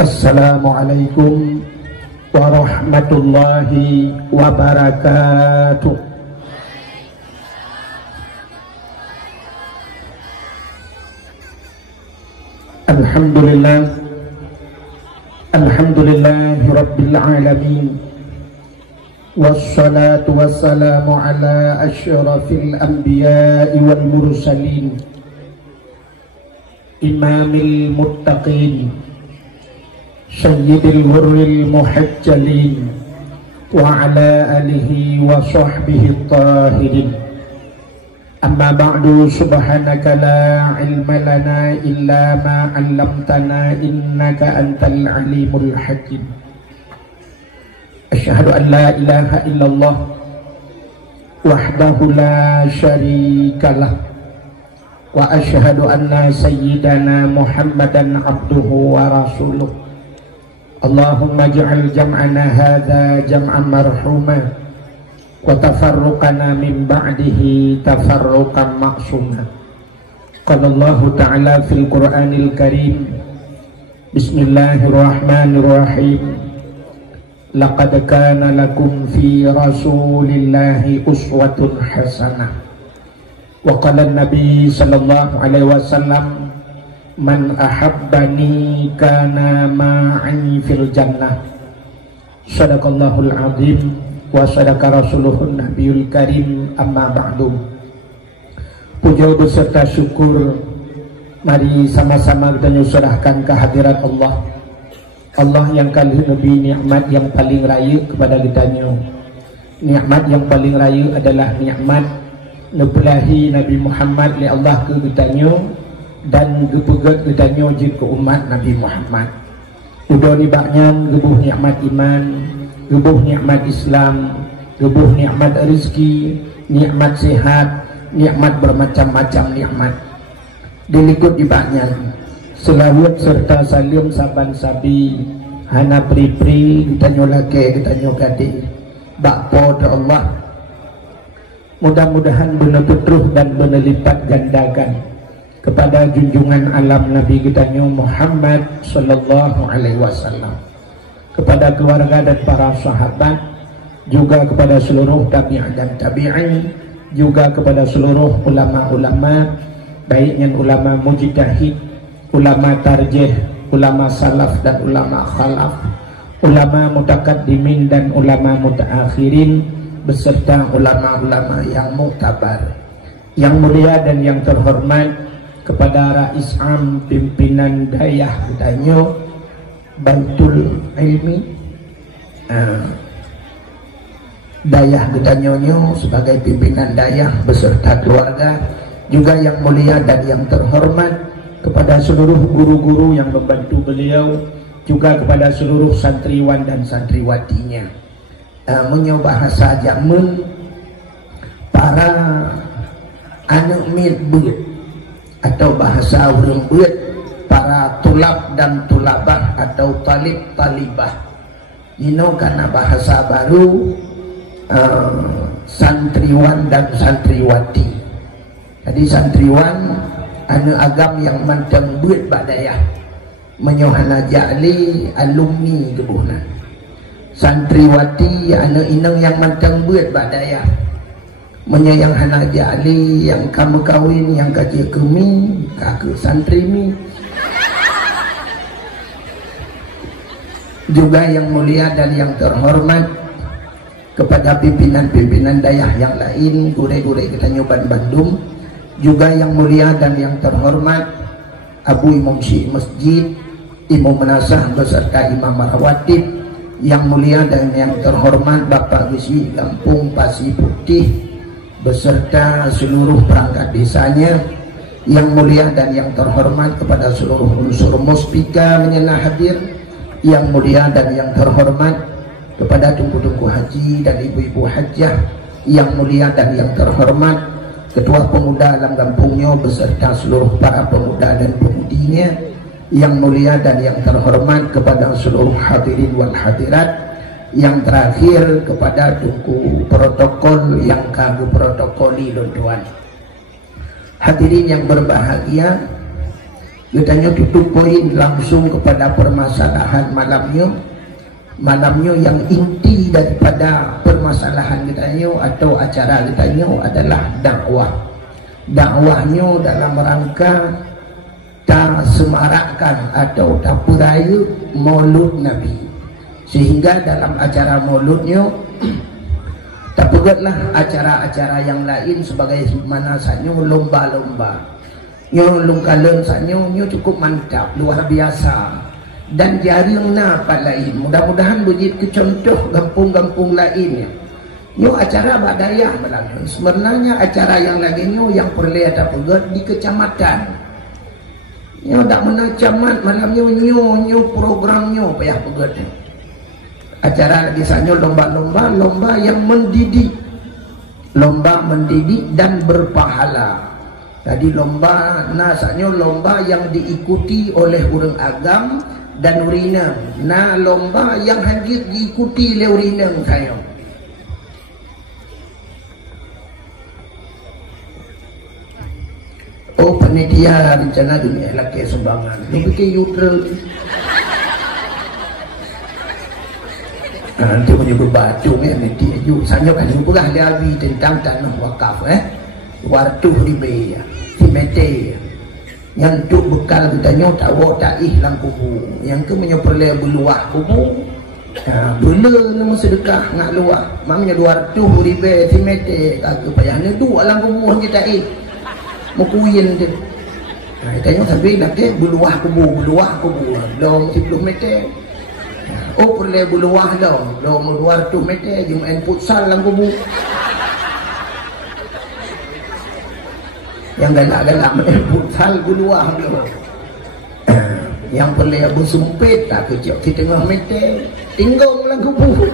Assalamualaikum warahmatullahi wabarakatuh. Alhamdulillahi rabbil alamin. Wassalatu wassalamu ala asyrafil anbiya'i wal mursalin, imamil muttaqin, sayyidil hurril muhajjalin, wa ala alihi wa sahbihi tahirin. Amma ba'du, subhanaka la ilma lana illa ma 'allamtana innaka antal alimul hakim. Asyhadu an la ilaha illallah wahdahu la syarikalah, wa asyhadu anna sayyidana Muhammadan abduhu wa rasuluh. Allahumma ij'al jam'ana hadza jam'an marhuma wa tafarruqana min ba'dihi tafarruqan ma'suma. Qala Allah ta'ala fil Qur'anil Karim, Bismillahirrahmanirrahim. Laqad kana lakum fi Rasulillahi uswatun hasanah. Wa qala an-nabi sallallahu alaihi wasallam, man ahabbani kana ma'i fil jannah. Sadaqallahul azim wa sadaqa rasuluhun nabiyul karim. Amma ba'du. Puja beserta syukur mari sama-sama kita nyusurahkan kehadirat Allah. Allah yang kali lebih nikmat yang paling raya kepada kitanya. Nikmat yang paling raya adalah nikmat nebelahi Nabi Muhammad li Allah ke kitanya dan gepegat kitanya jika umat Nabi Muhammad. Udah nibaknya gebuh nikmat iman, gebuh nikmat Islam, gebuh nikmat rezeki, nikmat sehat, nikmat bermacam-macam nikmat. Dilikut dibaknya selawat serta salim saban sabi hana pri-pri kita nyolake kita nyokati bakpo de Allah. Mudah-mudahan benar petruh dan benar lipat gandakan kepada junjungan alam Nabi kita Muhammad sallallahu alaihi wasallam, kepada keluarga dan para sahabat, juga kepada seluruh tabi'in dan tabi'in, juga kepada seluruh ulama-ulama, baiknya ulama mujtahid, ulama tarjih, ulama salaf dan ulama khalaf, ulama mutakaddimin dan ulama mutaakhirin, beserta ulama-ulama yang muktabar. Yang mulia dan yang terhormat kepada Rais Am pimpinan dayah Danyo Baitul Ilmi, dayah Gedanyonyo sebagai pimpinan dayah beserta keluarga, juga yang mulia dan yang terhormat kepada seluruh guru-guru yang membantu beliau, juga kepada seluruh santriwan dan santriwatinya. Menyo bahasa jamun para anak mitbut atau bahasa orang buat para tulab dan tulabah atau talib talibah. Ini karena bahasa baru santriwan dan santriwati. Jadi santriwan anu agam yang manteng buat badayah menyohana jali alumni kebuhna. Santriwati anu inang yang manteng buat badayah menyayang hana jali yang kamu kawin yang kaji kemi kaku santri mi. Juga yang mulia dan yang terhormat kepada pimpinan-pimpinan dayah yang lain, gure-gure kita nyoban Bandung, juga yang mulia dan yang terhormat Abu Imam Syekh Masjid, Imam Menasah beserta Imam Marawatib, yang mulia dan yang terhormat Bapak Gisi Kampung Pasir Putih beserta seluruh perangkat desanya, yang mulia dan yang terhormat kepada seluruh unsur muspika menyena hadir, yang mulia dan yang terhormat kepada tungku-tungku haji dan ibu-ibu hajjah, yang mulia dan yang terhormat Ketua Pemuda alam kampungnya beserta seluruh para pemuda dan pemudinya, yang mulia dan yang terhormat kepada seluruh hadirin wal hadirat, yang terakhir kepada tungku protokol yang kagum protokoli tuan. Hadirin yang berbahagia, Katanya tutup poin langsung kepada permasalahan malamnya yang inti daripada permasalahan katanya atau acara katanya adalah dakwahnya dalam rangka tak semarakkan atau tak peraya maulud Nabi, sehingga dalam acara mauludnya tak pegatlah acara-acara yang lain sebagai mana saja lomba-lomba lungkalan saja cukup mantap luar biasa dan jarang apa lain. Mudah-mudahan begitu contoh kampung-kampung lainnya acara badayah malamnya. Sebenarnya acara yang lainnya yang perlu ada pegat di kecamatan tak mana camat malamnya programnya payah pegat. Acara lagi saja lomba yang mendidik, dan berpahala. Jadi lomba nasanya lomba yang diikuti oleh orang agam dan urinang. Nah lomba yang hanya diikuti oleh urinang saya. Oh panitia rencana dunia laki sumbangan. Lu bikin yudra. Nanti punya berbatu nanti ajuk. Saya kan juga ahli abi tentang tanah wakaf Wartu ribe si mete yang tu bekal katanya tak wak tak lang kubu yang ke menyeperlai beluah kubu bela nama sedekah nak luah mamanya 200 ribe si mete kagak payahnya dua lang kubu kita mukuyin tu katanya sampai nak ke beluah kubu dong 10 meter oh perlai beluah dong 200 meter jum main futsal lang kubu yang galak-galak main futsal beluah dulu. Yang perlu abang sempit tak kejap di tengah meter tinggung lah kubu.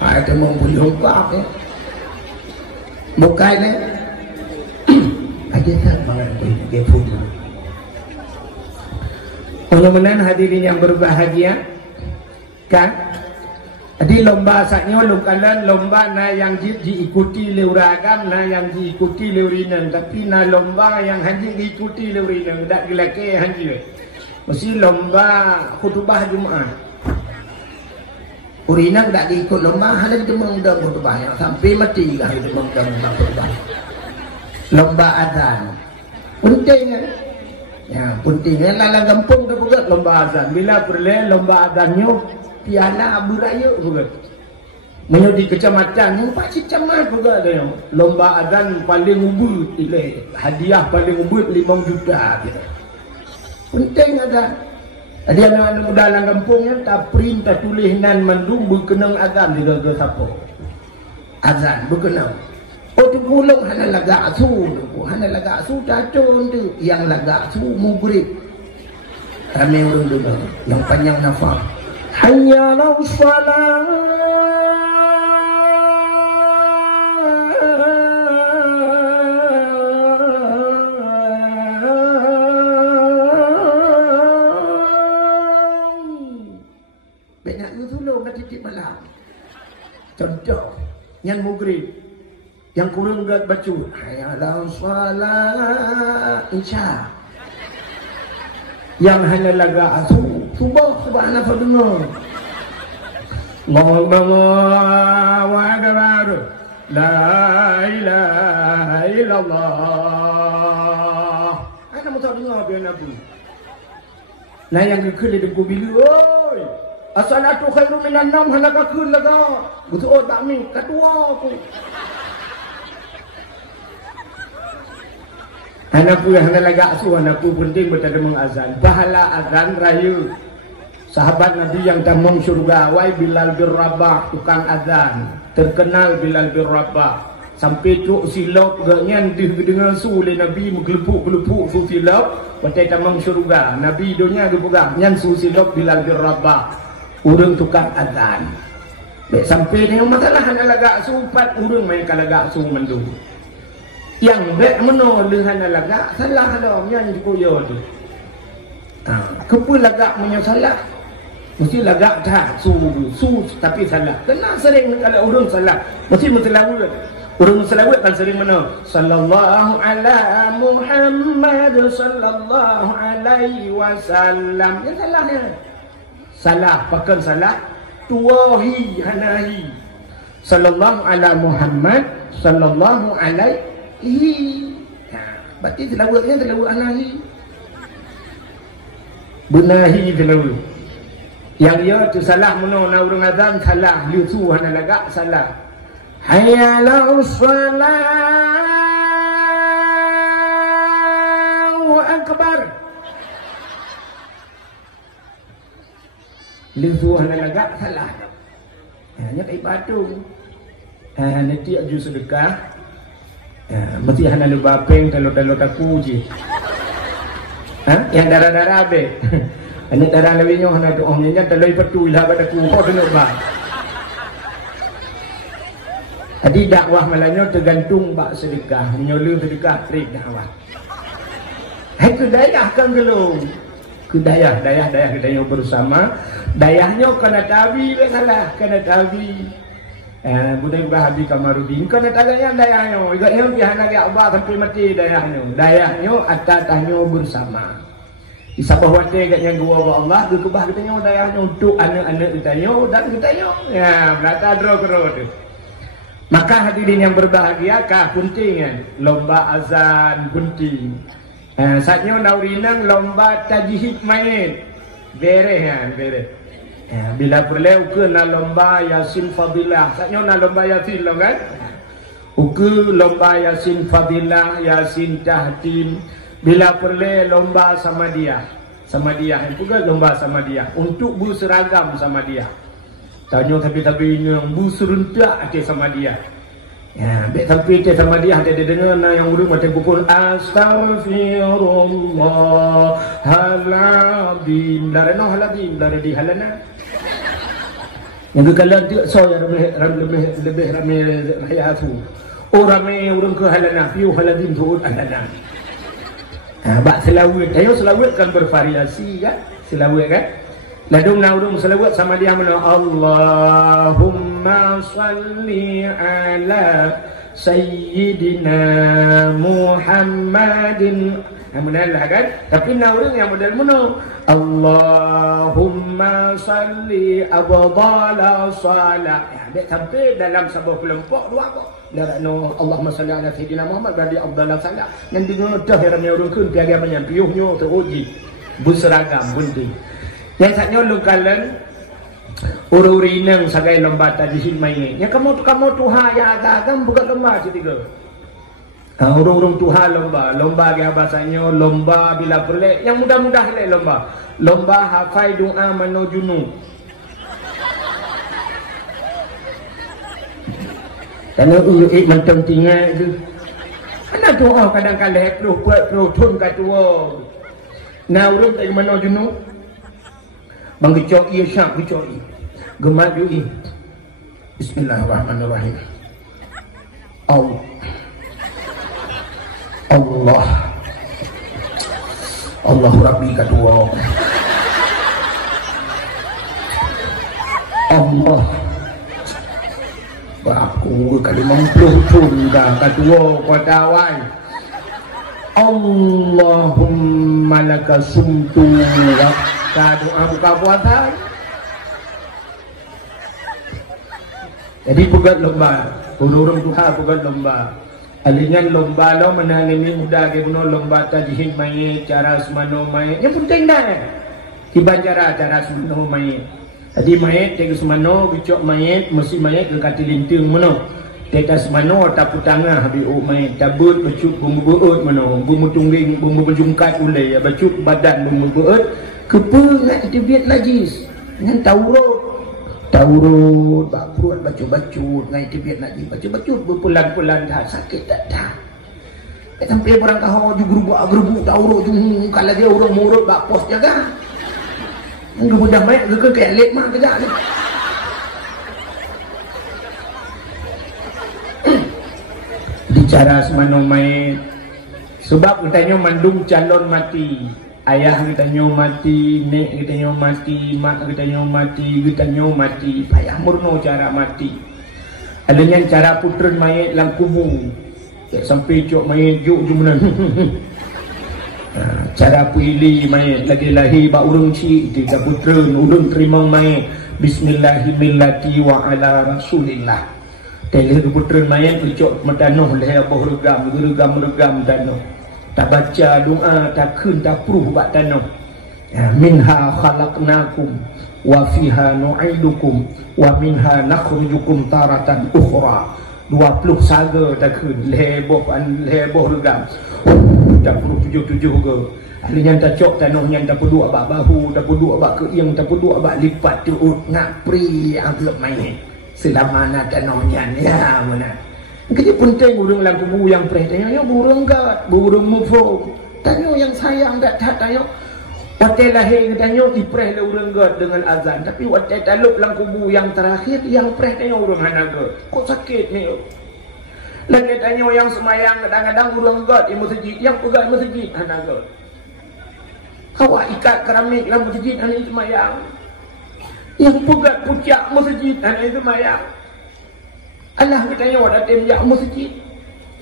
Ada mau boleh hompak bukan ada tak banget dia punya. Mudah-mudahan hadirin yang berbahagia kan. Jadi lomba saknya lomba na yang diikuti leuragan na yang diikuti leurinan, tapi na lomba yang hanya diikuti leurinan tak gelake hanya mesti lomba khutbah Jumaat. Urinan tak diikut lomba halal demang dah khutbah yang sampai mati lah demang dah khutbah. Lomba azan penting ya penting lalang kampung dah buat lomba azan bila perlu lomba azannya piala abu raya bukan menyo di kecamatan yang pasti camat juga ada yang lomba azan paling ubud hadiah paling ubud 5 juta gitu. Penting ada anak-anak muda dalam kampung yang tak print tak tulis nan mandung berkenang azan di ke siapa azan berkenang oh tu pulang hana laga asu tacun tu yang laga asu mughrib ramai orang dulu yang panjang nafas hayya ala salat banyak usulun nak titip malam contoh yang maghrib yang kurang gat baca hayya ala salat isya yang hanya laga asu subhanallah dengar Allahu akbar la ilaha illallah ana mau dengar biar nabi nah yang kekil di kubilu oi as-salatu khairu minan naum halaka kun laga betul tak mi ketua aku anak pun yang laga asu anak pun penting bertada mengazan pahala azan raya sahabat Nabi yang tamong surga wai Bilal bin Rabah tukang azan terkenal Bilal bin Rabah sampai cuk silap gaknya dengar su oleh Nabi menggelepuk-gelepuk su silap patai tamong surga Nabi dunia dipegang nyan su silap Bilal bin Rabah urang tukang azan baik sampai dengan masalah hanya laga asu 4 urang main kalaga asu mendung yang baik menolak dengan laga salah dah yang dikoyo tu kepul laga punya salah mesti lagak tak su tapi salah kena sering kalau orang salah mesti lalu Urang selawat kan sering mana? Sallallahu ala Muhammad sallallahu alaihi wasallam. Yang salahnya. Salah, pakai salah. Tuwahi hanahi. Sallallahu ala Muhammad sallallahu alaihi. Berarti selawatnya selawat hanahi. Benahi selawat. Yang ia tu salah mana na urang azan salah, liu tu hana lagak salah. Hayya 'alas Allahu akbar. Liu hana lagak salah. Hanya kai patung. Nanti aju sedekah. Mesti hana lu bapeng kalau taku je. Yang darah-darah be. Hanya darah lewinyo hana doongnya talai petu ilah pada ku kau dengar ba. Jadi dakwah malahnya tergantung bak sedekah, menyolong sedekah trik dakwah. Itu dayah kan belum? Ke dayah kita bersama. Dayahnya kena tabi salah, kena tabi. Budaya Bahabi Kamarudin kena taganya dayahnya. Igaknya pihak nak abah sampai mati dayahnya. Dayahnya atatahnya bersama. Di sabah wate agaknya gua Allah, ke bah katanya dayahnya untuk anak-anak kitanya dan kitanya. Ya, berata dro-dro tu. Maka hadirin yang berbahagia kah penting kan? Lomba azan penting. Saatnya naurinang lomba tajhid mayit. Bereh kan, bereh. Bila perlu ke na lomba Yasin Fadilah. Saatnya na lomba Yasin lo kan? Uke lomba Yasin Fadilah, Yasin Tahtim. Bila perlu lomba sama dia. Sama dia. Itu kan lomba sama dia. Untuk berseragam sama dia. Tanya tapi yang busuruntak ke sama dia. Ya, tapi ke sama dia ada dengar yang urang macam pukul astaghfirullahaladzim. Darano haladzim dari di halana. Yang kalian tu so yang lebih ramai hayatu. Ramai urang ke halana, piu haladzim tu halana. Bak selawat, ayo selawat kan bervariasi kan? Selawat kan? Ladung naudung selawat sama dia mana Allahumma salli ala Sayyidina Muhammadin. Mengalah kan? Tapi naudung yang model mana Allahumma salli abdala salat. Dek sampai dalam sebuah kelompok dua kok. Darano Allahumma salli ala Sayyidina Muhammad bagi abdala salat. Yang dengar dah ramai orang kun piaga menyampiuhnya teruji berseragam bunting. Yang saatnya lukalan uru-urinang sagai lomba tajhid main. Yang kamu tuha ya agak bukan lomba ketiga. Urung-urung tuha lomba dia bahasanya lomba bila perlu. Yang mudah-mudah le lomba hafai doa manujunu. Karena uyuk mentang tinggal tu. Ana doa kadang-kadang perlu tun kat tua. Nah urung tak manujunu. Bang kecok ia syak kecok ia gemat ia. Bismillahirrahmanirrahim. Allah Rabbi kedua. Allah aku kali mampu tunggang kedua kodawai. Allahumma laka sumtu doa buka puasa. Jadi bukan lomba, urung tuha bukan lomba. Alingan lomba lo menangani muda ke buno lomba tajhid mayit cara semano mayit. Yang penting dah. Tiba cara semano mayit. Jadi mayit tega semano bicok mayit mesti mayit ke kati linting mano. Tega semano tapu tangah habis mayit tabut becut bumbu beut mano, bumbu tungging, bumbu berjungkat ulai, becut badan bumbu beut. Kepengat itu biat najis dengan taurut bakrut bacut ngai itu biat najis bacut berpulan-pulan dah sakit dah sampai orang kau gerubuk taurut jung kalau dia orang murut bak pos jaga kemudian baik ke kelet mak jaga ni bicara semano mai sebab katanya mandung calon mati. Ayah kita mati, nek kita mati, mak kita mati, payah murno cara mati. Adanya cara putera mayat dalam kubur. Sampai cok mayat juk jumlah. Cara pilih mayat lagi lahir bak urang cik tiga putera urang terima mayat bismillahirrahmanirrahim wa ala rasulillah. Tele putera mayat cok matanoh leh abah regam tanoh. Tak baca doa tak kun tak pruh bak tanoh. Minha khalaqnakum wa fiha nu'idukum wa minha nakhrujukum taratan ukhra. 20 saga tak kun leboh regam. Tak perlu tujuh ke. Ahlinya tak cok tanoh yang tak perlu abak bahu, tak perlu abak keing, tak perlu abak lipat tuut nak pri agak main. Selama nak tanohnya ya mana. Jadi penting burung dalam kubu yang preh tanya burung gat, burung mufo. Tanya yang sayang tak tanya. Waktu lahir tanya dipreh le urang gat dengan azan, tapi waktu talup dalam kubu yang terakhir yang preh tanya urang hanaga. Kok sakit ni? Lagi tanya yang semayang kadang-kadang urang gat di masjid, yang pegang masjid hanaga. Kawak ikat keramik dalam masjid hana semayang. Yang pegang puncak masjid hana semayang. Allah kita tanya datang jak masjid.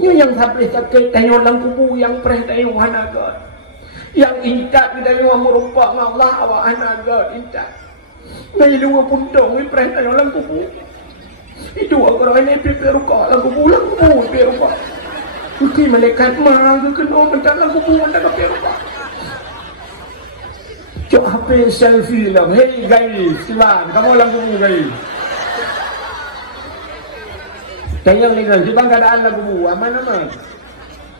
Ni yang sampai sakit tanya dalam kubu yang preh tanya hanaga. Yang intak kita tanya merupak dengan Allah awak hanaga intak. Ngai dua puntung ni preh tanya dalam kubu. Itu orang ini pipi rukak lagu bulan pipi rukak. Mesti malaikat mah kena mentak lagu bulan tak pipi rukak. Cok HP selfie lah. Hey guys, silakan kamu lagu guys. Tanya ni guys, sebab keadaan lagu bulan aman.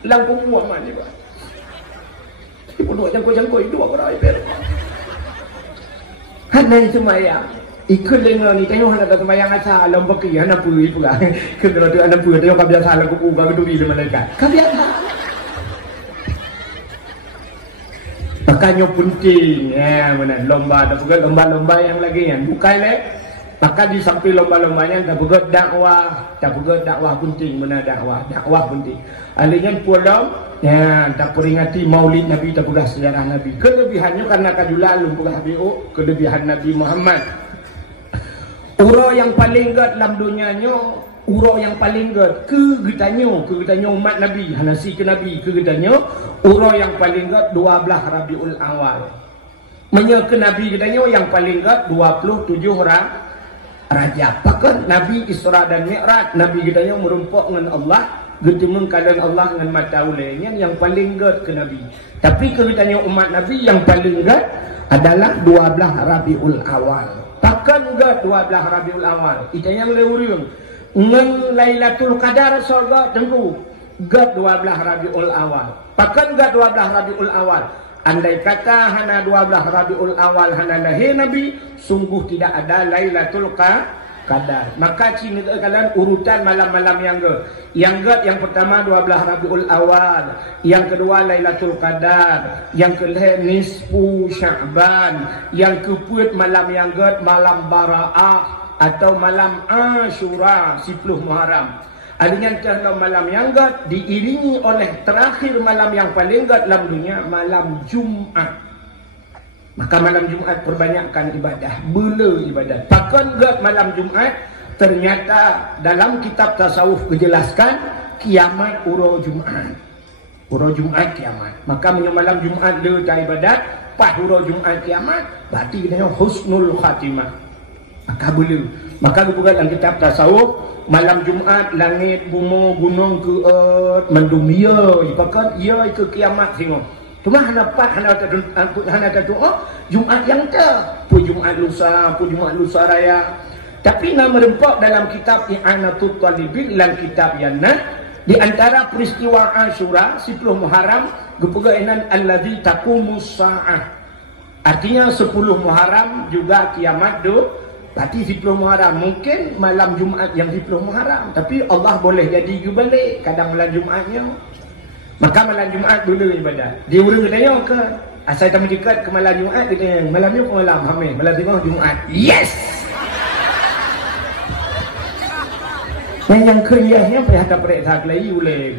Lagu bulan aman ni pak. Ibu dua jangkau itu orang pipi rukak. Hanai semayang. Ikut lengan ni tengok hendak sembahyang asal lomba ke hana pui pula. Kena tu hana pui tengok kebiasaan lagu ubah keduri di malaikat. Kebiasaan. Makanya penting ya mana lomba ada juga lomba-lomba yang lagi yang bukan leh. Maka di samping lomba-lombanya tak juga dakwah penting mana dakwah penting. Alihnya pulang ya tak peringati Maulid Nabi tak juga sejarah Nabi. Kelebihannya karena kajulan lumpur HBO kelebihan Nabi Muhammad. Uro yang paling gad dalam dunianya, uro yang paling gad ke getanya umat Nabi, hanasi ke Nabi ke getanya, uro yang paling gad 12 Rabiul Awal. Menya ke Nabi getanya yang paling gad 27 Rajab. Bahkan Nabi Isra dan Mi'raj, Nabi getanya merumpak dengan Allah, getemu kalian Allah dengan mata ulainya yang paling gad ke Nabi. Tapi ke getanya umat Nabi yang paling gad adalah 12 Rabiul Awal. Takkan enggak 12 Rabiul Awal. Kita yang lewurung. Ngen Lailatul Qadar surga tentu. Enggak 12 Rabiul Awal. Takkan enggak 12 Rabiul Awal. Andai kata hana 12 Rabiul Awal hana lahir Nabi, sungguh tidak ada Lailatul Qadar. Maka cina kalian urutan malam-malam yang ke. Yang pertama 12 Rabiul Awal, yang kedua Lailatul Qadar, yang kelima nisfu Sya'ban, yang keempat malam yang ke malam Bara'ah atau malam Ashura 10 Muharram. Adanya dalam malam yang ke diiringi oleh terakhir malam yang paling ke dalam dunia malam Jumat. Maka malam Jumat perbanyakkan ibadah, bela ibadah. Takkan gak malam Jumat ternyata dalam kitab tasawuf dijelaskan kiamat uro Jumat. Uro Jumat kiamat. Maka malam Jumat le ibadat, pas uro Jumat kiamat, berarti kita husnul khatimah. Maka bela. Maka juga dalam kitab tasawuf malam Jumat langit bumi gunung ke mendung ya, bahkan ya ke kiamat tengok. Cuma hana doa Jumat yang tak pu Jumat lusa raya. Tapi nama rempak dalam kitab I'anatul Talibin dalam kitab yang di antara peristiwa Ashura 10 Muharram gepegainan alladzi taqumus saah. Artinya 10 Muharram juga kiamat do. Berarti 10 Muharram mungkin malam Jumat yang 10 Muharram, tapi Allah boleh jadi balik kadang malam Jumatnya. Maka malam Jumat dulu ibadah. Dia urang katanya ke asal tamu dekat ke malam Jumat dia tanya, malam ni ke malam Hamil, malam tengah Jumat. Yes. Yang keriahnya payah tak periksa lagi ulai.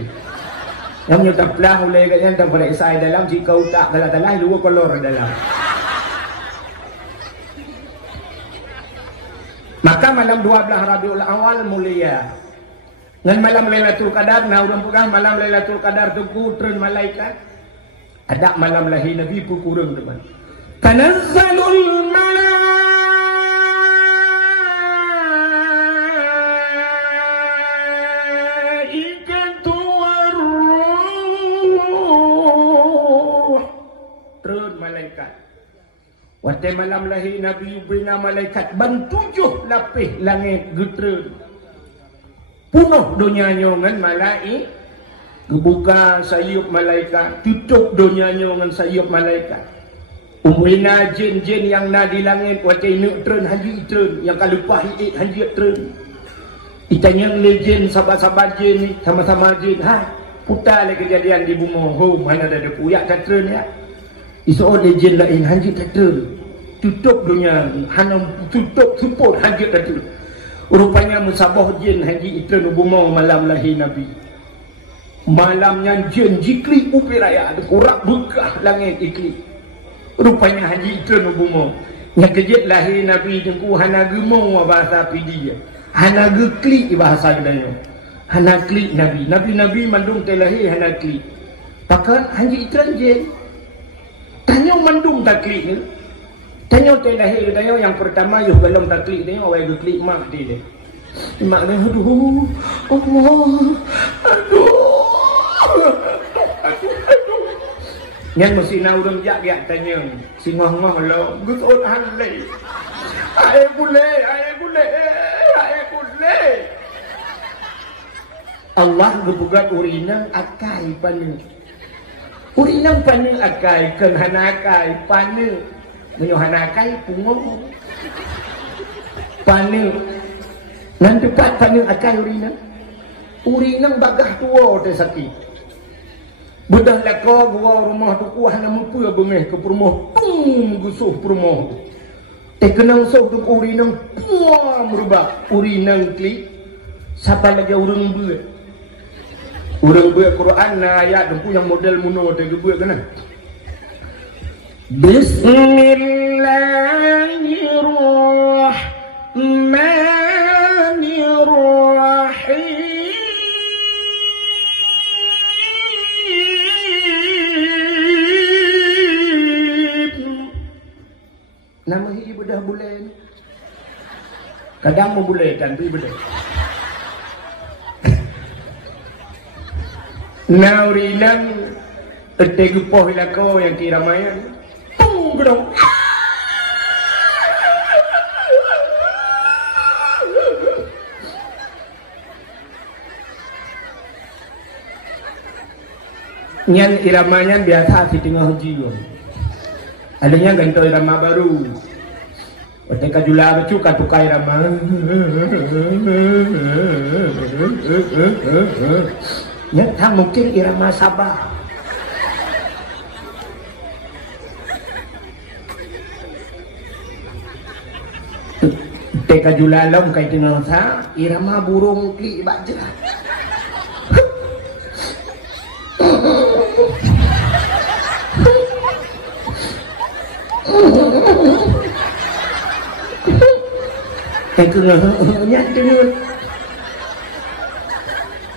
Yang nyata pelah ulai katanya tak periksa dalam jika utak kalau telah dua kolor dalam. Maka malam 12 Rabiul Awal mulia. Ngan malam Lailatul Qadar, nah urang pegang malam Lailatul Qadar tu kutreun malaikat. Ada malam lahir Nabi pun kurang teman. Tanazzalul malaikatu war-ruh. Treun malaikat. Waktu malam lahir Nabi bina malaikat ban 7 lapis langit getreun. Punuh dunia ngan malaikat. Kebuka sayup malaikat, tutup dunia ngan sayup malaikat. Umwina jin-jin yang na di langit watai nuk treun haji treun, yang kalupah hiit haji treun. Itanya legend sahabat-sahabat jin ni sama-sama jin. Ha, putar le kejadian di bumi. Ho, mana ada puyak tak treun ya. Isu legend lain haji tak treun. Tutup dunia, hana tutup support haji tak treun. Rupanya musabah jin haji treun bumi malam lahir Nabi. Malamnya jin jikli upi raya ada kurak bekah langit ikli. Rupanya haji itu nubumo. Yang kejut lahir Nabi jengku hana gemong bahasa pidi. Hana gekli bahasa gedayo. Hana klik Nabi. Nabi mandung terlahir hana klik. Maka haji itu jin. Tanya mandung tak klik ni. Tanya terlahir gedayo yang pertama yuh belum tak klik ni awal geklik mak dia. Mak dia aduh Allah aduh. Yang mesti nak urang jak-jak tanya si ngoh-ngoh lo gutot hanlai ae boleh Allah gebugat urinang akai pane urinang pane akai ken hanakai pane menyo hanakai pungo pane nan tepat pane akai urinang bagah tua te sakit. Bedah laka gua rumah tu kuah nak mempua bengeh ke perumah pum gusuh perumah kenang sok tu urinang puam rubah urinang klik siapa lagi urang buat Quran na ayat tu yang model muno te buat kana Bismillahirrahmanirrahim. Nama hi bedah bulan. Kadang mau boleh kan tu bedah. Naurinang tegupoh ilako yang kiramayan. Tung gedong. Nyan iramanya biasa di tengah jiwa. Adanya ganto irama baru. Ketika jula becu katukai irama. Ya, tak mungkin irama Sabah. Ketika jula long kai tengah sa irama burung kli baja.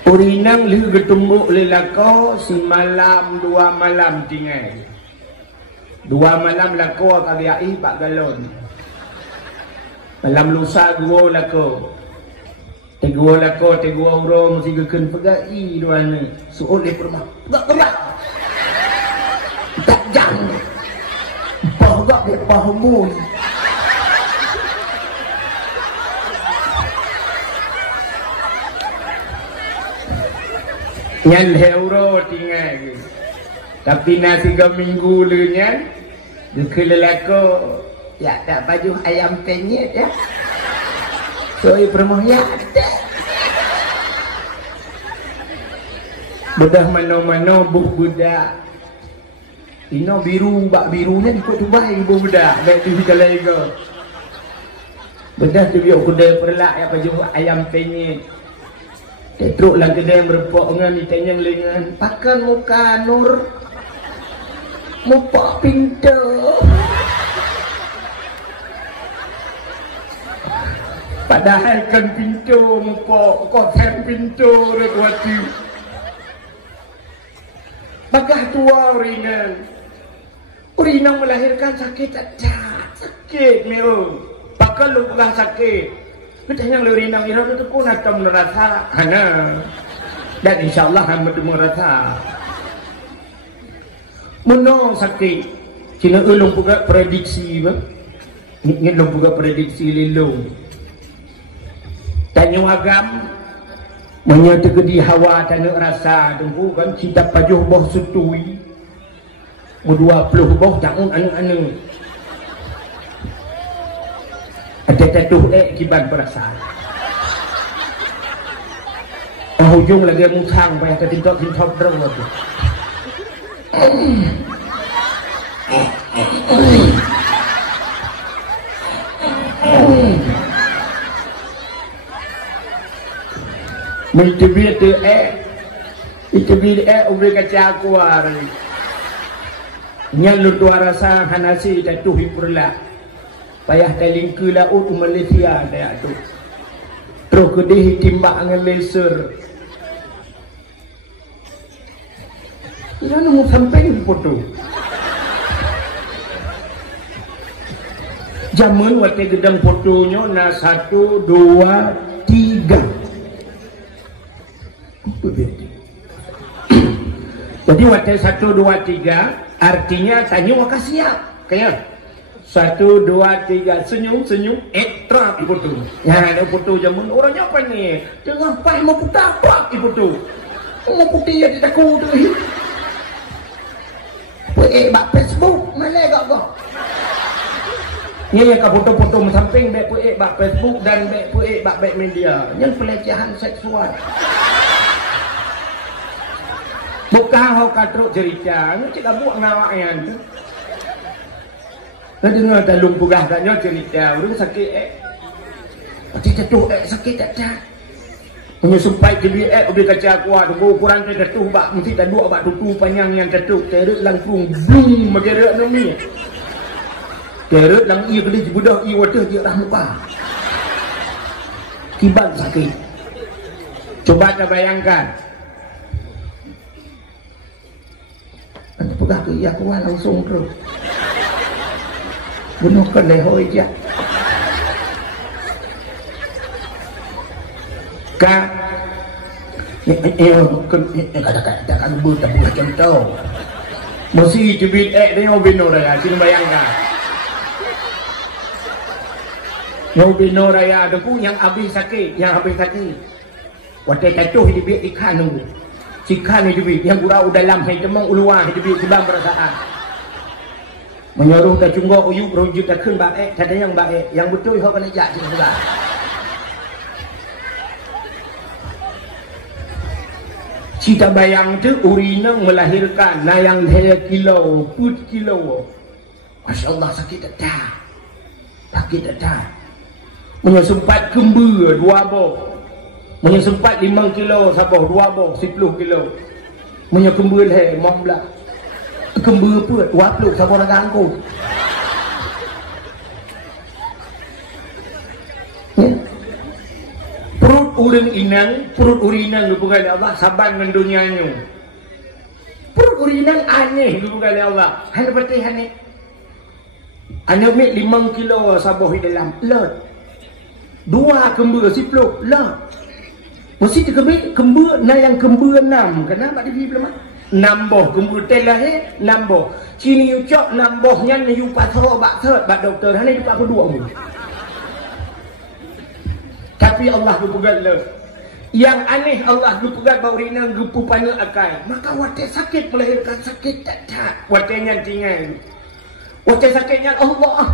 Urinang li getumbuk lelako si malam 2 malam tinggal 2 malam lako kagiai 4 galon malam lusa 2 lako 3 lako 3 urung si geken pegai duana suul di rumah gerak tak jang pagak di pahamun Nyan euro tinggal tapi nasi 3 minggu lunya kelelako ya tak baju ayam penyet ya soi permoh ya bedah mano-mano buh budak ino biru bak birunya ikut tubai ibu budak baik tu kalai go bedah tu biok kuda perlak ya baju ayam penyet Teruk lah kedai merepok dengan ditanya lengan pakan muka nur muka pintu Padahal kan pintu muka kotem pintu rekwati. Bagah tua Urinang melahirkan sakit tak sakit meo. Bakal lu pernah sakit. Kita yang urinang itu pun akan merasa hana. Dan insyaallah hamba tu merasa. Menong sakit. Cina ulung juga prediksi ba. Ngilung juga prediksi lilung. Tanya agam menyata di hawa tanah rasa tengku kan cinta pajuh boh sutui. Mu 20 boh tahun anu-anu. Ada tatuh kiban perasaan. Hujung lagi musang payah ketintok terus tu. Mentibir tu ubri kaca kuar. Nyalu tua rasa hanasi tatuh hipurla. Payah teling ke laut Malaysia dia tu. Terus ke dia timbak dengan laser. Ia nak sampai foto. Zaman waktu gedang fotonya na 1, 2, 3. Jadi waktu 1, 2, 3 artinya tanya waka siap. Kayak 1, 2, 3 senyum trap foto. Ya ada foto zaman orangnya apa ni? Tengah pai mau putar trap foto. Mau putih ya tidak ku tu. Bak Facebook mana gak. Ni yang ka foto-foto samping bak bak Facebook dan bak media. Yang pelecehan seksual. Bukan hok katruk cerita, ni cik buat ngawak yang tu. Nak dengar dalung pugah katnya cerita, orang sakit Pati jatuh sakit tak. Menyusumpai ke udah kaca kuat ukuran tu jatuh bak mesti tak dua bak tutu panjang yang jatuh terut langsung blum magera nami terut lang ia kali budak ia wadah dia dah muka kiban sakit. Coba kita bayangkan anda pegah tu ia kuat langsung terus bunuh ke lehoi je Kak, kata-kata buat tak boleh contoh. Mesti jebit dia mau bino raya, sini bayangkan. Mau bino raya, ada pun yang habis sakit. Waktu jatuh hidup ikan nunggu. Ikan hidup yang gurau dalam hidupmu uluan hidup sebab perasaan. Menyuruh dah cunggu uyuk rujuk dah kun baik, kata yang baik, yang betul hok kena jak juga. Kita bayang tu urinang melahirkan nayang 3 kilo, 4 kilo. Masya Allah sakit tak. Menyesumpat kember 2 boh. Menyesumpat 5 kilo saboh 2 boh 10 kilo. Menyekember 15. Kember apa? 20 saboh nak angku. Perut urinang lupa kali Allah saban dengan dunianya. Perut urinang aneh lupa kali Allah. Hanya berarti aneh. Hanya ambil 5 kilo sabuh di dalam lot. 2 kember 10 lot. Mesti kember yang kember 6. Kenapa dia belum 6 boh kember telah 6 boh. Cini ucap 6 bohnya ni patho bak doktor hanya dia apa 2 Tapi Allah berpegat le. Yang aneh Allah berpegat bau rinang gepu panel akai. Maka watak sakit melahirkan sakit tak. Wataknya tinggal. Watak sakitnya Allah.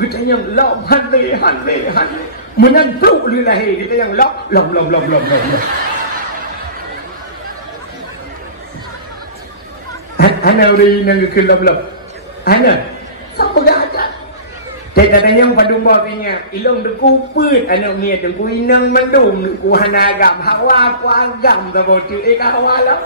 Kita yang lom hande. Menantuk dia lahir. Kita yang lom. Hana rinang ke lom. Hana. Siapa gak Tanya pada babinya, ilong deku put anak ni deku inang mandum deku hanagam hawa ku agam ta botu hawa lah.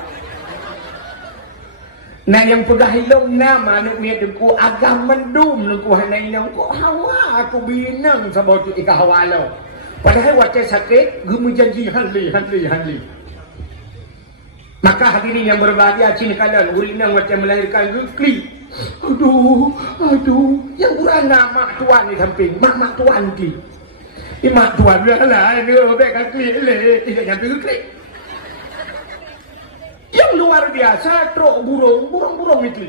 Nah yang pegah hilom nama anak miat aku agam mendum aku hanai nang ko hawa aku binang sabau tu ika hawalo. Padahal wate sakit gemu janji hanli. Maka hadirin yang berbahagia cina kalian urinang wate melahirkan gukli. Aduh yang kurang mak tuan ni samping mak tuan ki. Mak tuan lah dia bek kli le tidak nyampe gukli. Yang luar biasa trok burung itu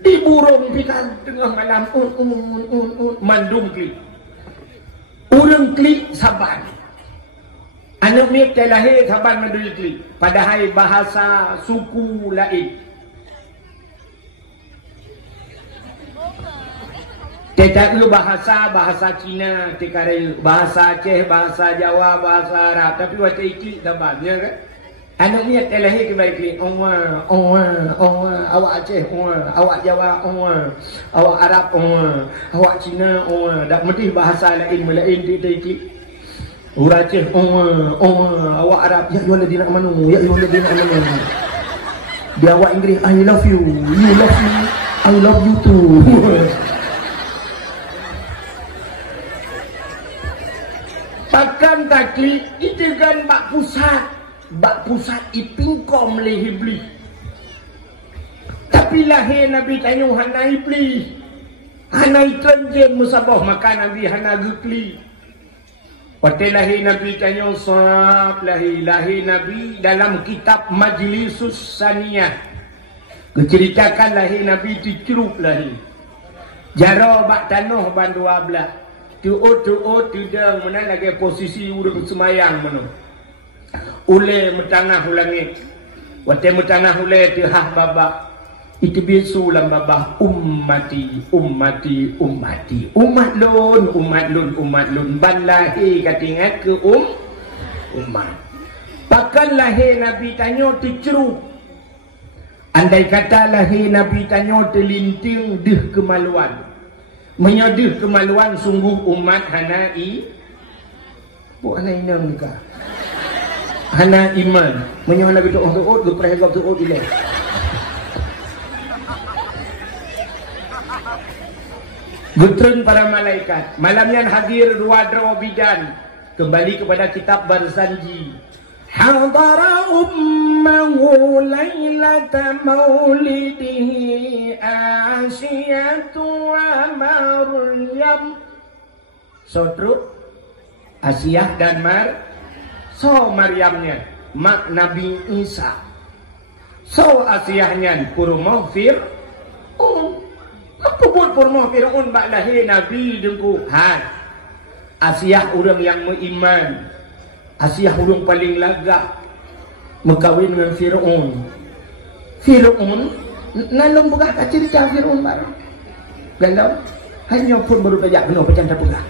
di burung pikan tengah malam mandum klik urang klik saban anak miak lahir saban mandum klik padahal bahasa suku lain tidak bahasa Cina tikare bahasa Aceh bahasa Jawa bahasa Arab tapi waktu iki sabannya kan anak miat lahir kembali awak Aceh awak Jawa awak Arab awak Cina dak mesti bahasa lain titik urang Aceh awak Arab ya yuladina amanu dia awak Inggeris I love you love me I love you too. Pakan takli itu kan bak pusat ipingkom le iblis. Tapi lahir Nabi tanya hana iblis. Hana itrenjen musabah maka Nabi hana gukli. Waktu lahir Nabi tanya sahab lahir Nabi dalam kitab Majlisus Saniyah. Keceritakan lahir Nabi diceruk lahir. Jara bak tanah ban 12. Tuut tudang mana lagi posisi urang semayang mana. Ule metangah langit. Wate metangah ule tehah babak. Itu bisu lam babah ummati. Umat lun. Ban lahir katingat ke umat. Pakan lahir Nabi tanya diceruk. Andai kata lahir Nabi tanya terlinting deh kemaluan. Menyedih kemaluan sungguh umat hanai. Buat hanai nang nikah. Hana iman menyang Nabi tu'ud geprehgap tu'ud ilaih Gutren para malaikat malamnya hadir dua bidan kembali kepada kitab Barzanji. Hadara ummahu lailata maulidihi Asiyatu wa Maryam. Sodro Asiyah dan So Maryamnya mak Nabi Isa. So Asiyahnya purmo Fir'aun. Apa pun purmo Fir'aun bak lahir Nabi dengku. Asiyah orang yang beriman. Asiyah orang paling lagak mengkawin dengan Fir'aun. Fir'aun nalong pegah kat cerita Fir'aun baru. Galau hanya pun baru belajar kena bercanda pegah.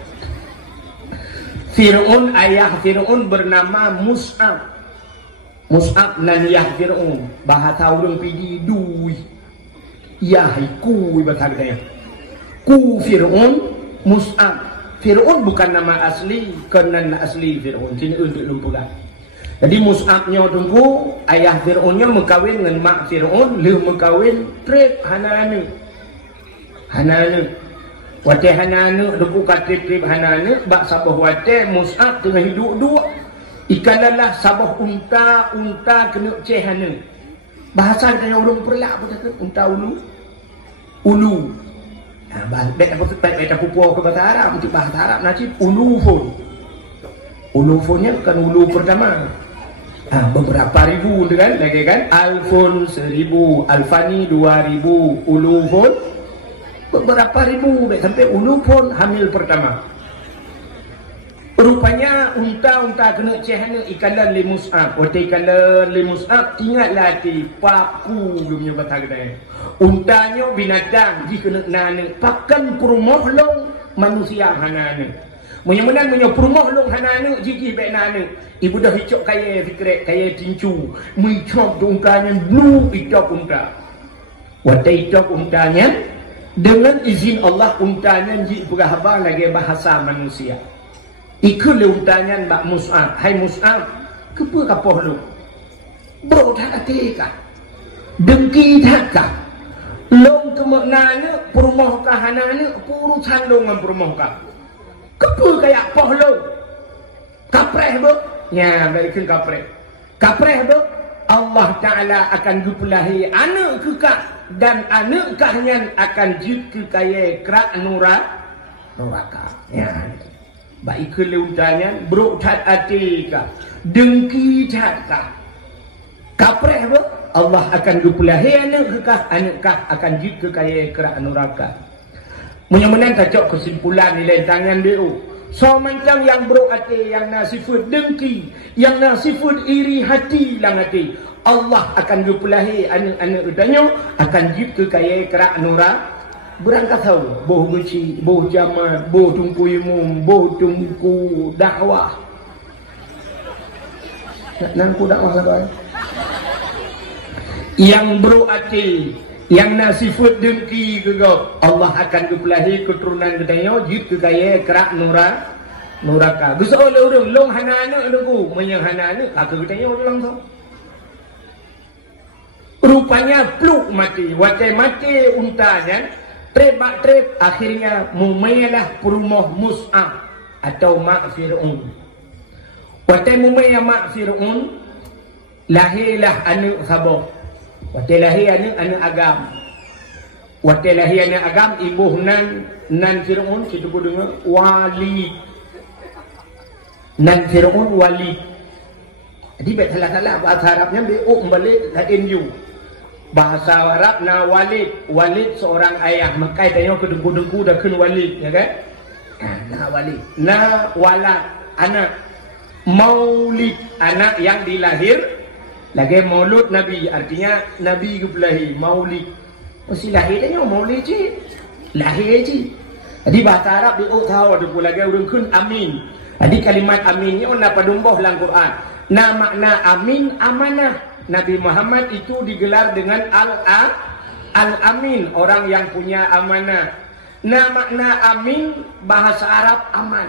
Fir'aun ayah Fir'aun bernama Mus'ab. Mus'ab naniyah Fir'aun. Bahasa orang pidi dui. Yahai kui berharga. Ku Fir'aun Mus'ab. Fir'aun bukan nama asli, kerana asli Fir'aun. Sini untuk lumpukan. Jadi Mus'abnya tunggu, ayah Fir'aunnya mengkawin dengan mak Fir'aun, dia mengkawin trip Hananu. Wate Hananu, duku trip Hananu, bak sabah wate Mus'ab tengah hidup dua. Ikalalah sabah unta kena cehana. Bahasa kaya ulung perlak apa kata? Unta ulu. Baik apa baik pupuk ke bahasa Arab untuk bahasa Arab nanti ulufonnya bukan ulu pertama. Beberapa ribu kan lagi kan alfon 1000 alfani 2000 ulufon beberapa ribu baik sampai ulufon hamil pertama. Rupanya unta kena cehana ikalan li Mus'ab. Waktu ikalan li Mus'ab tinggallah di paku dunia batagdai. Untanya binatang jika kena nana pakan perumohlong manusia hanana. Menyemenan perumohlong hanana jiki baik nana. Ibu dah hicok kaya fikret kaya tincu. Mencop untanya blue hicok unta. Waktu hicok untanya dengan izin Allah untanya jik berhabar lagi bahasa manusia. Ikut untanya Mbak Mus'ab. Hai Mus'ab, kepa kapoh lu? Bro tak hati kah? dengki takah long ke maknanya perumah kahananya urusan long dengan perumah kah kepa kayak poh long kapreh bo nya baikkan kapreh bo Allah Ta'ala akan gupulahi anak kekak dan anak kahnya akan jid ke kaya kerak neraka ya baik keleutanya bro tat atika dengki takah kapreh bo Allah akan gupulahi anak kah akan jid ke kaya kerak neraka menyemenang kacok kesimpulan nilai tangan dia so macam yang bro hati, yang nasifut dengki, yang nasifut iri hati lang hati. Allah akan gupulahi anak-anak udahnya akan jip ke kaya kerak nura berangkat tahu boh guci, boh jaman, boh tungku imum, boh tungku dakwah. Nangku dakwah lah boy. Yang bro hati, yang nasifut dengki juga Allah akan gupulahi keturunan gedanya jip ke kaya kerak neraka. Gusa oleh orang long hana anak nunggu menyang hana anak kakak gedanya orang tu. Rupanya pluk mati, watai mati untanya trebak akhirnya mumayalah perumah Mus'ab atau Mak Fir'un. Watai mumaya Mak Fir'un lahirlah anak khabar. Watai lahir anak agam. Watai lahir anak agam ibuh nan Fir'un kita pun dengar wali. Nan Fir'un wali. Jadi bet salah-salah bahasa Arabnya beuk balik lain you. Bahasa Arab na walid seorang ayah maka dia kedengku-dengku dah kun walid ya kan? Na walid. Na walad anak maulid anak yang dilahir lagi maulud Nabi artinya Nabi gupulahi maulid. Mesti lahir dia maulid je. Lahir je. Jadi bahasa Arab dia tahu ada pula lagi urang kun amin. Jadi kalimat amin ni ona padumboh dalam Quran. Na makna amin amanah. Nabi Muhammad itu digelar dengan Al-Amin, orang yang punya amanah. Nah makna amin bahasa Arab aman.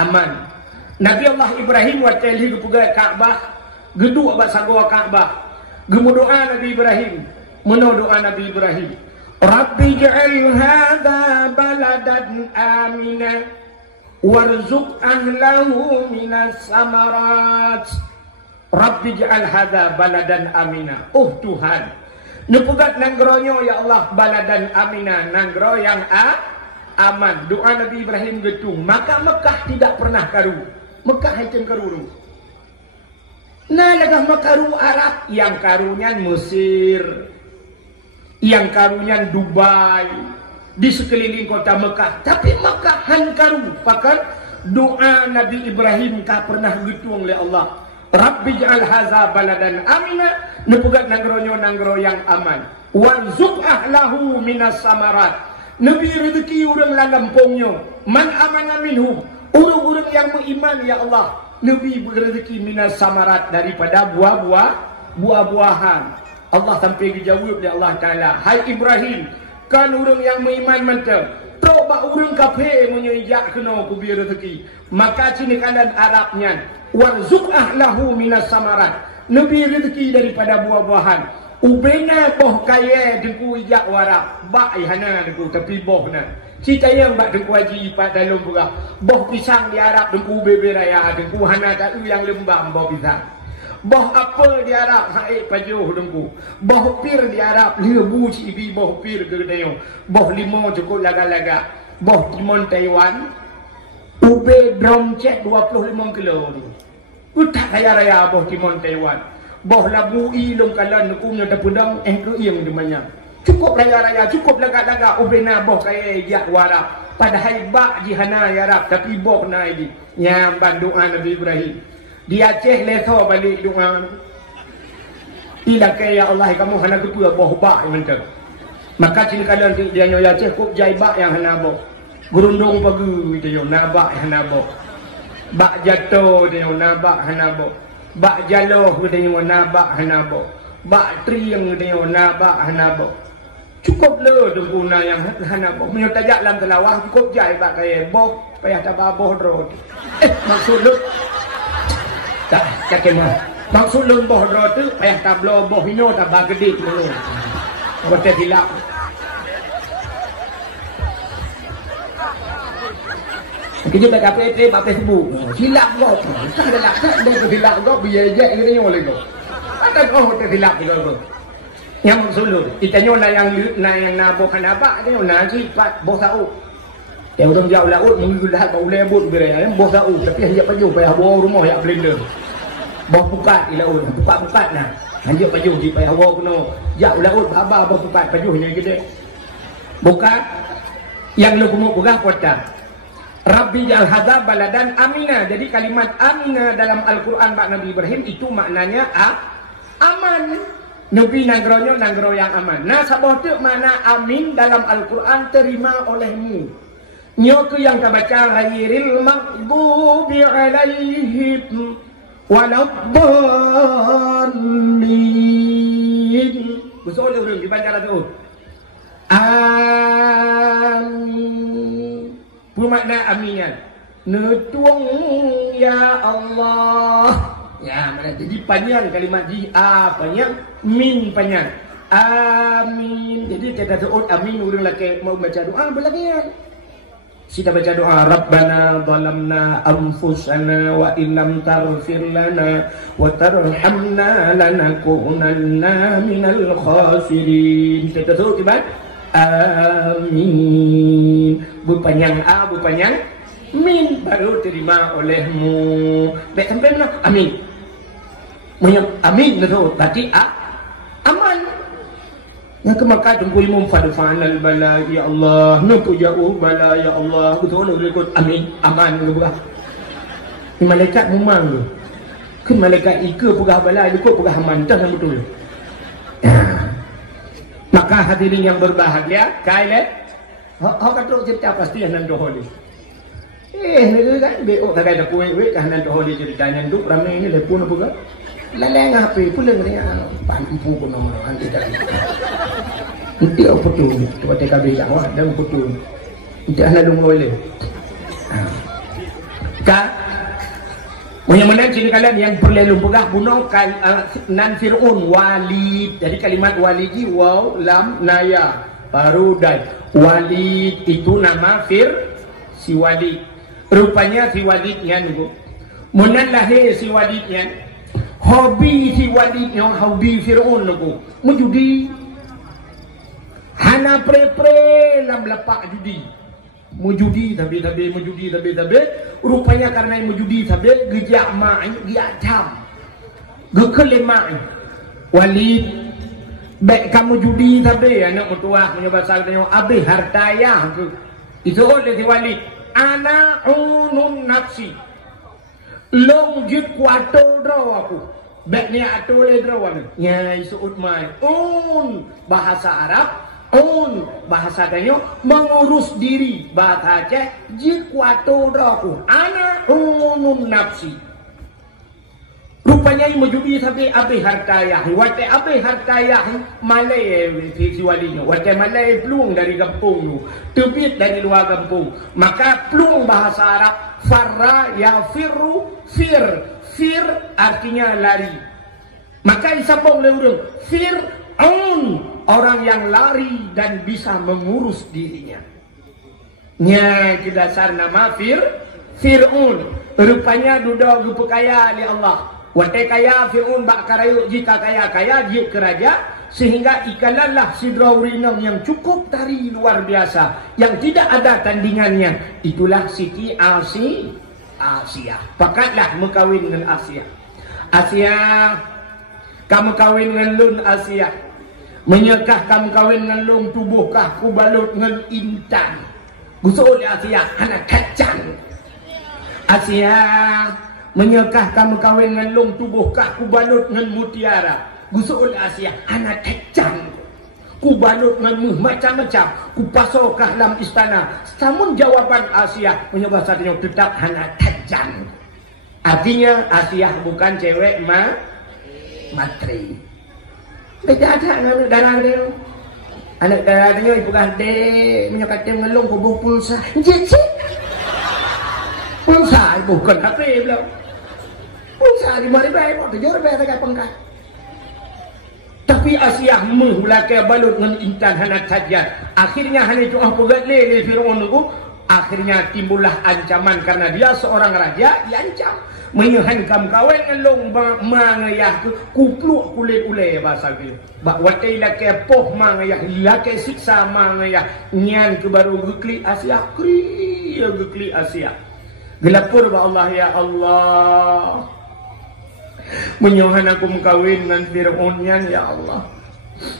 Aman. Nabi Allah Ibrahim waktu dia pergi Kaabah, geduk bahasa gua Kaabah. Gemu doa Nabi Ibrahim. Meno doa Nabi Ibrahim. Rabbi ja'al hadha baladan amina warzuq ahlahu minas samarat. Rabbi ja'al hadha baladan amina. Oh Tuhan, nepugat nanggronya ya Allah baladan amina, nanggro yang aman. Doa Nabi Ibrahim getung. Maka Mekah tidak pernah karu. Mekah itu karu. Nah lagah makaru Arab yang karunya Mesir, yang karunya Dubai, di sekeliling kota Mekah. Tapi Mekah han karu. Pakan doa Nabi Ibrahim kah pernah getung oleh Allah. Rabbi ja'al haza baladan amina, nepugat nanggro yang aman. Warzuq ahlahu minas samarat. Nabi rezeki orang langampungnya. Man amana minhum. Orang-orang yang beriman ya Allah. Nabi rezeki minas samarat daripada buah-buahan. Allah sampai dijawab oleh Allah Ta'ala. Hai Ibrahim, kan orang yang beriman mantap. Coba orang kafir menyejak kena kubi rezeki. Maka sini kanan Arabnya warzuq ahlahu minas samarat. Nabi rezeki daripada buah-buahan. Ubena boh kaya dengku ijak warap. Bak ihana dengku tapi boh na. Cita yang bak dengku haji ipat dalam pula. Boh pisang di Arab dengku bebe raya. Dengku hana tak yang lembam boh pisang. Boh apel di Arab haik pajuh dengku. Boh pir di Arab lebu cibi boh pir gedayong. Boh limau cukup laga-laga. Boh timun Taiwan ube drum cek 25 kilo tu. Utak raya-raya boh timun Taiwan. Boh labu ilung kalan nukumnya terpedang ke yang demanya. Cukup raya-raya, cukup laga-laga ube na boh kaya jak warap. Padahal bak jihana ya Arab tapi boh na ini. Nyamban doa Nabi Ibrahim. Di Aceh leso balik doa. Ila kaya Allah kamu hana ketua boh bak macam. Maka cini kalian dia nyoy Aceh kok jai bak yang hana boh. Gerundung pagi dia nabak hana boh. Bak jatuh dia nabak hana boh. Bak jaloh dia nabak hana boh. Bak triang dia nabak hana boh. Cukup le guna yang hana boh. Menyotajak dalam telawah cukup jai bak kaya boh payah tabah boh drot. Maksud lu tak kemah. Maksud lembah dro tu payah tablo boh hino tabah gede dulu. Apa hilap. Kita tak apa itu Facebook. Hilap kau. Tak ada lah. Tak ada hilap kau biaya je ni oleh kau. Ada kau hilap kau. Yang maksud kita nyola yang nabo kenapa dia nak sifat boh tahu. Yang orang jauh laut mengulah kau lebut berai boh tahu tapi hanya paju payah bawa rumah yang blender. Boh pukat di laut, pukat nah. Hanya paju di payah bawa kena. Jauh laut baba boh pukat pajunya gede. Buka yang lu kumuk buka kota. Rabbi ja'al hadza baladan amina. Jadi kalimat amina dalam Al-Qur'an Pak Nabi Ibrahim itu maknanya aman. Nabi nanggro yang aman. Nah sabah tu mana amin dalam Al-Qur'an terima olehmu. Nyo tu yang kita baca ghairil maghdubi alaihim waladdallin. Betul orang dibaca tu. Amin. Bermakna aminan. Netuang ya Allah. Ya, jadi panjang kalimat panjang, min panjang. Amin. Jadi kita doa amin orang lagi mau baca doa berlagian. Kita baca doa Rabbana zalamna anfusana wa illam taghfir lana wa tarhamna lanakunanna minal khasirin. Kita doa tiba. Amin. Berpanjang berpanjang min baru terima olehmu. Baik sampai mana? Amin. Amin betul. Berarti aman. Yang kemakar tunggu imam fadfa'anal bala ya Allah. Nuku jauh bala ya Allah. Betul nak ikut amin. Aman ke pegah. Ni malaikat memang tu. Ke malaikat ika pegah bala ikut pegah aman. Tak yang betul. Maka hadirin yang berbahagia, kailah hok katok cerita pasti yang nanti holi. Ni kan beok kadai dak kuih kan nanti holi ceritanya tu ramai ni lepun apa ke? Laleng HP pulang dia pampu ko nomor anti dak. Nanti apa tu? Coba TKB Jawa dan betul. Nanti ana lu boleh. Ka Munya-munya sini kalian yang perlu pegah bunuh nan Fir'un Walid. Jadi kalimat Walid ini waw lam naya baru dan Walid itu nama si Walid. Rupanya si Walidnya nunggu. Munan lahir si Walidnya. Hobi si Walidnya hobi Fir'un nunggu. Menjudi. Hana pre-pre lam lepak judi. Mujudi tapi rupanya karena mujudi tapi gejak main dia jam gekelemai Walid baik kamu judi tapi anak mertua punya pasal tanya abe hartaya itu oleh si Walid ana unun nafsi long jid kuato draw aku baik ni atole draw nya isu utmai bahasa Arab bahasa Dayo mengurus diri bahasa Aceh jikuato doku ana unun nafsi rupanya yang menjudi sampai abe hartayah wate abe hartayah malay si walinya wate malay pelung dari kampung tebit dari luar kampung maka pelung bahasa Arab farra yafiru fir artinya lari maka isapong leurung orang yang lari dan bisa mengurus dirinya. Nya dasar nama Fir'un. Rupanya duda rupa kaya oleh Allah. Wate kaya Fir'un bak karayu jika kaya jik keraja sehingga ikanlah sidra urinam yang cukup tari luar biasa yang tidak ada tandingannya. Itulah Siti Asia. Pakatlah mengkawin dengan Asia. Kamu kawin dengan Lun Asia. Menyekah kamu kawin dengan lung tubuhkah ku balut dengan intan. Gusul Asia anak kacang. Asia menyekah kamu kawin dengan lung tubuhkah ku balut dengan mutiara. Gusul Asia anak kacang. Ku balut dengan macam-macam. Ku pasokah dalam istana. Namun jawaban Asia menyebabkan satunya tetap anak kacang. Artinya Asia bukan cewek matri. Tidak ada anak darah dia. Anak darah dia ibu gade menyokatnya ngelung kubuh pulsa. Jijik. Pulsa bukan HP belum. sehari mari baik kok tujuh baik tak pengkat. Tapi Asia mula ke balut dengan intan hanat saja. Akhirnya hanya itu pegat lele Firaun itu. Akhirnya timbullah ancaman karena dia seorang raja diancam menyehankam kawan elong mangayah ke kupluk kulit ule bahasa gitu. Bak watai lake poh mangayah lake siksa mangayah nyan ke baru gekli Asia kri gekli Asia. Gelapur ba Allah ya Allah. Menyohan aku mengkawin dengan Firaun nyan ya Allah.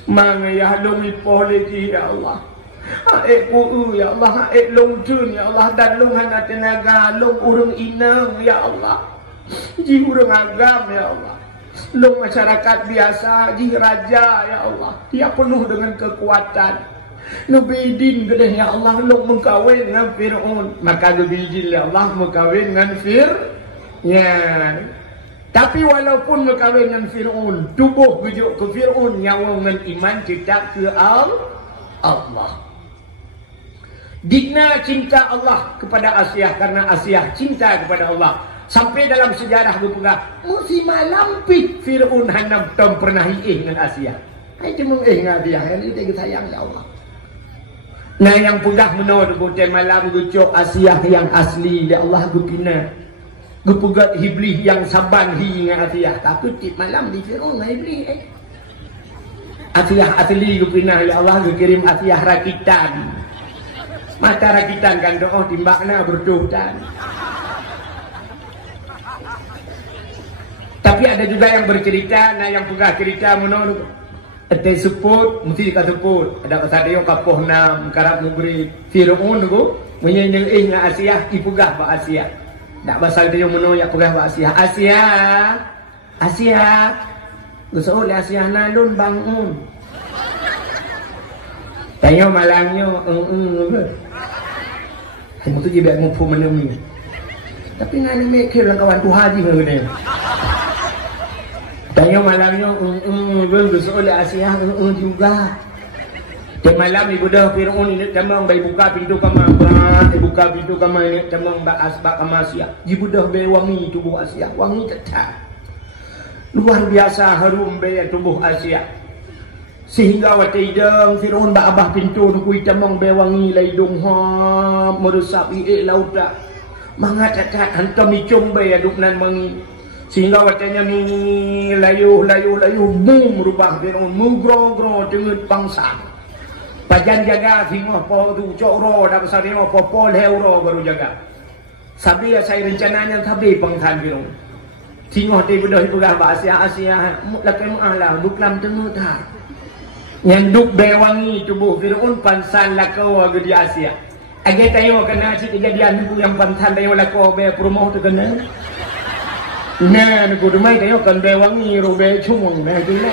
Mangayah lomi poh lagi ya Allah. Haik bu'u ya Allah, haik long jun ya Allah, dan long hana tenaga, long urung inang ya Allah, ji urung agam ya Allah, long masyarakat biasa, ji raja ya Allah, dia penuh dengan kekuatan. Nubidin gede ya Allah, long mengkawin dengan Fir'aun, maka nubidin ya Allah mengkawin dengan Fir'aun. Tapi walaupun mengkawin dengan Fir'aun, tubuh bujuk ke Fir'aun, nyawa dengan iman tidak ke Allah. Dina cinta Allah kepada Asia karena Asia cinta kepada Allah. Sampai dalam sejarah berpegang musim lampik Fir'aun hanam tom pernah dengan Asia. Hai cuma dengan dia yang itu sayang ya Allah. Nah yang pegang menurut kote malam gucok Asia yang asli ya Allah gupina. Gupegat Iblis yang saban dengan Asia. Tapi tip malam di Fir'aun Iblis Asia asli gupina ya Allah kirim Asia rakitan. Mata rakitan kan doa timbakna berdohtan. Tapi ada juga yang bercerita, nah yang pegah cerita menurut ete seput, mesti dikata seput. Ada kata dia kapoh nam karab mubri Fir'aun tu, menyendeng nga Asia, ipugah ba Asia. Tak basal dia menurut ya pegah ba Asia. Asia, gusto le Asia nalun bangun. Tanya malamnya, kamu tu je biar ngumpul menemui. Tapi ngani mekil lah kawan tu haji mengenai. Tanya malamnya, besok oleh Asia, juga. Dan malam ibu dah Fir'aun ini temang bayi buka pintu kamar, buka pintu kamar ini temang asbak kamar Asia. Ibu dah bayi wangi tubuh Asia, wangi tetap. Luar biasa harum bayi tubuh Asia. Sehingga waktu idang Fir'aun abah pintu nukui temang bewangi laidung ha merusak lauta mangat cacat hantam icung be aduk nan mangi sehingga waktunya ni layu boom rubah Fir'aun mugro dengan bangsa pajan jaga sehingga po tu cokro dah besar ni po heuro baru jaga sabi saya rencananya sabi pangkan Fir'aun sehingga ti bedah ibugah ba Asia lakai mu'ala duklam tengah tak nyanduk bewangi tubuh Fir'aun pansan lakau di Asia. Age tayo kena si kejadian itu yang pansan tayo lakau be promo tu kena. Nah, aku dumai tayo kan bewangi ro be cumung nah tu nah.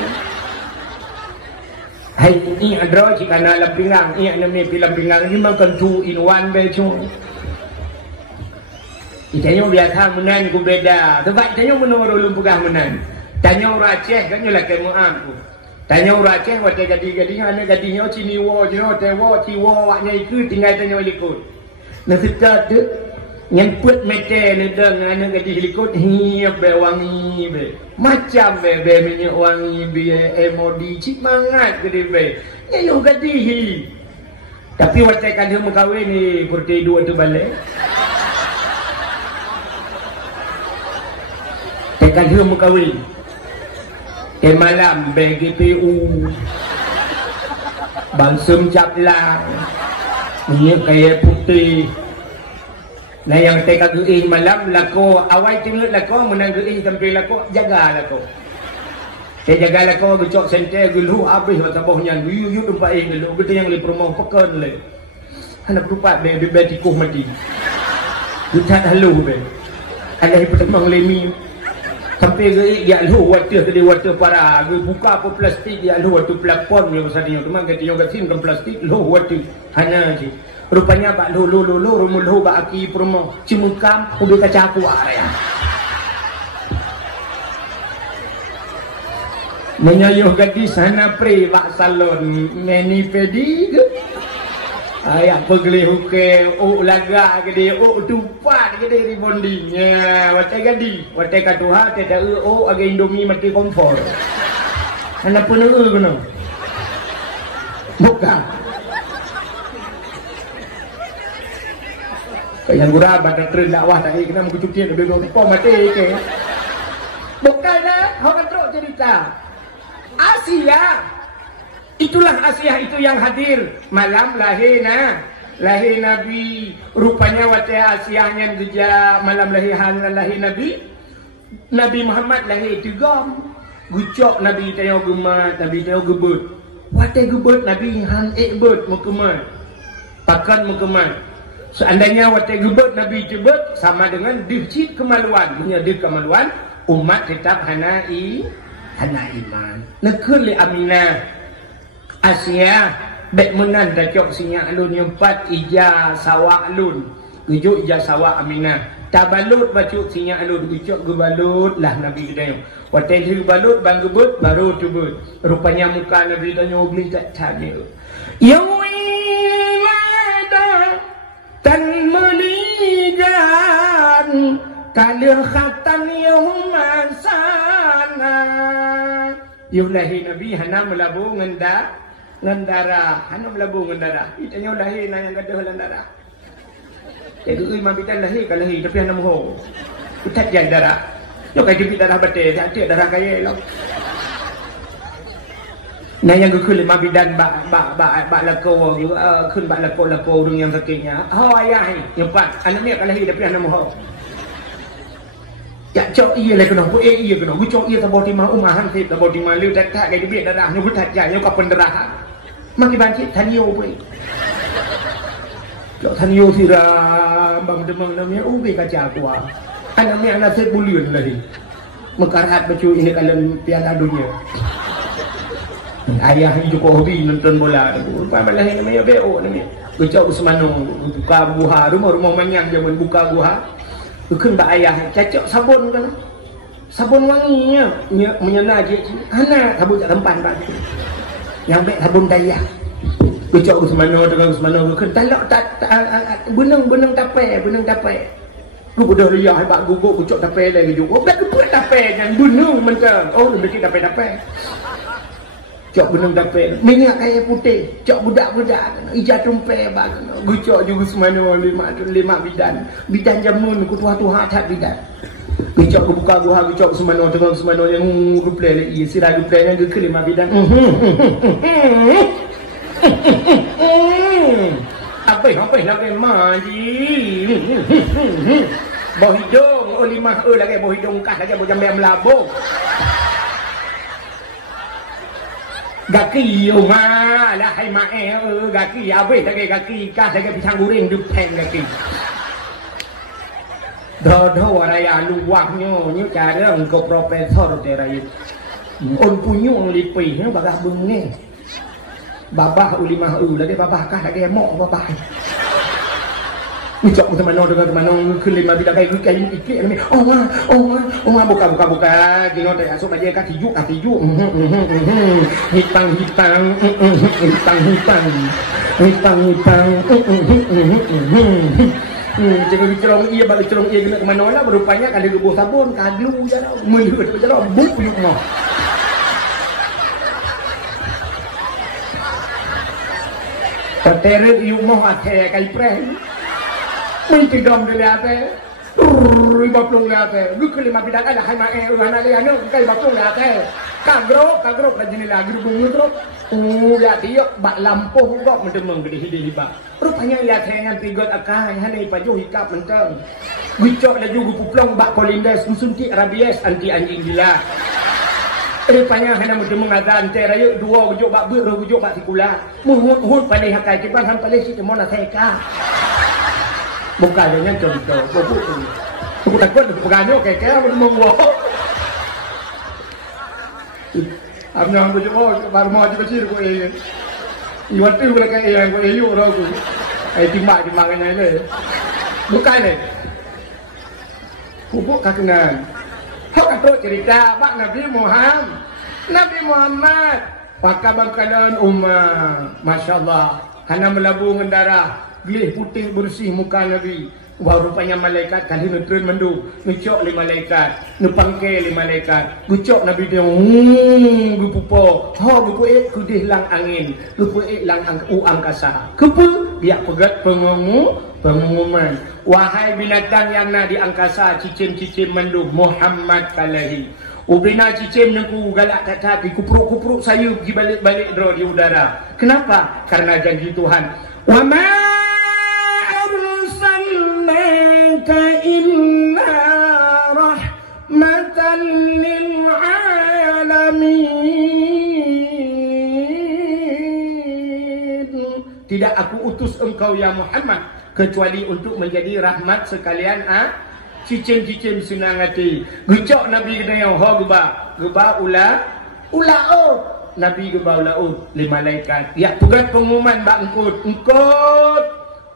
Hai ini adro si kana lampingang, iya nami pilampingang ni mang kan 2 in 1 be cumung. Itayo biasa menan ku beda. Sebab tayo menurut lumpugah menan. Tanyo Aceh kan nyolak ke muam. Tanya orang Aceh, waktu gading-gading, anak gadingnya cini wo, tewo, ciwo, waknya itu tinggal tanya likut. Nah kita tu, yang put mete ledang anak gading likut, hiap be wangi be, macam be minyak wangi be, emodi cik mangat gede be, yang gading. Tapi waktu kan dia mengkawin ni, kurti dua tu balik. Tekan dia mengkawin. Malam BGPU balsem caplang minyak kayu putih. Nah yang teka geing malam lako awal cengut lako menang geing sampai lako jaga lako. Saya jaga lako gecok sente gelu habis tabohnya yu tempat gelu gede yang li promo pekan le. Anak lupa be tikuh mati. Gutat halu be. Ada hipotemang lemi sampai dia lu water tadi water para buka apa plastik dia lu water plafon yang besar dia memang kita yoga tin kan plastik lu water hanya je rupanya bak lu rumul lu bak aki promo cimukam ubi kaca aku area menyayuh gadis sana pre bak salon meni pedi Ayah pegeli huke, laga gede, tupat gede di bondingnya. Watai gadi, watai katuha, teta agak Indomie mati kompor. Kenapa kena? Bukan. Kayak gurah badan tren dakwah tadi kena mengucuti lebih dulu mati ke. Bukan kau kan terus cerita. Asia. Itulah Asia itu yang hadir malam lahir Nabi. Rupanya watai Asianya juga malam lahir Nabi. Nabi Muhammad lahir tigam. Gucok Nabi tayo gemat, Nabi tayo gebut. Watai gebut Nabi han ekbut mukemat. Pakan mukemat. Seandainya watai gebut Nabi jebut sama dengan dicit kemaluan. Menyedih kemaluan umat tetap hana iman. Nekun li Aminah. Asia bek menan dacok sinya alun yang 4 ija sawak alun gujuk ija sawak Aminah tabalut bacuk sinya alun gujuk gebalut lah Nabi kedai watai gebalut bang gebut baru tubut rupanya muka Nabi tanya ogli tak tanya yang wada tan meligan kalir khatan yahuman sana yulahi Nabi hana melabu ngendara, hana melabu ngendara. Itanya lahir na yang gaduh ngendara. Jadi imam bitan lahir kan lahir tapi hana moho. Utat jai darah. Yo kai jepit darah bete, tak darah kaya elok. Nah yang kekul imam bidan ba lako juga kun ba lako dung yang sakitnya. Oh ayah yang 4 anak ni kan lahir tapi hana moho. Ya cok iya le kena, iya kena. Gu cok iya taboti ma umahan tip taboti ma liu tak kai jepit darah nyu utat jai yo ka pendarahan. Maki banci tanio pun. Kalau tanio sirah bang demang namanya ubi kaca kuah. Anaknya anak saya bulian lagi. Mekarat bacu ini kalian piala dunia. Ayah juga hobi nonton bola. Apa lagi namanya BO namanya. Kecok Usmano buka buha rumah manyang zaman buka buha. Bukan mbak ayah cacok sabun kan. Sabun wanginya menyena je. Anak sabun tak tempan bagi. Yang baik sabun daya. Kecok Usmano dengan Usmano bukan talak benang tapai. Lu bodoh dia hebat guguk kecok tapai lagi juga. Baik keput tapai kan benang mentang. Oh lebih tapai. Cok benang tapai. Minyak kayak putih. Cok budak-budak ijat tumpai bag. Kecok juga Usmano 5 bidan. Bidan jamun kutuha-tuha tak bidan. Kecok buka gua kecok Usmano dengan Usmano yang ruplay lagi. Sirah ruplay yang ke 5 bidan. Apa nak maji. Bau hidung olimah lagi bau hidung kah lagi bau jambe melabung. Gaki ma lah hai mae gaki abe lagi gaki kah lagi pisang goreng depeng gaki. Dodo waraya luwahnya nyu cara engkau profesor terai. On punyung lipi bagah bengeng. Babah ulimah lagi babah kah lagi mok babah. Ucap teman-teman dengan teman-teman kelima bidang kayak ikik ni. Oh ma buka. Gino tak asuk aja kaki juk. Hitang. Jangan cerong iya balik cerong iya kena kemana lah berupanya kada gebuh sabun kadu je lah melut je lah buk yuk mah. Terteret yuk mah ate kai preh. Mesti dom de ate. Ribaplung ate. Lu kelima bidang ada hai mae ana le anu kai baplung ate. Kagro ka jenis lagi bungu terus. Ya tiok bak lampuh kok mendemeng gede hiba. Rupanya ya saya tigot akai hanai pajuh hikap menteng. Wicok laju gupuplong bak kolindes suntik rabies anti anjing gila. Rupanya hana mendemeng azan terayu dua gujuk bak ber gujuk bak tikula. Muhut pada hakai kiban han pada si temona seka. Buka dengan contoh. Buku takut peganyo keke mendemeng wo. Amnya aku cuma baru mau kecil ko eh. Iwan tu boleh kayak ko eh yuk aku. Timbak kan ini. Bukan ni. Kubuk kakenan. Hak atau cerita bak Nabi Muhammad. Pakar bangkalan ummah. Masya-Allah. hana melabur dengan darah, gelih putih bersih muka Nabi. Wah, rupanya malaikat kali turun mendu, ngecok le malaikat, ngepangke le malaikat, gucok Nabi dia, gupupo, gupu kudih lang angin, gupu lang angkasa. Kepu dia pegat pengumuman. Wahai binatang yang na di angkasa, cicim-cicim mendu Muhammad kalahi. Ubina cicim nengku galak kata di kupruk-kupruk sayup di balik-balik dro di udara. Kenapa? Karena janji Tuhan. Wa ma arsalnaka illa rahmatan lil alamin. Tidak aku utus engkau ya Muhammad kecuali untuk menjadi rahmat sekalian cicim-cicim senang hati. Gucok Nabi kena geba ulaut. Nabi geba ulaut li malaikat. Ya pegat pengumuman bak engkut.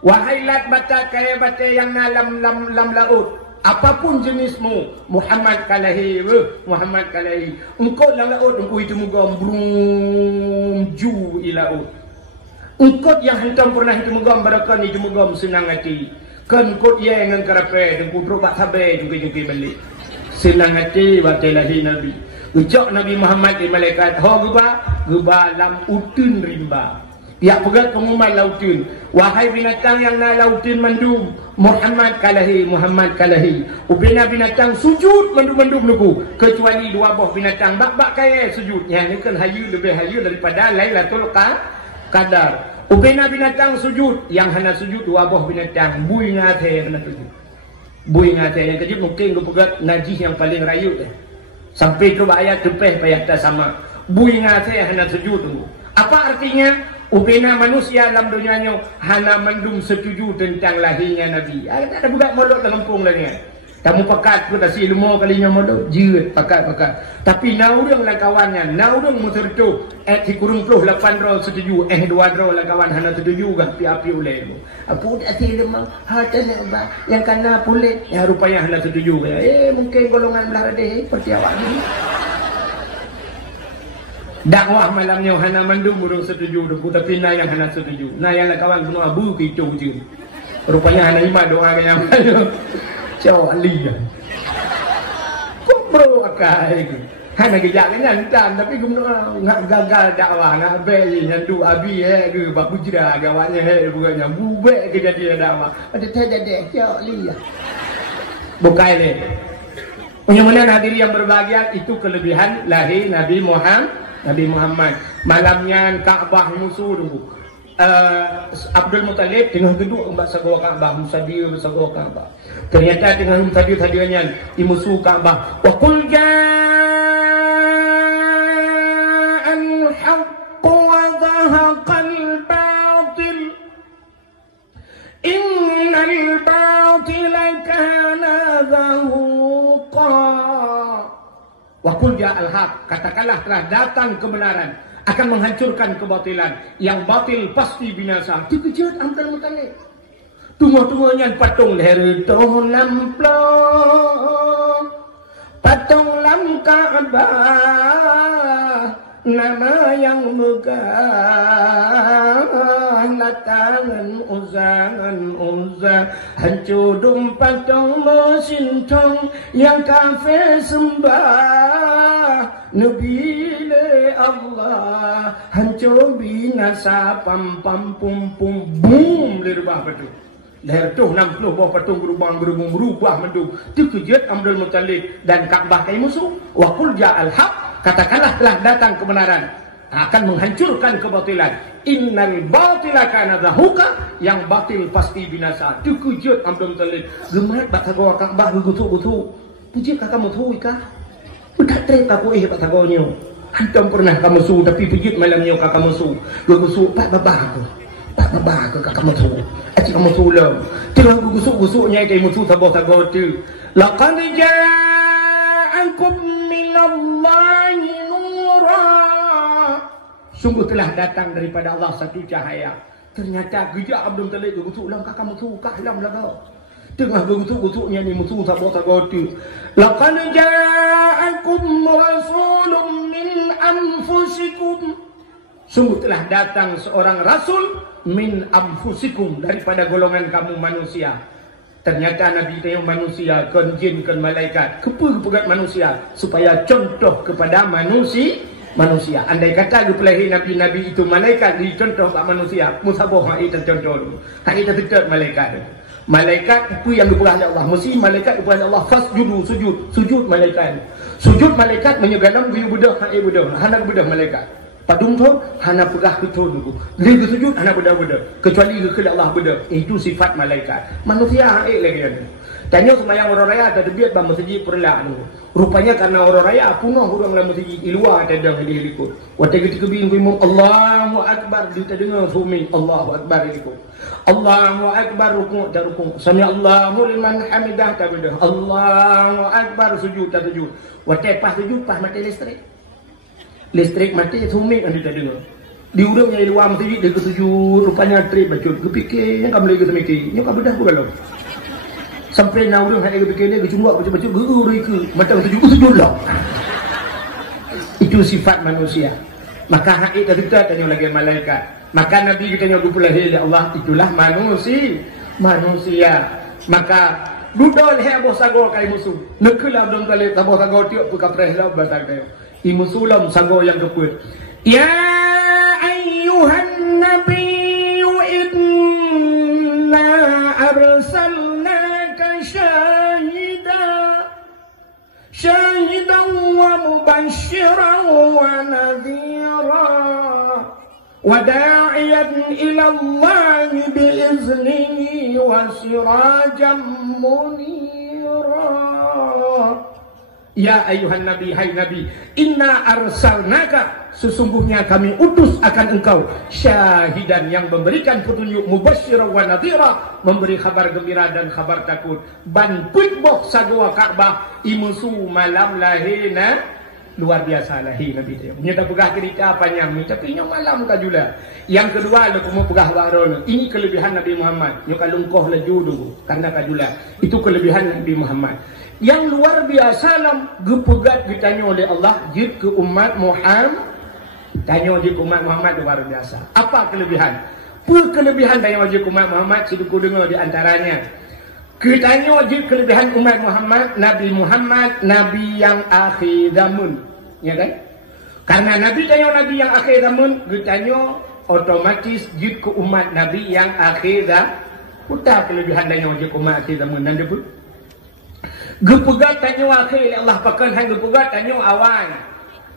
Wahai lat bata kaya bata yang lam laut. Apapun jenismu, Muhammad kalahi, Muhammad kalahi. Engkau lang laut, engkau itu mugam brum ju ilaut. Engkau yang hentam pernah itu mugam barakan itu mugam senang hati. Kan kot ye dengan karape dan putruk bak sabe juga balik. Senang hati batelahi Nabi. Ucap Nabi Muhammad di malaikat, geba lam utun rimba. Ya pegat pengumuman lautun. Wahai binatang yang na lautun mandum, Muhammad kalahi. Ubina binatang sujud mandum nuku. Kecuali dua buah binatang bak kaya sujud. Yang ni kan hayu lebih hayu daripada Lailatul Qadar. Ubina binatang sujud, yang hana sujud dua buah binatang. Bui ngate hana sujud. Bui ngate yang kejut mungkin lu pegat najis yang paling rayut. Sampai tu ayat tepeh payah tak sama. Bui ngate hana sujud. Apa artinya? Ubina manusia dalam dunianya hana mendung setuju tentang lahirnya Nabi. Ada budak molok dalam kampung lagi. Kamu pakat pun dah si ilmu kalinya molok jeut pakat. Tapi na urang lah kawannya, na urang motor tu si kurung 8 draw setuju, 2 draw lah kawan hana setuju gah api ulemu. Apa dak si lemah hata nak ba yang kana pulit ya rupanya hana setuju. Mungkin golongan belah radeh seperti awak ni. Dakwah malamnya hana mandung urang setuju tapi na yang hana setuju. Na yang lah kawan bunuh abu ke itu je. Rupanya hana iman doa yang Cau Ali Kubro akai hana gejak dengan tan tapi gumno ngak gagal dakwah ngak be nyandu abi ke bab bujra gawanya bukannya bubek kejadian dakwah ada terjadi Cau Ali bukai le. Punya hadiri yang berbahagia itu kelebihan lahir Nabi Muhammad. Malamnya Ka'bah musuh tunggu. Abdul Muttalib tengah geduk mbak sago Ka'bah, musadir sago Ka'bah. Ternyata dengan musadir-sadirnya di musuh Ka'bah. Wa qul ja'al haqq wa zahaqal batil. Innal batila kana zahuqa. Wa qul ja'al haqq, katakanlah telah datang kebenaran akan menghancurkan kebatilan. Yang batil pasti binasa. Dikejut Abdul Muttalib. Tunggu-tunggunya patung leher toh lamplo. Patung lam Ka'bah. Nama yang megah latangan uzza hancur patung mesin tong yang kafir sembah Nabi Allah hancur binasa pam pum boom lerbah betul. Leher tu 60 buah patung berubah mendu. Terkejut Abdul Muttalib dan Ka'bah kai musuh. Wa qul ja'al haq, katakanlah telah datang kebenaran akan menghancurkan kebatilan. Innal batila kana zahuqa, yang batil pasti binasa. Terkejut Abdul Muttalib. Gemat bak tago Ka'bah gutu. Puji kakak mutu ika. Bedak trek aku bak tagonyo. Hantam pernah kamu su tapi pijit malamnya kakak musuh. Gusu pak babah aku kakak musuh. Acik kamu sulam. Tengah gusuk-gusuknya kai musuh taboh-taboh tu. Laqad ja'akum minallahi nura. Sungguh telah datang daripada Allah satu cahaya. Ternyata gejak Abdul Muttalib gusuk lam kakak musuh kahlam laga. Tengah gusuk-gusuknya ni musuh taboh-taboh tu. Laqad ja'akum rasulun min anfusikum sungguh telah datang seorang rasul min anfusikum, daripada golongan kamu manusia. Ternyata Nabi tanya manusia, kan jin, kan malaikat, kepegat manusia supaya contoh kepada manusia. Andai kata kepelahi Nabi-Nabi itu malaikat, dicontoh kat manusia, musabah hak itu contoh dulu. Hak itu tidak malaikat. Malaikat itu yang diperah oleh Allah. Mesti malaikat diperah oleh Allah. Fasjudu, sujud malaikat. Sujud malaikat menyeganam biu budak, hak budak, hanak budak malaikat. Padung tu hana pegah betul dulu. Dia sujud hana budak-budak. Kecuali ke Allah budak. Itu sifat malaikat. Manusia lagi kan. Tanya sembahyang orang raya ada debiat bang masjid perlah tu. Rupanya karena orang raya punah orang dalam masjid di luar ada dia ikut. Waktu ketika bingung Allahu akbar dia dengar suami Allahu akbar ikut. Allahu akbar rukuk tak rukuk. Sami Allahu liman hamidah tak benda. Allahu akbar sujud tak sujud. Waktu pas sujud pas mati listrik. Listrik mati suami kan dia tak dengar. Di urangnya di luar masjid dia sujud rupanya trip bacut. Kepikir kamu lagi semikir. Nyok bedah pun kalau. Sampai nak urang hak dia fikir dia kecunggak baca-baca geru ke macam sujud lah. Itu sifat manusia. Maka hak itu kita tanya lagi malaikat. Maka Nabi kita tanya pula ya Allah, itulah manusia. Maka dudol he abo sago kai musuh. Nekela dom kali abo sago tiok pu kapreh lah basar kai. I musulam sago yang keput. Ya ayyuhan nabiyyu inna arsalnaka syahidan wa mubasysyiran wa nadhira wa da'iyan ila Allah biiznihi wa sirajan munira. Ya ayuhan nabi, hai nabi, inna arsalnaka, sesungguhnya kami utus akan engkau syahidan, yang memberikan petunjuk, mubasysyiran wa nadhira, memberi kabar gembira dan kabar takut. Ban putboh sagwa Ka'bah imusu malam lahina luar biasa lahi nabi dia. Punya tak pegah cerita panjang ni tapi nyok malam ka jula. Yang kedua lu mau pegah baron. Ini kelebihan Nabi Muhammad. Nyok kalungkoh laju dulu karena ka jula. Itu kelebihan Nabi Muhammad. Yang luar biasa lam gepegat ditanya oleh Allah jid ke umat Muhammad. Tanya jid umat Muhammad luar biasa. Apa kelebihan? Kelebihan tanya jid umat Muhammad siduku dengar di antaranya. Kitanya wajib kelebihan umat Muhammad, Nabi yang akhir zaman, ya kan? Karena Nabi Nabi yang akhir zaman, kitanya otomatis jid ke umat Nabi yang akhir zaman. Kita kelebihan tanya wajib umat akhir zaman nanti pun. Gepegat tanya akhir Allah pakan hang gepegat tanya awal.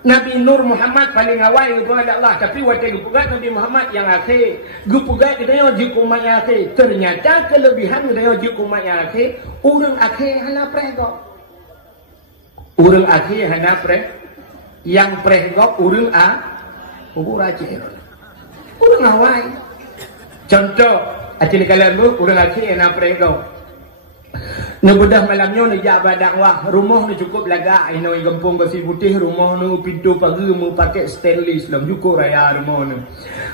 Nabi Nur Muhammad paling awal kepada Allah, tapi waktu gepegat Nabi Muhammad yang akhir. Gepegat kita yang wajib umat yang akhir. Ternyata kelebihan kita yang wajib umat yang akhir, orang akhir hana preh kok. Orang akhir hana preh. Yang preh kok orang ubur akhir. Orang awal. Contoh, acil kalian bu, orang akhir hana preh kok. Nebudah malamnya ni jabat dakwah, rumah ni cukup laga, ino gempung besi putih, rumah ni pintu pagi mu pakai stainless dalam cukup raya rumah ni.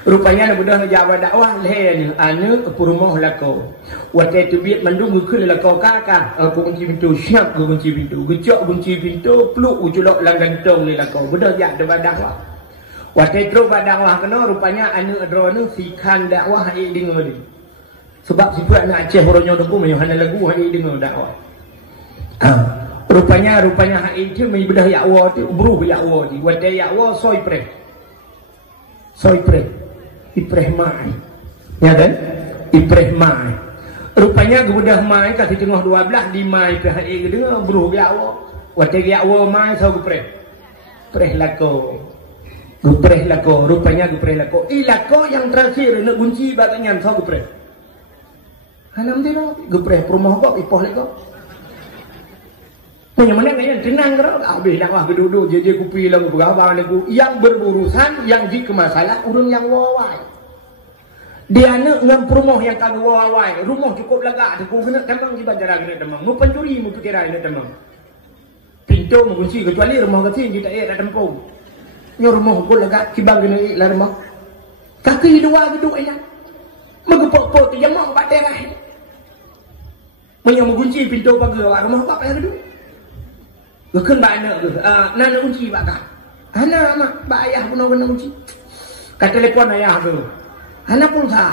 Rupanya nebudah ni jabat dakwah leh ni, ane ke rumah lako. Waktu itu biat mandung ke lako kakak, aku kunci pintu, siap aku kunci pintu, gecok kunci pintu, peluk uculok langgantong ni lako. Budah jak debat dakwah. Waktu itu dakwah kena, rupanya ane adro ni sikan dakwah ai dengar ni. Sebab sifat nak Aceh orangnya dengku menyuhana lagu hari dengar dakwah. Rupanya hari itu bedah yakwa tu beruh yakwa di. Waktu yakwa soi preh. Ipreh mai. Ya kan? Ipreh mai. Rupanya bedah mai kat tengah 12 di mai ke hari dengar beruh yakwa. Waktu yakwa mai so preh. Preh lako. Rupanya gepreh lako. Lako yang terakhir nak kunci bagian so gepreh. Alhamdulillah, gepreh rumah kau, ipoh lagi kau. Punya mana yang tenang kau? Habis dakwah duduk, je kupi lagu berabang lagu. Yang berurusan, yang jika masalah, urang yang wawai. Dia nak dengan rumah yang kagak wawai. Rumah cukup lega, aku kena temang di bandara kena temang. Mu pencuri, mu pikiran kena temang. Pintu mu kunci, kecuali rumah kecil kita ada tempung. Nyo rumah aku lega, kibang kena lah rumah. Kaki dua gedung enak. Megepok-pok tu yang mau buat daerah. Menyang mengunci pintu pagar awak rumah apa yang duduk. Gekan ba anak tu. Nana kunci ba kak. Ana mak ba ayah pun kena kunci. Kat telefon ayah tu. Anak pulsa.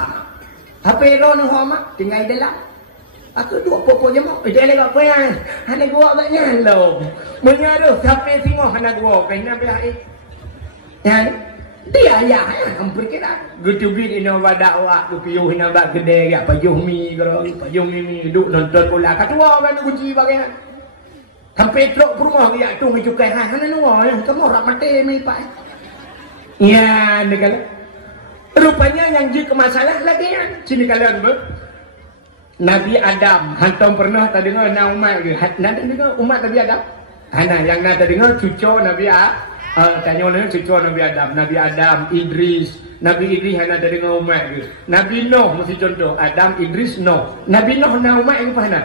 HP ro ni homa tinggal dalam. Aku duk pokoknya mau. Dia lagi apa yang? Anak gua banyak lo. Menyaruh HP singo anak gua kena belai. Yan. Dia ayah hampir kira. Gutubin ino badawa kupiuh ina bak gede ya pajuh mi gero pajuh mi duk nonton bola katua kan kunci bagian. Sampai truk rumah dia tu ngejukai hana nuwa yang kamu rak mate mi pak. Ya negala. Rupanya yang ji ke masalah lagi kan. Sini kalian ber. Nabi Adam hantam pernah tadi dengar na umat ke? Nanti dengar umat Nabi Adam. Hana yang nanti dengar cucu Nabi Adam. Tanya orang cucu Nabi Adam, Idris, Nabi Idris hanya ada dengan umat ke. Nabi Nuh mesti contoh, Adam, Idris, Nuh. Nabi Nuh na umat yang mana?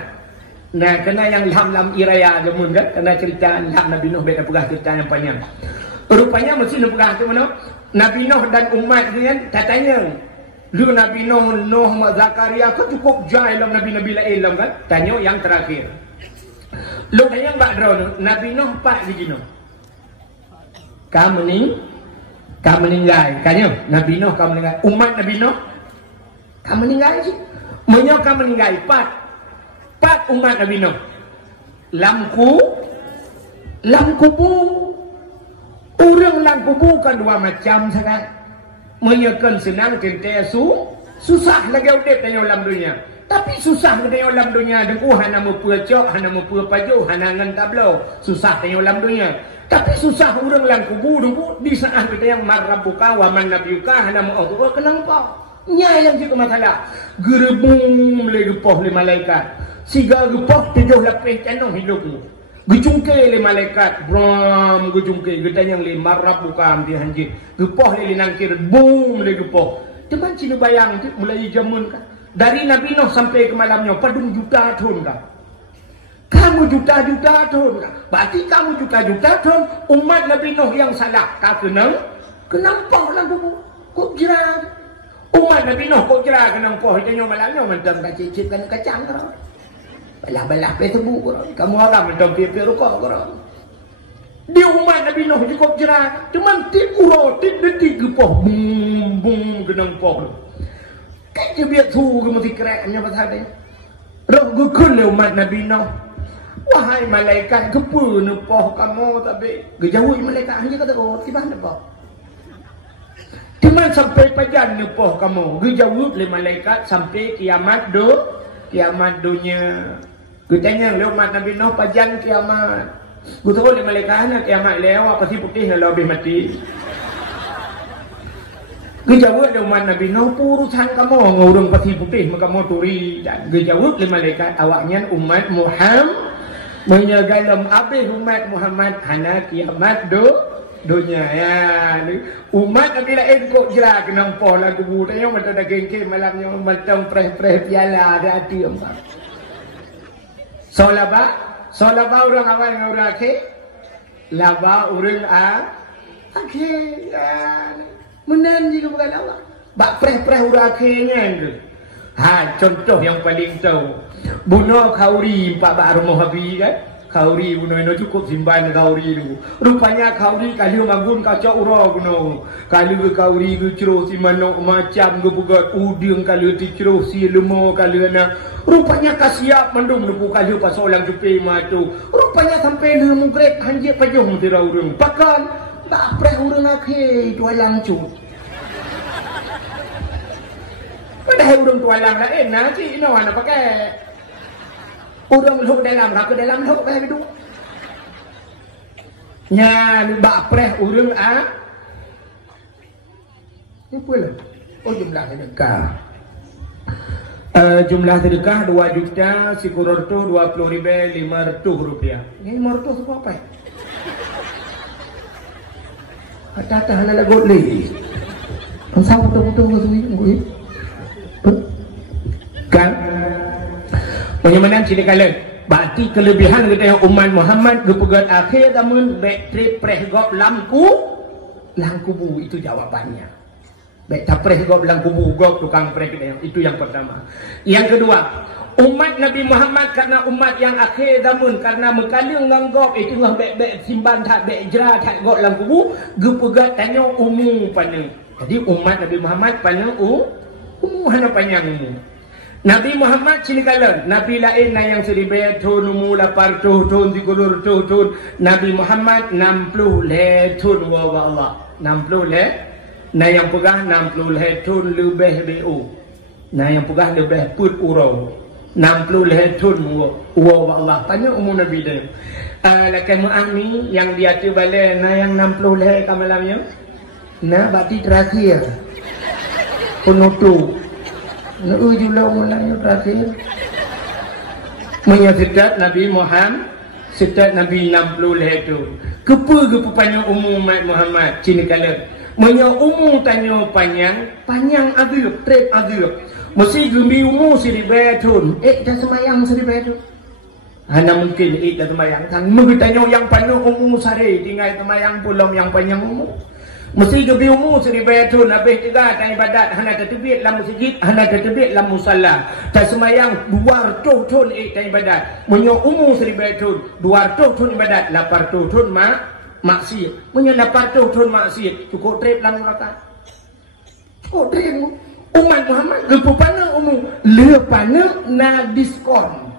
Nah, kena yang lam iraya lemun kan, kena cerita Nabi Nuh beda pegah cerita yang panjang. Rupanya mesti nak pegah tu mana? Nabi Nuh dan umat dia katanya, lu Nabi Nuh Zakaria kan cukup jahil nabi-nabi lain kan? Tanya yang terakhir. Lu tanya mbak drone, Nabi Nuh pak begini. Kamu meninggal kanyo Nabi Nuh kamu meninggal umat Nabi Nuh kamu meninggal je menyo kamu meninggal pat umat Nabi Nuh lam kubu orang lam kubu kan dua macam sangat menyekan senang kente susah lagi udip tanyo lam dunia tapi susah tanyo lam dunia dengku hana mepecok hana mepepaju hana ngan tablo susah tanyo lam dunia. Tapi susah orang lang kubu di saat kita yang marrabuka wa man nabiyuka hana mau tu kenapa? Nya yang juga masalah. Gerebung le gepoh le malaikat. Siga gepoh 7 lapis canong hidupmu. Gejungke le malaikat, bram gejungke getanyang le marrabuka amdi hanji. Gepoh le nangkir boom le gepoh. Teman sini bayang tu mulai jamun kan. Dari Nabi Nuh sampai ke malamnya padung juta tahun kan. Kamu juta-juta tahun. Berarti kamu juta-juta tahun umat Nabi Nuh yang salah. Kau kenapa lah kok jerah. Umat Nabi Nuh kok jerah kenapa. Hanya malamnya mentang cicit kan kacang kau. Balah-balah petebu kau. Kamu orang mentang pipi rukuk kau. Dia umat Nabi Nuh cukup jerah. Cuman tip uro, tip detik gepoh. Bum kenang poh. Kaya biar tu mesti kereknya pasal dia. Roh gukun le umat Nabi Nuh. Wahai malaikat kepu nepoh kamu tapi gejauhi malaikat hanya kata oh tiba nepoh. Cuman sampai pajan nepoh kamu gejauhi le malaikat sampai kiamat dunia. Gutanya le umat Nabi Nuh pajan kiamat. Gutu le malaikat na kiamat lewat pasti putih lebih mati. Gejauh le umat Nabi Nuh urusan kamu ngurung pasti putih kamu turi dan gejauh le malaikat awaknya umat Muhammad menyegalam habis umat Muhammad hana kiamat dunia ya umat Nabi lain kok jelah kenang poh lagu budaya mata dah gengke malamnya macam preh-preh piala ada hati empat solaba orang awal dengan orang akhir laba orang akhir menan juga bukan Allah bak preh-preh orang akhirnya tu. Contoh yang paling tahu bunuh kauri pak rumah habis kan kauri bunuh itu cukup simpan kauri tu rupanya kauri kali magun kacau ura bunuh kali kauri ke ceruh si manok macam ke bugat udang kali di ceruh si lemah kali na rupanya kasiap mendung nupu kali pas orang jupi matu rupanya sampai lemu grek hanjir pajung tira urang pakan tak preh urang akhir tu langsung. Padahal urang tualang lain nanti ino ana pakai urang luk dalam ke dalam luk pakai itu nya bak preh urang ni pula jumlah sedekah 2 juta sikuror tu 20.500 rupiah ni 500 apa kata hana lagu le ang sawo betul ngui kan bagaimana ciri kalian berarti kelebihan kita yang umat Muhammad kepegat akhir namun baik preh gop langkubu itu jawabannya baik tak preh gop langkubu gop tukang preh kita itu yang pertama yang kedua umat Nabi Muhammad karena umat yang akhir namun karena mekaling nganggop itu baik simban tak baik jerah tak gop langkubu kepegat tanya umum paneng Jadi umat Nabi Muhammad panjang hana panjang Nabi Muhammad sini kala Nabi lain na yang 1,000 tahun umur 80 tahun 30 tahun Nabi Muhammad 60 tahun wa Allah 60 na yang pegang 60 tahun lebih BU na yang pegang lebih put urau 60 tahun wa Allah panjang umur Nabi dia lakan mu'ami yang dia tu balik na yang 60 kamalamnya na bati terakhir penutup na ujulah mulanya terakhir menyaksikan Nabi Muhammad setiap Nabi 60 itu kepa panjang umum umat Muhammad cini kala menya umum tanya panjang agak trip agak mesti gemi umur 1,000 tahun dah semayang 1,000 tahun hanya mungkin dah semayang kan mengetanya yang panjang umur sehari tinggal semayang pulang yang panjang umur mesti gemi umur 1,000 tahun habis juga tak ibadat hanya tertebit dalam masjid hanya tertebit dalam musalla tak semayang 200 tahun tak ibadat menya umur 1,000 tahun 200 tahun ibadat 800 tahun maksiat menya 800 tahun maksiat cukup trip dalam neraka cukup trip umat Muhammad kepupana umum lepana na diskon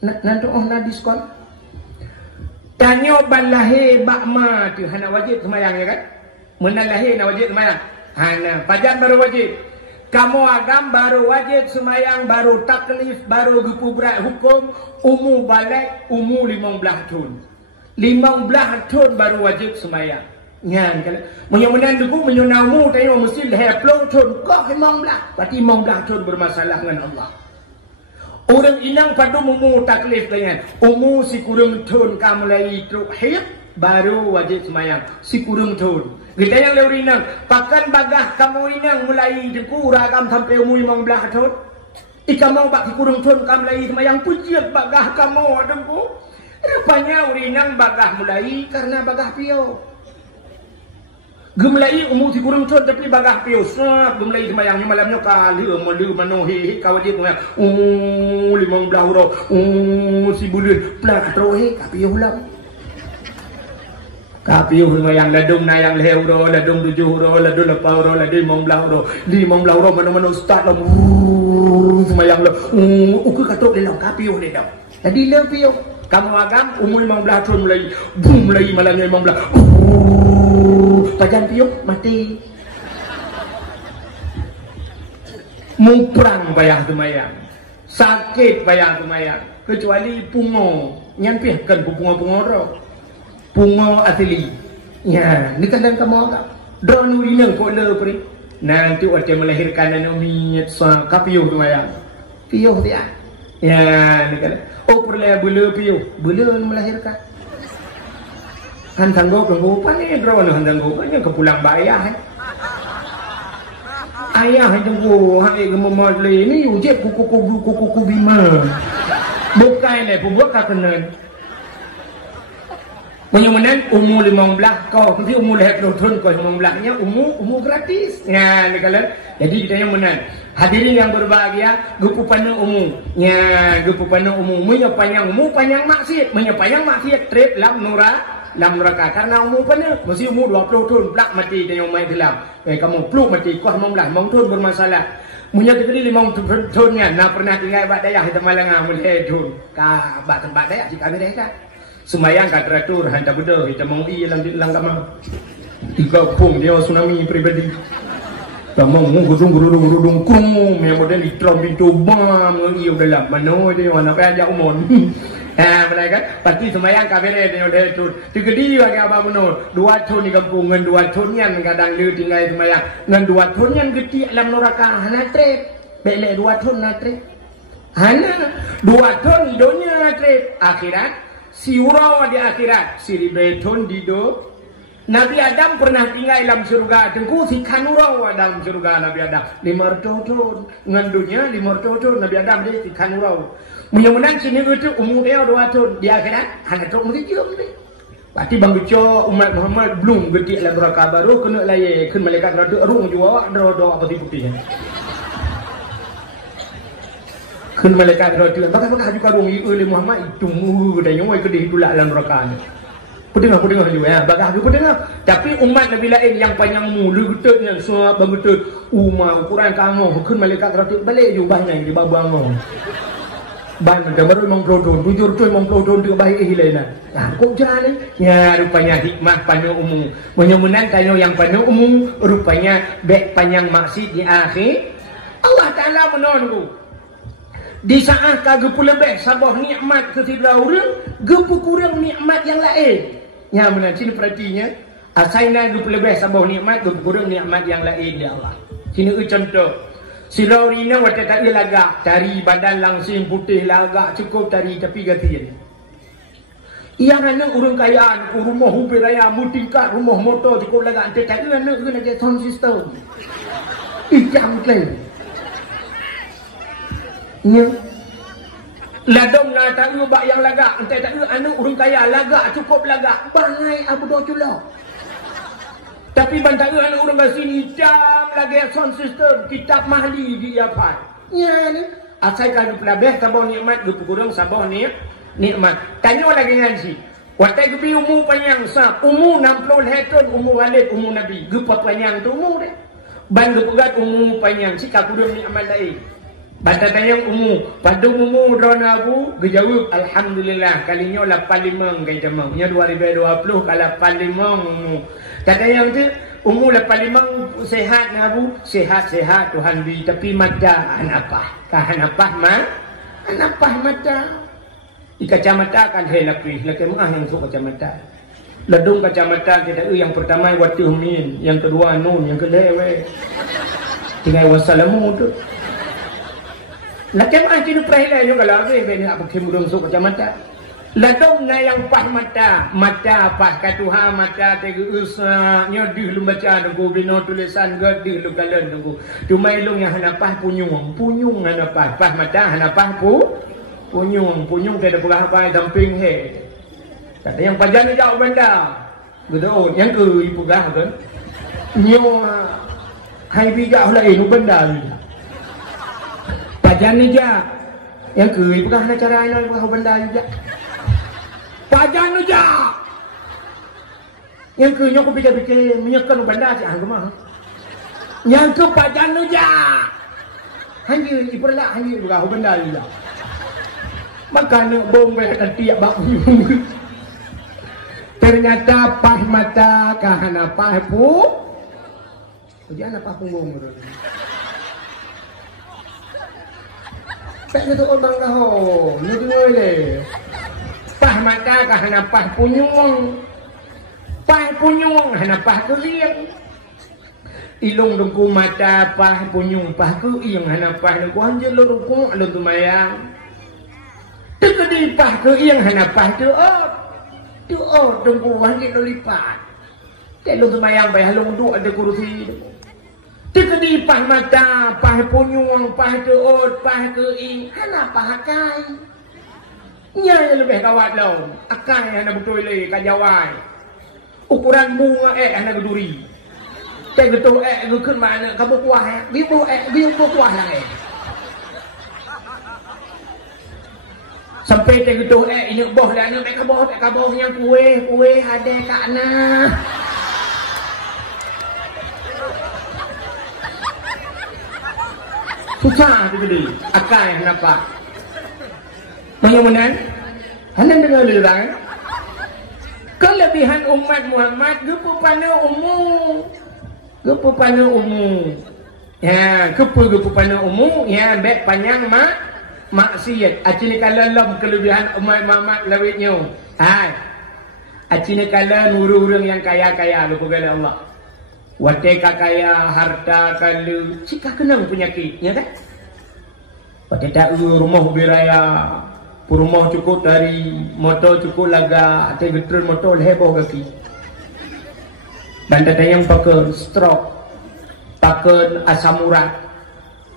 na diskon tanya ban lahir bakma tu hana wajib semayang ya kan mana lahir na wajib semayang hana pajan baru wajib kamu agam baru wajib semayang baru taklif baru gepu berat hukum umur balik umur 15 tahun 15 tahun baru wajib semayang nyan kalau menyemenan duku menyenamu tanya mesti lahir 10 tahun kau 15 berarti 15 tahun bermasalah dengan Allah orang inang pada umur taklif dengan umur si kurang tahun kamu mulai tauhid baru wajib semayang si kurang tahun kita yang lewat inang pakan bagah kamu inang mulai deku ragam sampai umur 15 tahun ikamu bak si kurang tahun kamu mulai semayang pujian bagah kamu deku rupanya orang inang bagah mulai karena bagah pio gemulai umur si kurang tahun tapi bagah pio sab gemulai semayangnya malamnya kali malu manohi kawajib semayang 15 euro si bulan plak trohe kapio ulang kapio semayang ladung nayang euro ladung 7 euro ladung 8 euro ladung 15 euro mana-mana start lah semayang lah uku katrok dia lah kapio dia dah jadi lebih kamu agam umur 15 tahun mulai malamnya 15 pajan piuk mati muprang bayang semayang sakit bayang semayang kecuali pungo nyampihkan pungo pungo asli ya ni kadang kamu agak drone urinang kok le pri nanti waktu melahirkan anu minyat sa kapiuh semayang piuh dia ya ni kadang perlu bela melahirkan hantang go pani drone hantang go kan ke pulang bayar ayah hantang go hai gemomodle ini ujep kuku bima bukan le buat kakenan menyemenan umur 15 kau nanti umur 20 tahun kau 15 nya umur gratis ya ni kalau jadi kita yang menan hadirin yang berbahagia gupu panjang umum nya gupu panjang umum panjang maksiat panjang maksiat trip lam neraka karena umur panjang mesti umur 20 tahun plak mati dan yang mai dalam kamu pluk mati kau 15 tahun bermasalah munya tegeri 5 tahun nya na pernah tinggal bak dayah di Malanga mulai tahun ka bak tempat dayah jika mereka semayang kat teratur hantar benda kita mau lang kamar tiga pung dia tsunami pribadi kamu gudung krum yang model di trom pintu bam ngiu dalam mana dia mana pe aja umon mereka pasti semayang kabere dia udah itu tegedi bagi apa benar 2 tahun di kampung ngan 2 tahun yang kadang lu tinggal semayang ngan 2 tahun yang gede alam neraka hana trip bele 2 tahun na trip hana 2 tahun dunia na trip akhirat si urau di akhirat si ribeton di do Nabi Adam pernah tinggal dalam surga tengku si kanurau dalam surga Nabi Adam 500 tahun ngan dunia 500 tahun Nabi Adam dia si kanurau mudah-mudahan sini itu umur dia 2 tahun di akhirat hanya tahun mesti jom ni berarti bang bico umat Muhammad belum gede dalam neraka baru kena layak kena malaikat rada arung jua doa apa putih kena malaikat rada bakal juga arung oleh Muhammad itu dah nyoi gede itulah dalam neraka Pedengah juga ya, bagah aku pedengah. Tapi umat Nabi lain yang panjang umur, getut yang semua bergetut, ukuran kamu, kun malaikat ratik balik juga banyak di bawah bangun. Ban dah baru memang pelodon, bujur tu memang pelodon tu baik hilainya. Nah, kok jalan ya rupanya hikmah panjang umum. Menyemunan kalau yang panjang umum, rupanya bek panjang maksud di akhir. Allah Ta'ala menunggu. Di saat kagak pula bek sabah nikmat ketiga orang, gepu kurang nikmat yang lain. Ya benar, sini perhatinya. Asaina gepu lebih sabah nikmat, gepu kurang nikmat yang lain ya Allah. Sini contoh. Si Laurina waktu tak ada lagak, cari badan langsing putih lagak cukup cari tapi gantian. Yang anak orang kaya, rumah hubi raya, mutingkat, rumah motor cukup lagak, tak ada anak kena get sound system. Ijam klaim. Nya ladong na tak ada bak yang lagak, tak ada anak orang kaya lagak cukup lagak, bangai abu do culok. Tapi bantai anak orang kat sini jam lagi sound system kitab mahli dia apa? Ya ni. Asal kalau pelabeh sabah nikmat gepu kurang sabah ni nikmat. Tanya lagi ngaji. Waktu gepi umur panjang sah, umur 60 hektar umur Walid umur Nabi. Gepu panjang tu umur deh. Ban gepu gat umur panjang sikap kurang nikmat lain. Bata tanya umur, pada umur drone abu, gejawab alhamdulillah kalinya 85 kata mau. Nya 2020 kalau 85 umur. Kata yang tu umur 85 sehat abu, sehat-sehat Tuhan beri tapi mata anapah. Kahanapah mah? Anapah mata. Di kacamata kan hai lapis, laki mah yang suka kacamata. Ledung kacamata kita yang pertama wati min, yang kedua nun, yang kedua tinggal wassalamu tu. Laki mah kini perihal juga lagi benda apa kemudung suka kacamata. Ledung na yang pah mata pah katuha mata tega usah nyodih lu baca nunggu bino tulisan gedih lu kalen nunggu. Cuma ilung yang hanapah punyung hanapah pah mata hanapah punyung tidak pernah apa damping he. Kata yang pajan ni jauh benda. Betul, yang ke ibu gah kan. Nyo hai bijak lain benda ni. Pajan ni ja. Yang ke ibu gah nak cara ini ibu benda juga. Pajan ni ja. Yang ke nyo ko pikir-pikir menyekan benda si hang mah. Yang ke pajan ni ja. Hanya ibu lah hanya ibu gah benda juga. Maka nak bom dan tiap bak ternyata pah mata kahana pah pu jangan apa punggung tak itu orang dah ni dengar le pah mata kahana pah punyung hana pah keliang ilung dengku mata pah punyung pah keliang hana pah dengku anjir lu dengku lu tumayang terkedipah ke yang hanapah tu tunggu wangi lo lipat kalau semayang bayar long duk ada kursi terkedipah mata pah punyung pah tuot pah ke ing hanapah akai nya lebih kawat lo akai hana betul le kajawai ukuran bunga hana berduri tak betul ke mana kamu kuah biu kuah lah sampai tergetuh ini boh dah nak kaboh yang kuih ada kat na susah tu gede akai kenapa menyemunan hanya dengar lirang kelebihan umat Muhammad gepu pana umum ya gepu pana umum ya bek panjang maksiat acini kala lam kelebihan umat Muhammad lawitnya hai acini kala urang yang kaya lupa kala Allah wateka kaya harta kala cika kenang penyakitnya kan wate tak rumah biraya rumah cukup dari motor cukup laga ate betul motor heboh kaki dan ada yang pakai stroke pakai asam urat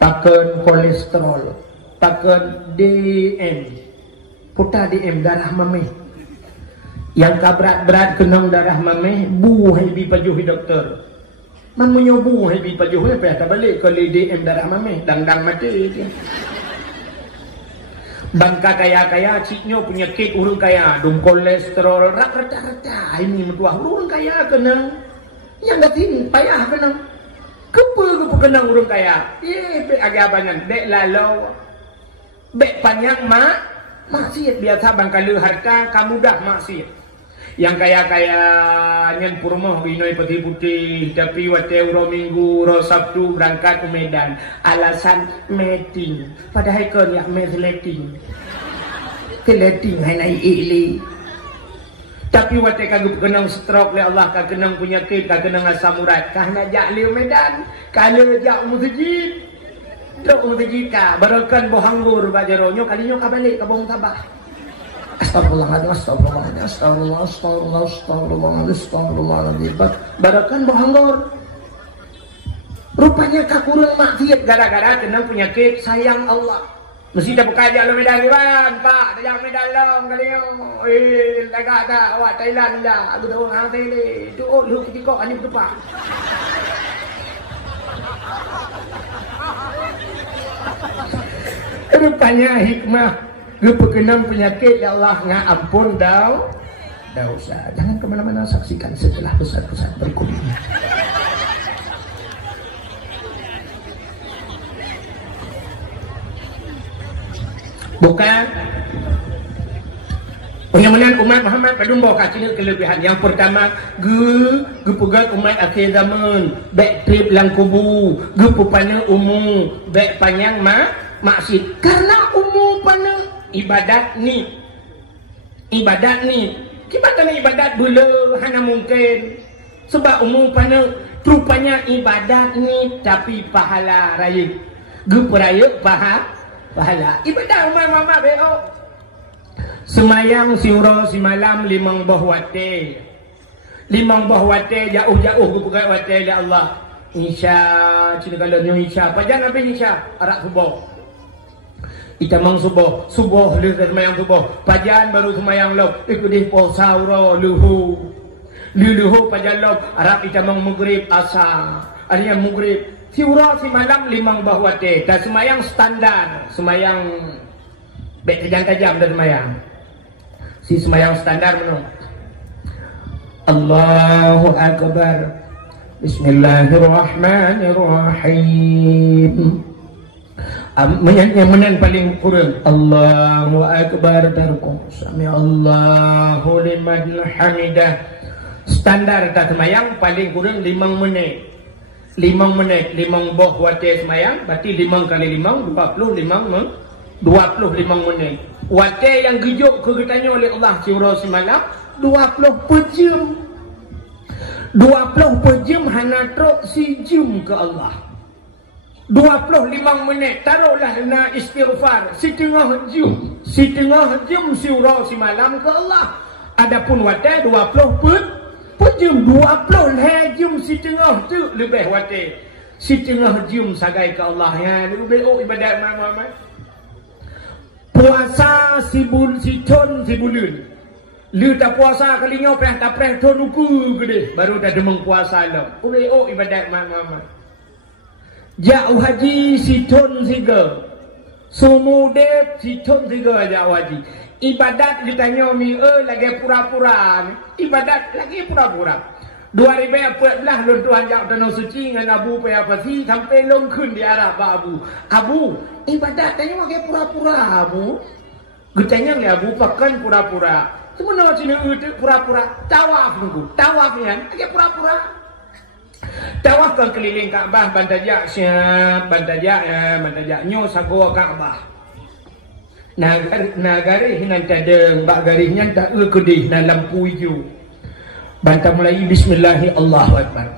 pakai kolesterol pakai DM putar DM darah mameh yang berat kenang darah mameh buah ibi pajuhi doktor man menyobu ibi pajuhi apa tak balik kalau DM darah mameh dang mati Bangka kaya-kaya, ciknyo penyakit urang kaya, dum kolesterol, rata-rata, ini mentua urang kaya kena. Yang gatin, payah kena. Kepa kena urang kaya. Be agabangan, be lalau. Be panjang maksiat biasa bangka le harta, kamu dah maksiat. Yang kaya-kaya nyen purmoh binoi putih-putih tapi wate uro minggu uro sabtu berangkat ke Medan alasan meeting padahal kan ya meeting hai nai ili tapi wate kagak kenang stroke le Allah kagak kenang penyakit kagak kenang asam urat kah najak liu Medan kalau jak masjid dok masjid ka barakan bohanggur bajaronyo kalinyo ka balik ka bong tabah. Astagfirullahaladzim. Barakan bohonggor. Rupanya kakurang maksiat gara-gara kena penyakit sayang Allah. Mesti dah buka aja lo Medan kan, Pak. Dah Medan long kali yo. Lega dah awak Thailand dah. Aku dah orang Thailand. Tu lu ketika ani tu Pak. Rupanya hikmah kepekenam penyakit ya Allah ngampun dosa. Jangan kemana-mana, saksikan setelah pesan-pesan berikut ini. Bukan penyamanan umat Muhammad pada bawa kacil kelebihan. Yang pertama, pegat umat akhir zaman, baik trip lang kubu, pupana umum, baik panjang maksud karena umum pana ibadat ni kita ibadat dulu hana mungkin sebab umum pana rupanya ibadat ni tapi pahala raya geperaya pahala ibadat mama beo semayang siuro si malam limang buah wate jauh-jauh gepegat wate ya Allah Isya cina kalau Isya pajan habis Isya arak subuh itamang subuh lu semayang subuh pajan baru semayang lo ikutih posauro luhu pajan lo arab itamang maghrib asa artinya maghrib siura si malam limang bahwate dan semayang standar semayang baik tajam dan semayang si semayang standar menurut Allahu Akbar Bismillahirrahmanirrahim. Yang menan paling kurang Allahu Akbar tarkum sami Allahu liman hamidah. Standar tak semayang paling kurang 5 menit 5 boh wate semayang berarti 5 kali 5 25 menit. Wate yang gejuk kegetanya oleh Allah siura semalam 20 pejam 20 pejam hana truk si jum ke Allah 25 menit taruhlah na istighfar setengah jam siura semalam ke Allah. Adapun wate 20 pejam 20 jam setengah tu lebih wate setengah jam sagai ke Allah ya lebih ibadat mana puasa si ton si bulan lu tak puasa kali nyopeh tak preh ton uku gede baru dah demeng puasa lo ibadat mana jauh haji si ton siga sumudep si ton siga jauh haji ibadat ditanya mi lagi pura-pura ibadat lagi pura-pura 2014 lun Tuhan jauh tanah suci dengan Abu Payapasi sampai longkun di Arab Abu ibadat tanya lagi pura-pura Abu getanya ya Abu pakan pura-pura semua sini itu pura-pura tawaf nunggu tawaf ya lagi pura-pura tawaf ke keliling Kaabah bantajak siap bantajak nyo sago Kaabah nagari hinan tadeng bak garihnya tak kedih dalam lampu hijau bantah mulai bismillahi Allahu Akbar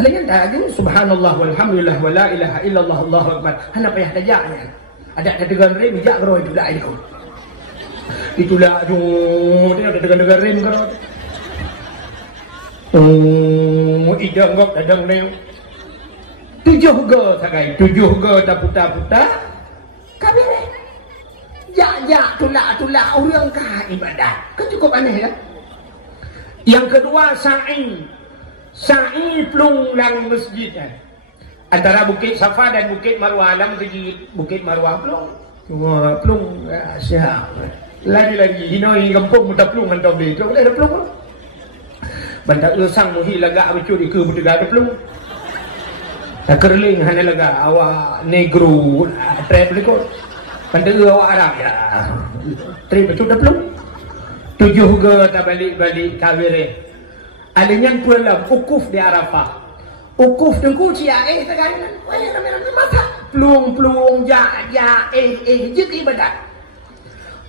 alanya tak ada subhanallah walhamdulillah wala ilaha illallah Allahu Akbar hana payah tajaknya ada tegangan rem jak gero itu dah itulah dia ada tegangan rem gero idang gok dadang neu 7 ge sagai 7 ge tak putar-putar kami jak tulak orang kah ibadat kan cukup aneh kan. Yang kedua sa'i plung lang masjid antara Bukit Safa dan Bukit Marwah dalam segi Bukit Marwah plung Wah, pelung siap. Lagi-lagi hinoi kampung muda pelung hantar beli. Pelung ada pelung. Bantak sang muhi lagak becuri ke bertegak ada pelung. Tak kerling hana laga awak negro trap lekot. Bantak awak Arab ya. Trip betul dah pelung. Tujuh ke tak balik kawire. Alinyan pulang ukuf di Arafah. Ukuf tengku cia tegangan. Wah ramai-ramai mata. Pelung jik ibadat.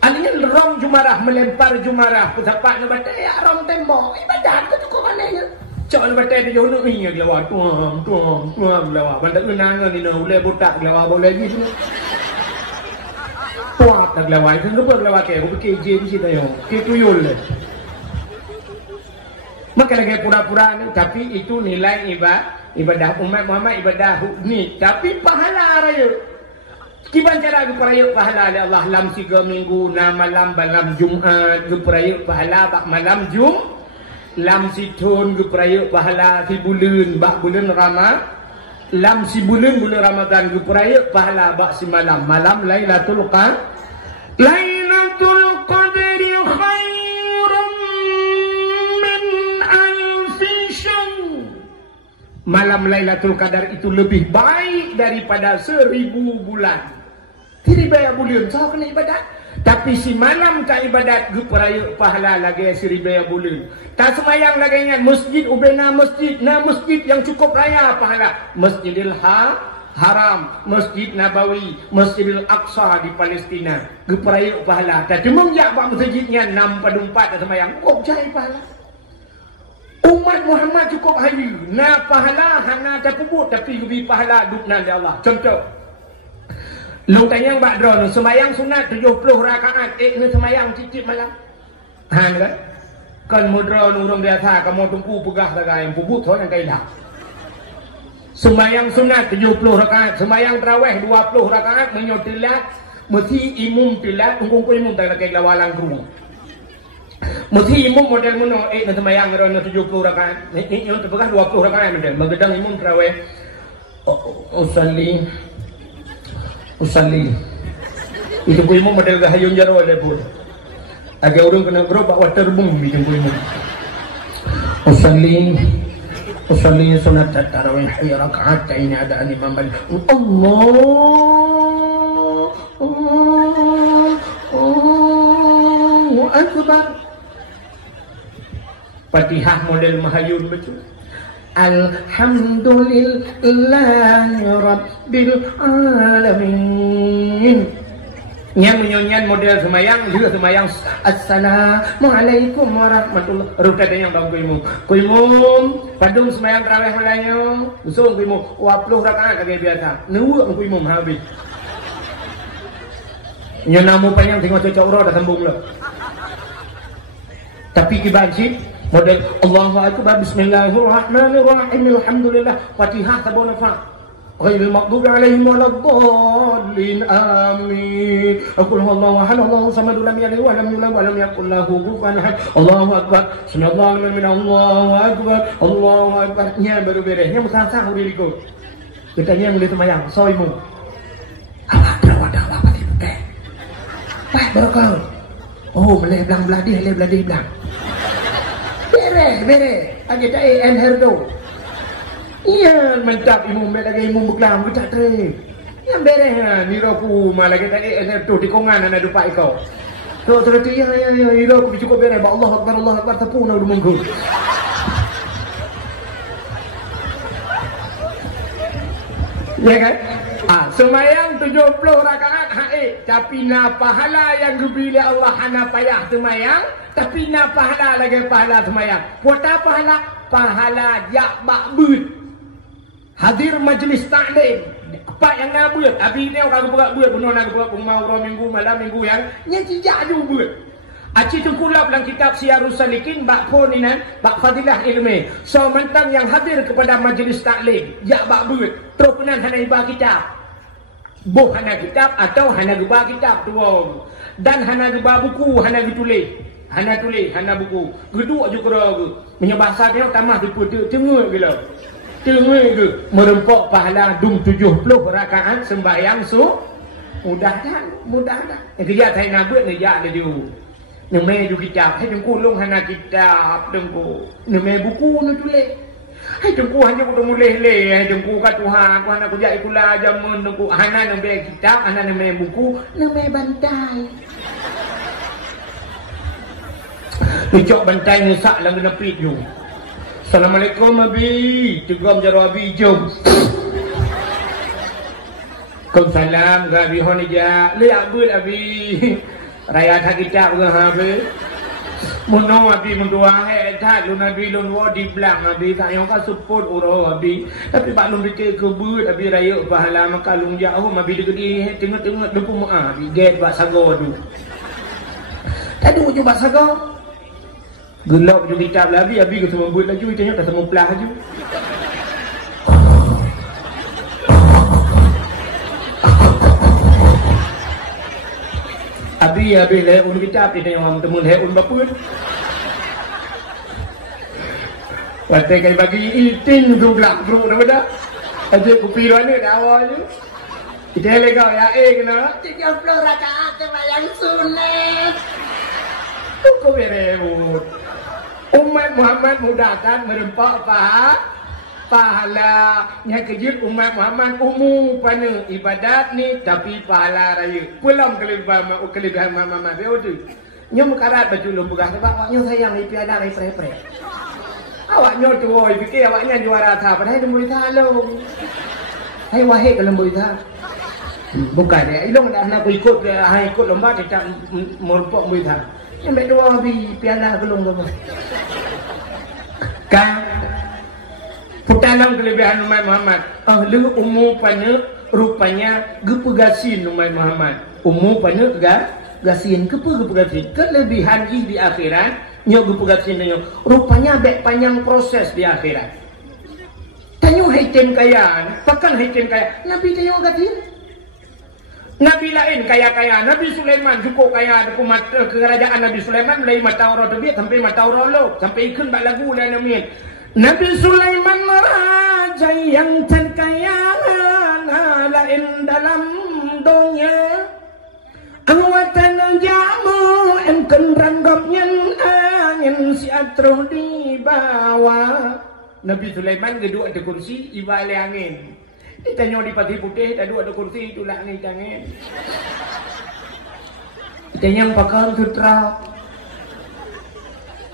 Alinyan rom jumarah melempar jumarah pesapak na batai ya rom tembok ibadat tu cukup anehnya. Cak na batai dia nak ingat lawa tuam lawa. Bandak nang ni no boleh butak lawa boleh lagi tu. Tuap tak lawa itu ke lawa ke aku fikir je di situ yo. Ke tuyul. Maka lagi pura-pura ni tapi itu nilai ibadah umat Muhammad ibadah ni tapi pahala raya. Kiban cara ke peraya pahala oleh Allah lam 3 minggu na malam malam Jumaat ke peraya pahala bak malam lam situn ke peraya pahala si bulan bak bulan lam si bulan Ramadan ke peraya pahala bak si malam Lailatul Qadri khairum min alfi syahr. Malam Lailatul Qadar itu lebih baik daripada 1000 bulan. Tidak bayar bulan, so kena ibadat. Tapi si malam tak ibadat, peraya pahala lagi 1000 bulan. Tak semayang lagi ingat masjid, ubena masjid yang cukup raya pahala. Masjidil Haram, Masjid Nabawi, Masjidil Aqsa di Palestina. Peraya pahala. Tak cuma jak buat masjidnya 6/4 tak semayang. Kok cari pahala? Umat Muhammad cukup hari. Na pahala hana tak puput tapi lebih pahala dukna dia Allah. Contoh. Long tanyang bak drone semayang sunat 70 rakaat ni semayang cicip malam. Han kan mudra nurung biasa kamu tumpu pegah lagai puput thon yang kaidah. Semayang sunat 70 rakaat, semayang tarawih 20 rakaat menyotilat mesti imum tilat ungkung imum tak lagai lawalang kurung. Mesti imum model mono na semayang rono 70 rakaat. Ni yang terpegah 20 rakaat model. Magedang imum tarawih. Usalli. Itu ku imum model gahayun jaro le pun. Agak urang kena grup bak water bung bi ku imum. Usalli sunat tarawih rakaat ini ada imam bal. Allahu akbar. Fatihah model mahayun betul. Alhamdulillahi Rabbil Alamin. Yang menyonyan model semayang juga semayang Assalamualaikum warahmatullahi wabarakatuh. Yang bang kuimum padung semayang tarawih malayong usung kuimum 20 rakaat kayak biasa nuwuk kuimum habis. Nyonamu panjang tengok cocok roh dah sambung lah. Tapi kibanci model Allahu Akbar Bismillahirrahmanirrahim Alhamdulillah Fatihah tabun fa ghairil maghdubi alaihim waladdallin amin. Aqul huwallahu ahad Allahu samad lam yalid wa lam yulad wa lam yakul lahu kufuwan ahad. Allahu Akbar Subhanallah Allahu Akbar Allahu Akbar. Nya baru beres nya musang-sang uri liko. Kita nya mulai semayang soimu. Awak dah apa tadi teh. Baik barokah. Oh boleh belang beladih belang. Bere agi tak herdo. Iya mantap imum lagi imum buklam kita trip. Yang bere ni roku malah kita herdo di kongan ana dupa iko. Tu terus ya roku cukup bere ba Allah akbar tepuna udah munggu. Ya kan? Semayang 70 rakaat tapi na pahala yang diberi Allah hana payah semayang tapi na pahala lagi pahala semayang. Puata pahala jak bak beut. Hadir majlis taklim. Apa yang nak beut? Abi ni orang buat beut benar nak buat mau minggu malam minggu yang tidak ada beut. Aci tu kulap dalam kitab Siyarus Salikin bak pun ini bak fadilah ilmi. So mentang yang hadir kepada majlis taklim jak bak beut. Terus penan hana ibah kitab. Boh hana kitab atau hana gebah kitab dua. Dan hana gebah buku hana ditulis. Hana tulis, hana buku. Geduk je kera ke. Punya bahasa dia tamah tipu tengah gila. Tengah ke merempok pahala dum 70 rakaat sembahyang mudah dah. Yang kerja saya nak buat kerja ada dia. Nang mai ju kitab, hai tengku long hana kitab tengku. Nang mai buku nu tulis. Hai tengku hanya kudu mulih-leh, hai tengku ka Tuhan, ku hana kerja ikula jamun tengku. Hana nang mai kitab, hana nang mai buku, nang mai bantai. Ucok bantai ni sak lang nepit ju. Assalamualaikum abi, tegam jaro abi jom. Waalaikumsalam ga abi honija, le abul abi. Raya tha kitab ga habe. Mono abi mundua he tha lu nabi lun wo di blang abi ta yo ka support uro abi. Tapi pak lun dike kebut abi raya pahala maka lung jauh abi degedi he tengok-tengok depu ma abi get bak sago du. Tadi uju bak sago. Gelap ju kitab labi abi ke semua buat laju tengok tak semua pelah ju. Abi le un kitab dia tengok temun he un bapun. Watai kai bagi itin grublak gru dah pada. Aje kopi mana dah awal ju. Kita legau ya kena 30 rakaat sembahyang sunat. Kau berewut. Umat Muhammad mudahkan merempak pahala nya kejut umat Muhammad pana ibadat ni tapi pahala raya pulang kelebihan mama dia tu nyom karat baju lembugah sebab awaknya sayang ipi ada rai pre awaknya tu oi fikir awaknya juara tha padahal lembui tha long hai wahai ke lembui tha bukan dia ilong dah nak ikut dia hai ikut lomba tidak merpok lembui tha yang baik dua habis piala gelung apa kan putanan kelebihan umat Muhammad lu umum pana rupanya gepegasin umat Muhammad umum pana gasin gepegasin kelebihan di akhirat nyo gepegasin nyo rupanya baik panjang proses di akhirat tanyo haitem kaya pakan haitem kaya nabi tanyo gatin Nabi lain kaya-kaya, Nabi Sulaiman cukup kaya kerajaan Nabi Sulaiman mulai mata orang terbit sampai mata orang lok sampai ikut bak lagu dan amin. Nabi Sulaiman raja yang terkaya lain dalam dunia. Awatan jamu engken ranggapnya angin siatro di bawah. Nabi Sulaiman geduk ada kursi ibale angin. Ditanya di pagi putih, tadi ada kursi itulah ni tangan. Ditanya pakar sutra.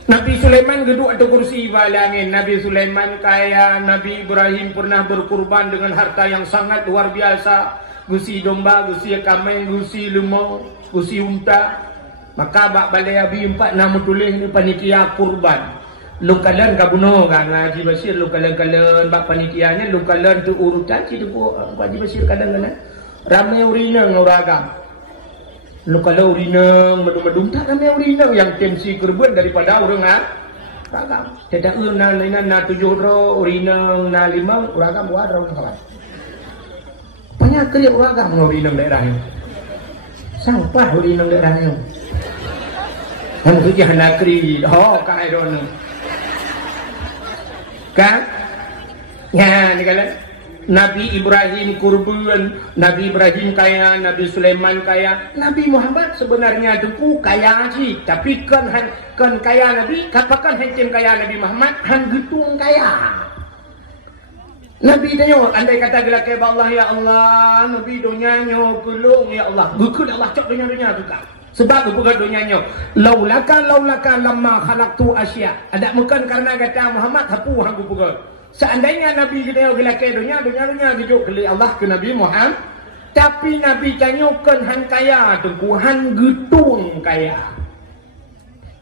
Nabi Sulaiman geduk ada kursi balangin. Nabi Sulaiman kaya, Nabi Ibrahim pernah berkurban dengan harta yang sangat luar biasa. Gusi domba, gusi kambing, gusi lemau, gusi unta. Maka bak balai abi 4 nama tulis ni panitia kurban. Lukalan kabuno kan Haji Bashir lukalan bak panitianya lukalan tu urutan situ Haji Bashir kadang-kadang ramai urina nguragam lukalan urina medum-medum tak ramai urina yang tensi kerbuat daripada orang ragam tidak na 7 ro urina na 5 uragam buat orang kawan banyak kriak uragam urina daerahnya sampah urina daerahnya kan kerja hanakri kai don kan ya ni kala Nabi Ibrahim kurban, Nabi Ibrahim kaya, Nabi Sulaiman kaya, Nabi Muhammad sebenarnya tu kaya sih, tapi kan kaya Nabi, kapakan hancem kaya Nabi Muhammad, han getung kaya. Nabi tanya, andai kata gelak ke Allah ya Allah, Nabi dunia nyo kulung ya Allah, bukan Allah cok dunia tu kan. Sebab bukan dunianya laulaka lamma khalaqtu asya ada bukan karena kata Muhammad hapu hang bukan seandainya Nabi kita gelake dunia gitu kali Allah ke Nabi Muhammad tapi Nabi tanyakan han kaya tu han getung kaya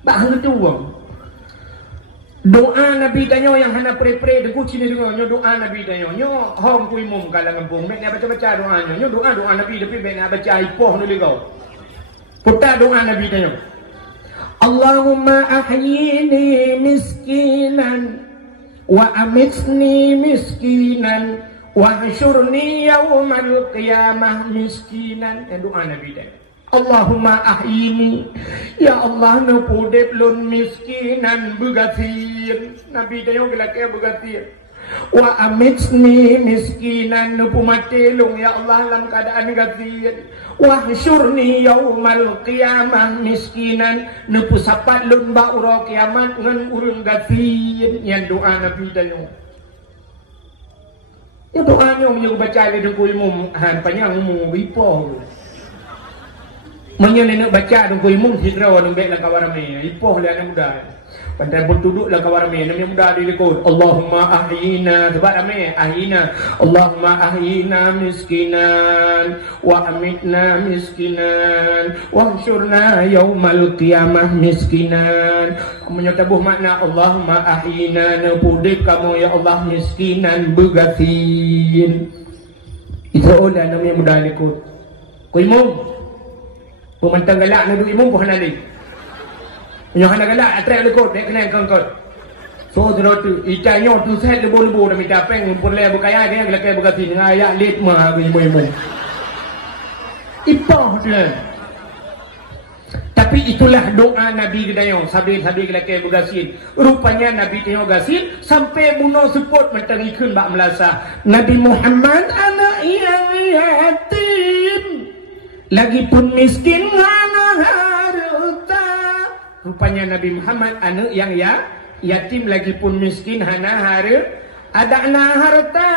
bah getung doa Nabi tanya yang hana pre-pre deku sini dengannya doa Nabi tanya nyo hom ku imum kalangan bung mek baca doanya nyo doa Nabi tapi mek baca ipoh ni kau putar doa Nabi tanya Allahumma ahyini miskinan wa amitni miskinan wa hasyurni yawmal qiyamah miskinan doa Nabi tanya Allahumma ahyini ya Allah nupudep lun miskinan begatir Nabi tanya gelak begatir Wa amitsni miskinan nupu matilung ya Allah dalam keadaan gatin. Wa hsyurni yaumal qiyamah miskinan nupu sapat lun ba ura kiamat ngan urang gatin. Yang doa Nabi dayo. Ya doanya menyo baca le dengku ilmu han panjang mu ipo. Menyo nenek baca dengku ilmu hidra wa nembek la kawarame ipo le anak muda. Pandai pun duduk lah kawan ramai. Nama muda dilekut. Allahumma ahyina. Sebab ramai. Ahyina. Allahumma ahyina miskinan. Wa amitna miskinan. Wa hsyurna yaumal qiyamah miskinan. Menyatabuh makna Allahumma ahyina. Nepudik kamu ya Allah miskinan begatin. Itu oleh nama muda dilekut. Ku imum. Pemantang galak nak duduk imum pun hanalik. Yang hendak galak atrak lekut nek kena kangkut. So tu ikannya tu set lebo-lebo dah minta peng pun le berkaya dia gelak berkati dengan ayat lit mah ibu-ibu. Ipah dia. Tapi itulah doa Nabi gedayong sabi-sabi gelak bergasin. Rupanya Nabi tengok gasin sampai bunuh seput mentang ikun bak melasa. Nabi Muhammad anak yang yatim lagi pun miskin hana harta. Rupanya Nabi Muhammad anak yang yatim lagi pun miskin hana harta. Ada harta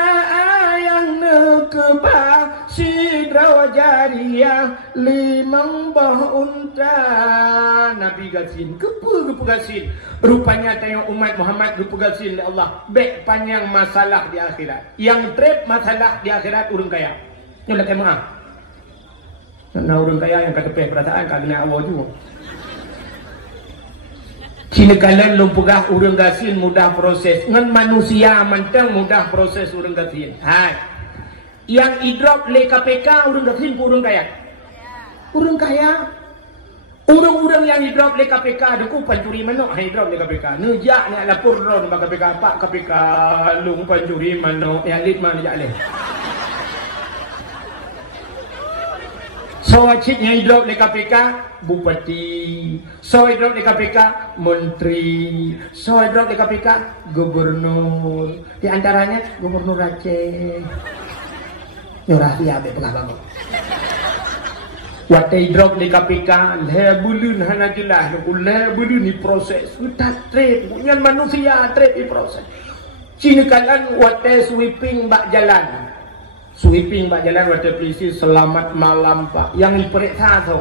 yang nekebah sidra jariyah limang bah unta. Nabi gasin kepu gasin. Rupanya tengok umat Muhammad kepu gasin oleh Allah. Baik panjang masalah di akhirat. Yang trip masalah di akhirat urang kaya. Nyolah ke maaf. Nak urang kaya yang kata perasaan kagena awal juga. Cina kalian lumpugah urang gasin mudah proses. Ngan manusia manteng mudah proses urang gasin. Hai. Yang idrop le KPK urang gasin pun urang kaya. Urang kaya. Urang-urang yang idrop le KPK deku pancuri manok hai idrop le KPK. Nejak ni lapor ron ba KPK pak KPK lung pancuri manok yang lit mana jak le. So cipnya hidup di KPK bupati, so hidup di KPK menteri, so hidup di KPK gubernur. Di antaranya gubernur Aceh. Nyurah dia be pengalaman. Waktu hidup di KPK lebulun hana jelas, lebulun ni proses. Kita trade, punya manusia trade di proses. Cina kalan waktu sweeping bak jalan. Sweeping bak jalan waktu polisi selamat malam pak. Yang diperiksa tu.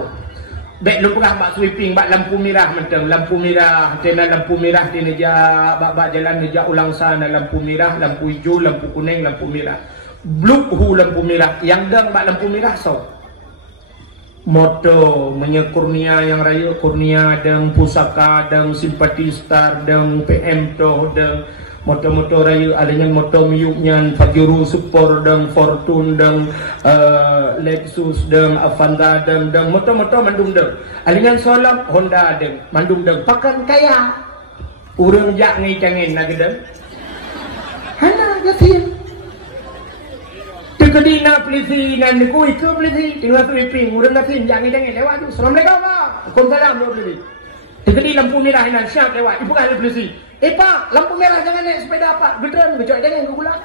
Baik lu pernah bak sweeping bak lampu merah mentang. Lampu merah. Tena lampu merah di neja bak jalan neja ulang sana lampu merah, lampu hijau, lampu kuning, lampu merah. Blue hu lampu merah. Yang dang bak lampu merah so. Moto menyekurnia yang raya kurnia dan pusaka dan simpati star dan PM to dan motor-motor raya adanya motor miuknya Pajero Super dan Fortune dan Lexus dan Avanza dan motor-motor mandung deng alingan solam Honda deng mandung deng pakan kaya urang jak ngai cangin lagi deng hana gatin tekadina polisi nan ku itu polisi tinggal sweeping urang gatin jak ngai cangin lewat tu assalamualaikum pak waalaikumsalam polisi tekadi lampu merah nan syak lewat ibu kan polisi. Pak, lampu merah jangan naik sepeda pak. Gedran, becok jangan ke pulang.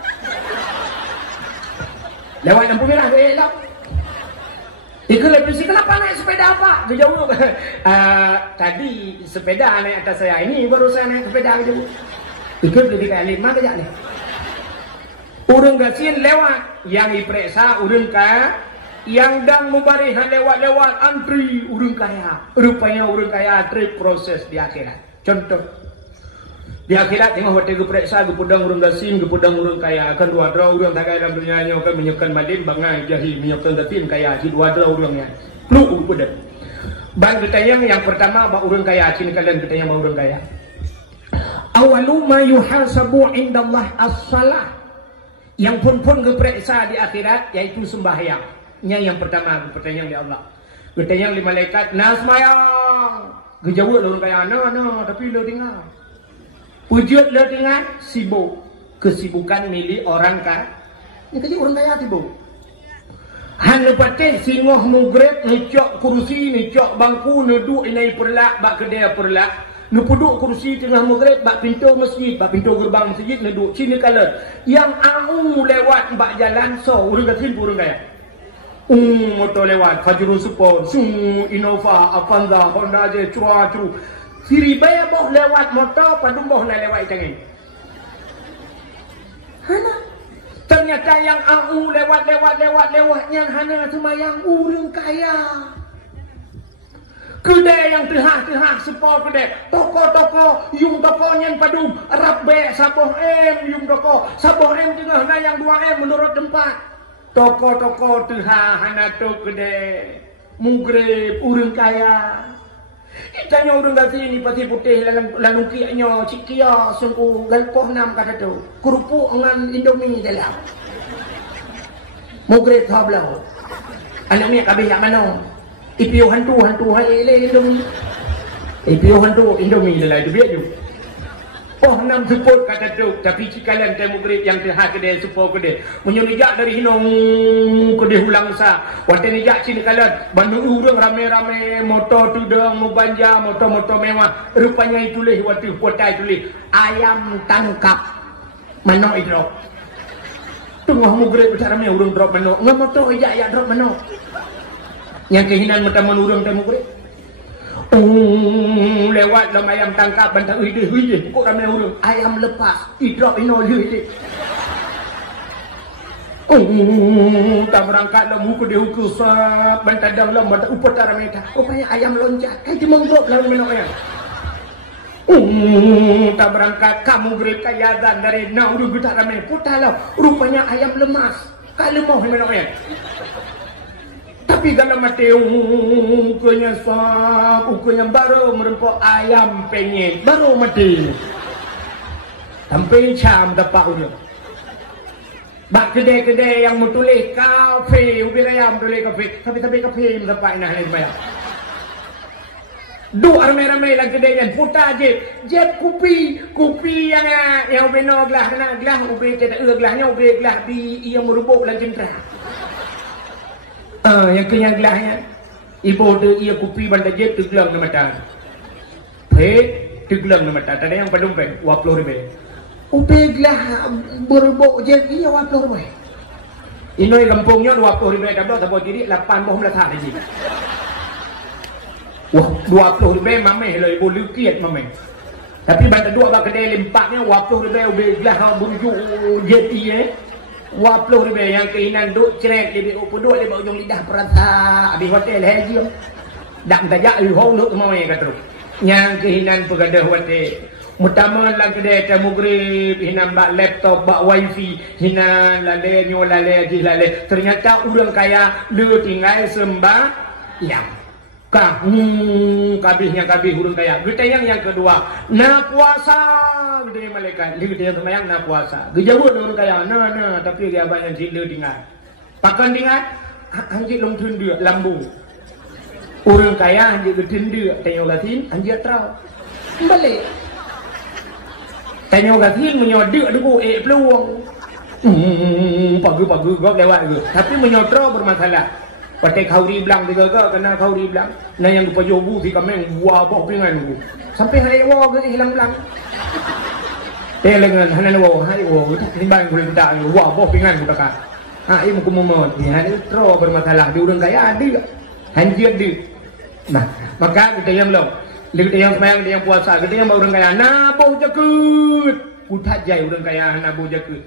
Lewat lampu merah, elak. Ikut polisi, kenapa naik sepeda pak? Dia jauh. Tadi sepeda naik atas saya. Ini baru saya naik sepeda ke jauh. Ikut jadi kali, mana kejap ni? Urang gasin lewat. Yang diperiksa, urang kaya. Yang dang membarihan lewat-lewat antri, urang kaya. Rupanya urang kaya, trip proses di akhirat. Contoh. Di akhirat tengok waktu periksa gepudang urang gasin, gepudang urang kaya. Akan dua dra urang tak kaya dalam dunia nya akan menyekan madim bangai jahi menyekan gasin kaya si dua dra urangnya. Lu gepudang. Bang ditanya yang pertama ba urang kaya, sini kalian ditanya ba urang kaya. Awalu ma yuhasabu indallah as-salah. Yang pun geperiksa di akhirat yaitu sembahyang. Yang pertama pertanyaan di Allah. Bertanya di malaikat, "Nas mayang." Gejawab urang kaya, "No, tapi lo dengar." Wujud le dengan sibuk. Kesibukan milik orang kaya. Ini kerja orang kaya sibuk. Han lepatih singoh mugrib, ngecok kursi, ngecok bangku, neduk inai perlak, bak kedai perlak. nu puduk kursi tengah maghrib bak pintu masjid, bak pintu gerbang masjid nu duduk sini kala yang au lewat bak jalan so urang katin urang kaya motor lewat Fajrul Support Innova Avanza Honda je curu siri baya boh lewat motor padum boh na lewat jangan hana ternyata yang au lewatnya hana semayang urang kaya. Kedai yang tehak sepau kedai toko yung toko yang padum rabe saboh yung toko saboh tengah na yang 2 menurut tempat toko tehak hana tu kedai mugrib urang kaya itanya urang gati ni pati putih lalu kianya cikia sungguh galpoh 6 kata tu kerupuk dengan indomie dalam mugrib hablau anak ni kabeh yang mana ipiu hantu hai le Indomie ipiu hantu Indomie lah itu biar tu oh 6 support kata tu tapi cikalan temu grade yang terhad kedai support kedai menyulijak dari hinong kedai hulang sa wate nijak cini kalan bandu urang rame-rame motor tudang mubanja motor mewah rupanya itulah wate potai tulis ayam tangkap manok itu tengah mu grade rame urang drop manok ngam motor ya drop manok yang kehinan mataman urang temu kure lewat dalam ayam tangkap bantang ide kok ramai urang ayam lepas idrop ino lih tak berangkat dah muka dia ukur sap bantadang lah mata upah tak ramai tak rupanya ayam loncat kan cuma drop lalu menok ayam tak berangkat kamu gerik kayazan dari nak urang tak ramai putalah rupanya ayam lemas kalau mau menok ayam. Tapi kalau mati ukunya sap, ukunya baru merempok ayam penyet, baru mati. Sampai cam dapat udah. Bak kedai-kedai yang mutulis kafe, ubi ayam tulis kafe, tapi kafe dapat nak lain bayar. Dua ramai-ramai lah kedai yang putar je kopi yang ubi no gelas ubi tidak gelasnya ubi gelas di ia merubuk dalam jentera. Yang kenyang gelahnya ibu tu ia kopi bandar jet teglang nama mata teglang nama mata ada yang padum pe 20 ribu upe gelah berbok jet ia 20 ribu inoi kampungnya 20 ribu dah tak boleh jadi 8 boh melatah lagi wah 20 ribu mame lo ibu lukiat mame tapi bandar dua bak kedai lempaknya 20 ribu upe gelah bunju jet ia 20 ribu yang keinginan duk cerek dia duk dia ujung lidah perata habis hotel haji dak tajak hong duk mau yang kata yang keinginan pegadah hotel utama lah kedai tamu grip hinan bak laptop bak wifi hinan lale nyolale haji lale ternyata orang kaya lu tinggal sembah yang kabihnya hurun kaya. Kita yang kedua, nak puasa gede malaikat. Kita yang semayang nak puasa. Gejauh hurun kaya, tapi dia banyak jila tinggal. Pakan tinggal, anjir long tunda lambu. Hurun kaya anjir tunda, tengok gatin, anjir terau. Balik. Tengok gatin menyodek dulu, peluang. Pagi-pagi gak lewat ke. Tapi menyodra bermasalah. Pakai kauri belang juga kena kauri belang. Nah yang lupa jobu si kami buah bok pingan bu. Sampai hari wah ke hilang belang. Lengan hanan wah hari wah kita timbang boleh tak buah bok pingan kita kan. Ibu kumumot ni hari tro bermasalah di urang kaya ada. Hanjir di. Nah maka kita yang belum. Kita yang semayang, kita yang puasa, kita yang urang kaya nabuh jakut. Kutat jai urang kaya nabuh jakut.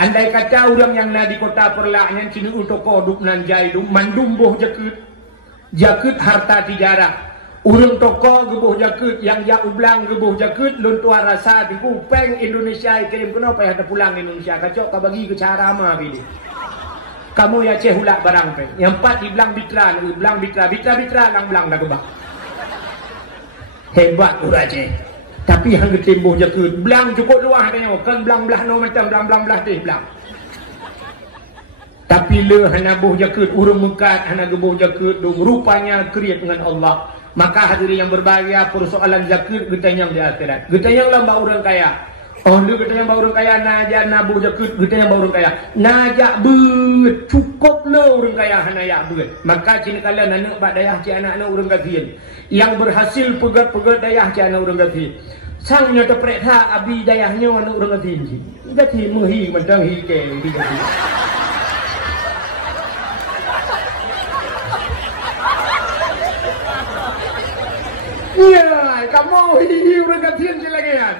Andai kata orang yang na di kota perlaknya cini utoko duk nan jai duk mandumbuh jakut harta tijarah. Urang toko gebuh jakut yang ya ublang gebuh jakut luntua rasa di kupeng Indonesia kirim kenapa ya pulang Indonesia kacok ka bagi ke cara mah pilih. Kamu ya ceh hulak barang pe. Yang 4 dibelang bitra lang belang dah gebak. Hebat urang ceh. Tapi hang ketimbuh jakut belang cukup luah tanya kan belang belah no macam belang belah teh belang. Tapi le hana buh jakut urang mekat hana gebuh jakut dong rupanya kriat dengan Allah. Maka hadirin yang berbahagia persoalan zakut getanyang di akhirat. Getanyang lamba orang kaya. Oh, lu katanya orang kaya najak nabu jakut katanya orang kaya najak bet cukup lo orang kaya hanya bet. Maka cini kalian anak bak dayah ci anak orang gafian yang berhasil pegat dayah ci anak orang gafian. Sangnya terprek ha abi dayahnya anak orang gafian ci. Gati mehi macam hi ke di gati. Ya, kamu hi orang gafian ci lagi kan.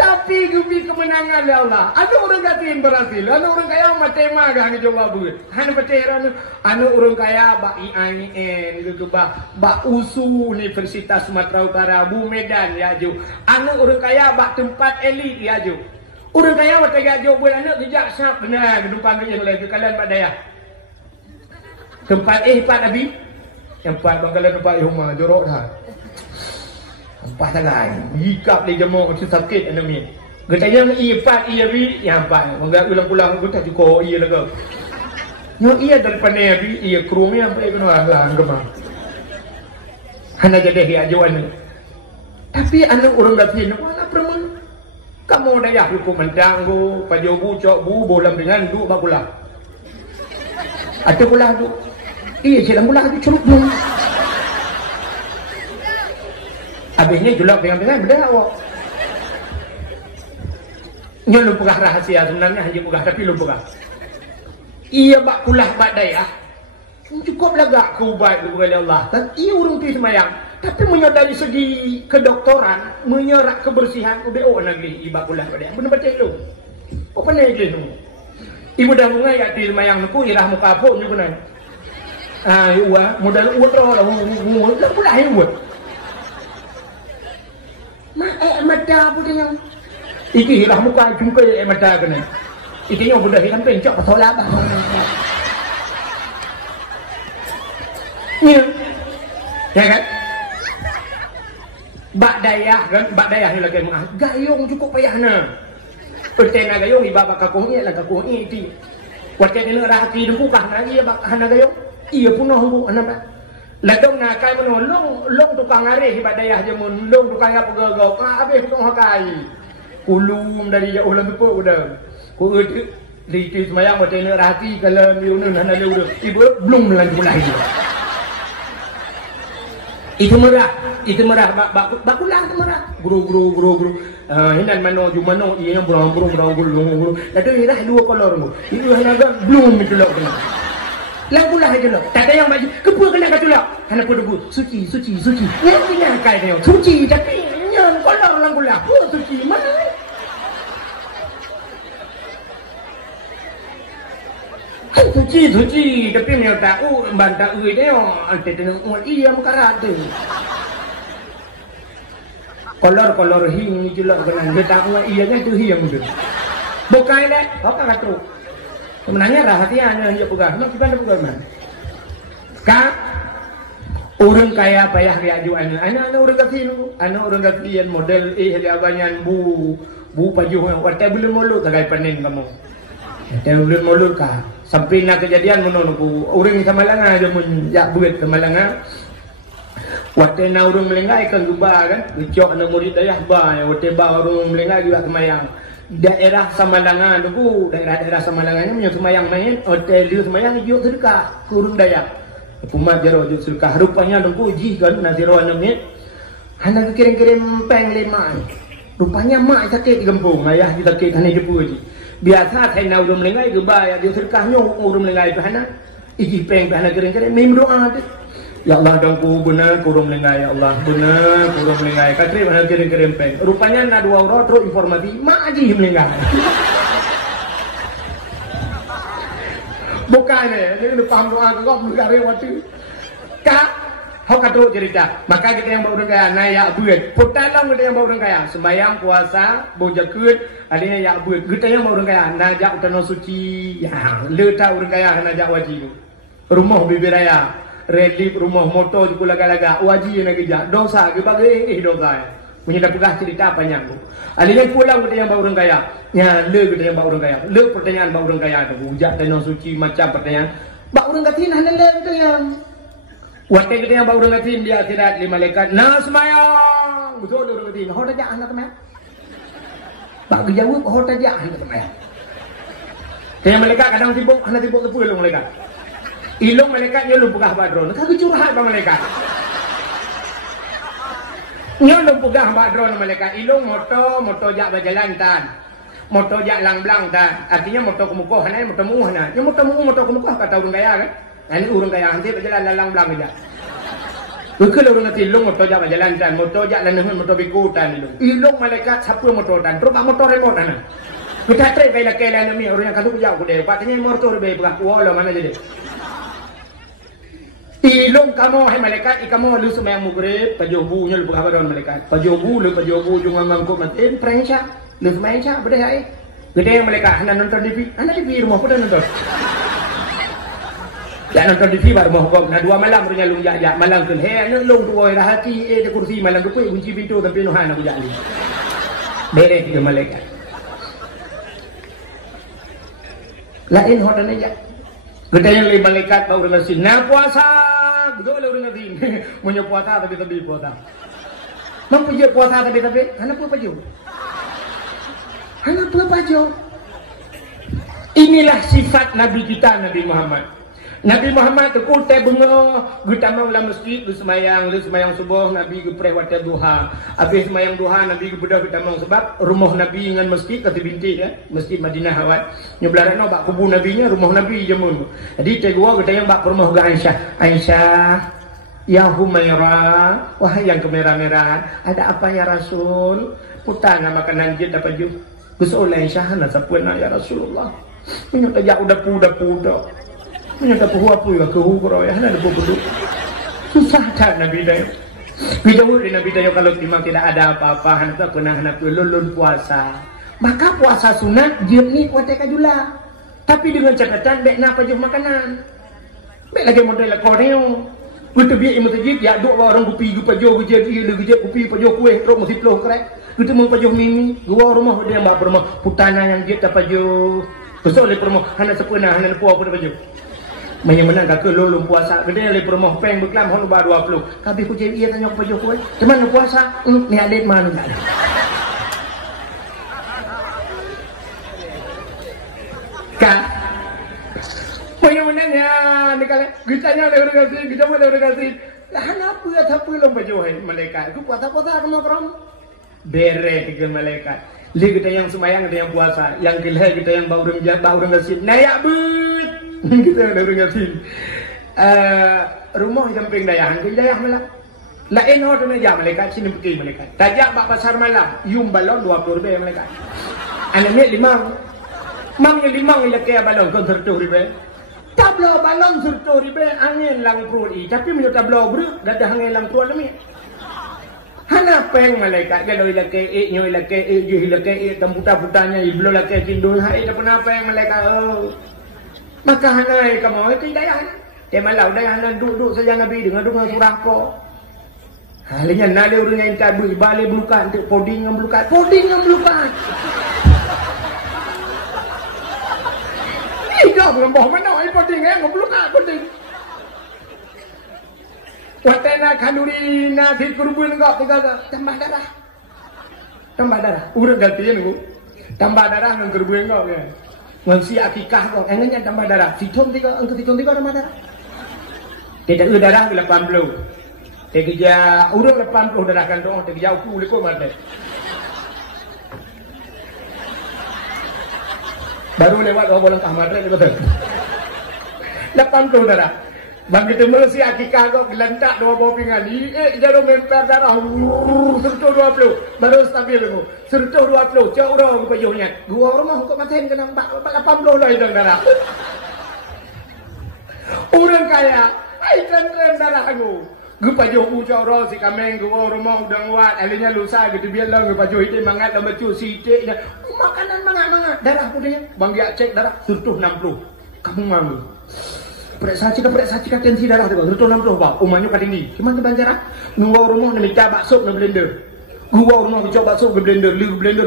Tapi demi kemenangan ya Allah. Ada orang gatiin berhasil. Ada orang kaya matema gak ngejoba buat. Hanya peteran. Ada orang kaya bak IAIN gitu bak USU Universitas Sumatera Utara Bu Medan ya jo. Ada orang kaya bak tempat elit ya jo. Orang kaya bak tegak jo buat anak dijak sap benar gedung yang lagi kalian pada ya. Tempat Pak Abi. Tempat bangkalan tempat rumah jorok dah. Empat tangan, jika boleh jemur tu sakit anda ni. Katanya empat iya bi, yang empat. Mangga ulang pulang aku tak cukup iya lagi. Yang iya daripada bi, iya kerumnya sampai kena lang gemar. Hanya jadi dia ajuan. Tapi anak orang Latin, mana perempuan? Kamu dah ya hukum mendanggu, pajau bucok bu bolam dengan du bagulah. Ada bola tu, iya silam bola tu curug dong. Habisnya julak dengan benda awak. Nya lu pegah rahasia sebenarnya hanya pegah tapi lu pegah. Ia bak kulah bak dayah. Cukup lagak ku ubat kepada Allah. Dan ia urung pi semayang. Tapi menyadari segi kedoktoran, menyerak kebersihan UBO negeri ibak kulah bak dayah. Benar betul lu. Apa ni itu? Ibu dah mengai kat di semayang aku irah muka apa ni benar. Ah, iya, modal uat roh lah. Dah kulah uat. Mata apa dengan iki hilah muka jumpa mata kena iki yang budak hilang pencok pasal apa ya kan bak dayah ni lagi gayung cukup payahna pertena gayung iba bak kakuh ni lah kakuh ni ti waktu ni rahati dukah lagi bak hana gayung iya punah bu anak ladong nak kai mano long tukang areh ibadah dayah je mun long tukang apa gagau ka habis tukang hakai kulum dari jauh lagi pun udah ku di semayang macam ni rahati kalau miunun hana dia udah ibu belum lagi pula itu merah bakulah itu merah guru hinan mano jumano iya yang burung lalu ini dah dua kolor itu hana belum itu lok lagu lah aja lo. Tak ada yang maju. Kepua kena kat tulak. Hana pun debu. Suci. Yang punya kai dia. Suci tapi yang kolor lagu lah. Suci mana? Suci tapi dia tahu bantah ui dia. Ante tenang iya mekarat tu. Kolor hing je lo kena. Dia tahu iya nya tu hing tu. Bukan dah. Kau kan kat tu. Sebenarnya rahasianya hanya pegang. Nak kita pegang mana? Kak, orang kaya payah riaju anak orang gafian model dia banyak bu paju wate belum mulut tagai panen kamu. Wate belum mulut kah? Sampai nak kejadian menurutku orang Samalanga aja menjak buat Samalanga. Wate na orang melenggai kan gubah kan, ucok na murid dayah bah, wate bah orang melenggai juga kemayang. Daerah Samalanga tu daerah Samalanga ni semayang main hotel dia semayang hijau sedekah kurun daya kumat jero hijau sedekah rupanya tu ji kan naziro anamnya hanya kirim peng lima rupanya mak sakit di kampung ayah kita sakit hanya jepu ji biasa saya nak urum lengai ke bayar dia sedekahnya urum lengai tu hanya iji peng hanya kirim mem doa tu ya Allah dongku benar kurung lengai ya Allah benar kurung lengai katri mana kirim peng rupanya na dua orang terus informasi mak aji melengai bukan ni paham doa kau negara waktu kak kau kata cerita maka kita yang baru kaya naik buat putalang kita yang baru kaya sembahyang puasa bojakut adanya ya buat kita yang baru kaya najak utano suci ya letak orang kaya najak wajib rumah bibiraya relip rumah motor juga laga-laga wajib nak kerja dosa ke bagi dosa punya dah pegah cerita panjang tu alihnya pulang kita yang bawa orang kaya ya le kita yang bawa orang kaya le pertanyaan bawa orang kaya tu hujat tanah suci macam pertanyaan bawa orang katin hanya le kita yang waktu kita yang bawa orang katin dia akhirat lima malaikat nah semayang betul orang katin kau dah jangan nak Bak jawab oh tajak kata maya. Tanya malaikat kadang tibuk hana tibuk tepu ilung malaikat. Ilung malaikatnya lu pegah badron. Kagak curhat sama malaikat. Nya lu pegah badron malaikat ilung moto jak berjalan tan. Moto jak lang-blang tan. Artinya moto kemukoh hana moto muah na. Nya moto kemukoh kata urang gaya kan. Ini urang gaya nanti berjalan lang-blang aja. Kalau orang ngerti ilung moto jak berjalan tan, moto jak lanengan moto bikutan ilung. Ilung malaikat siapa moto tan, terus motor remote tan. Kita try baik laki lain ni orang yang kalau jauh kedai, patutnya motor baik pegah wala mana jadi. Ilung kamu hai malaikat, kamu lu semayang mugrib, pajobu nya lu pegah badon malaikat. Pajobu jungan mangkuk matin, prengsa, lu semayang sa, berdeh hai. Gede yang malaikat, anda nonton TV, anda TV rumah pun nonton. Ya nonton TV baru mau kau, nah 2 malam punya lung jak malam tu, hei anda lung tu oi rahati, di kursi malam tu, kunci pintu tapi nuhan aku jadi. Beres dia malaikat. Lain hodan aja. Gede yang lebih malaikat baru ngasih, nah puasa, betul orang ngasih, punya puasa tapi puasa. Mampu je puasa tapi, kenapa paju? Kenapa paju? Inilah sifat Nabi kita Nabi Muhammad. Nabi Muhammad tu kutai bunga, gutamang la masjid, lu semayang subuh, Nabi gepreh waktu duha. Habis semayang duha, Nabi gebedah gutamang sebab rumah Nabi dengan masjid kata binti ya, Masjid Madinah awat. Nyebelaran no bak kubur Nabinya, rumah Nabi jamun. Jadi tegua kita yang bak rumah ke Aisyah, ya Humaira, wahai yang kemerah-merahan, ada apa ya Rasul? Putana makanan jid dapat ju. Gusul Aisyah na sapuana ya Rasulullah. Menyata jak udah puda. Menyata puhu-puhu ke hukro ya, ada puhu. Susah tak Nabi Dayo. Bidawur di Nabi Dayo kalau memang tidak ada apa-apa, hendak pernah lulun puasa. Maka puasa sunat dia ni kuatnya kajula. Tapi dengan catatan baik nak pajuh makanan. Baik lagi model koreo. Betul biar imam tajib ya dua orang kupi pajuh gejat kupi pajuh kuih terus mesti peluh kerek. Kita mau pajuh mimi, dua rumah dia mbak rumah putana yang dia tak pajuh. Besok le rumah hendak sepena hendak puas pada pajuh. Menang kakak lulung puasa gede le rumah peng beklam hon ba 20. Kabeh ku jadi ia tanya pajuh kuih. Cuman puasa ni alit mana tak ada. Kan menang ya dikala gitanya le orang kasih kita mau le orang kasih lah kenapa ya tapi lo bajuhin malaikat itu puasa kamu keram bere dengan malaikat li kita yang semayang ada yang puasa yang kilhe kita yang bau orang kasih nayak bet kita ada orang kasih rumah camping dayahan ke dayah malah lain orang aja malaikat sini pergi malaikat tajak bak pasar malam yum balon 20 ribu malaikat anaknya 5 mang yang 5 yang kaya balon kon 30 ribu tablo balon 30 ribu angin lang prodi tapi menyo tablo bro gadah angin lang prodi mi hana peng malaikat kalau ilake nyo ilake je ilake tamputa-putanya iblo lake cindul hai tak pernah peng malaikat maka hana kamu itu dayah dia malau dayah hana duduk saja Nabi dengan surah ko halnya nade urang yang tabu balik belukan poding ngam belukan hidup lembah mana ai poding ngam belukan poding watena kanduri na fit kurubun kok tambah darah urang gantiin ku tambah darah nang kurubun kok ya ngan si akikah kok engenya tambah darah situng tiga tambah darah tidak darah 80 Tegeja urang 80 darah kan dong tegeja aku liko mate baru lewat bolong kamar betul 80 darah bang kita melesi akikah kok gelentak 2 bau pinggan jaro memper darah serta 20 baru stabil aku serta 20 jauh orang payuhnya 2 rumah kok maten kena 80 lah hidang darah orang kaya tren darah aku Gupajo ucap roh si kameng gua rumah udang wat alinya lusa gitu biar lah gupajo itu mangat dan bacu sitiknya makanan mangat darah putihnya bang dia cek darah surtuh 60 kamu malu periksa cika tensi darah tu surtuh 60 bang umanya tinggi gimana bancara gua rumah nak minta bakso nak blender gua rumah minta bakso ke blender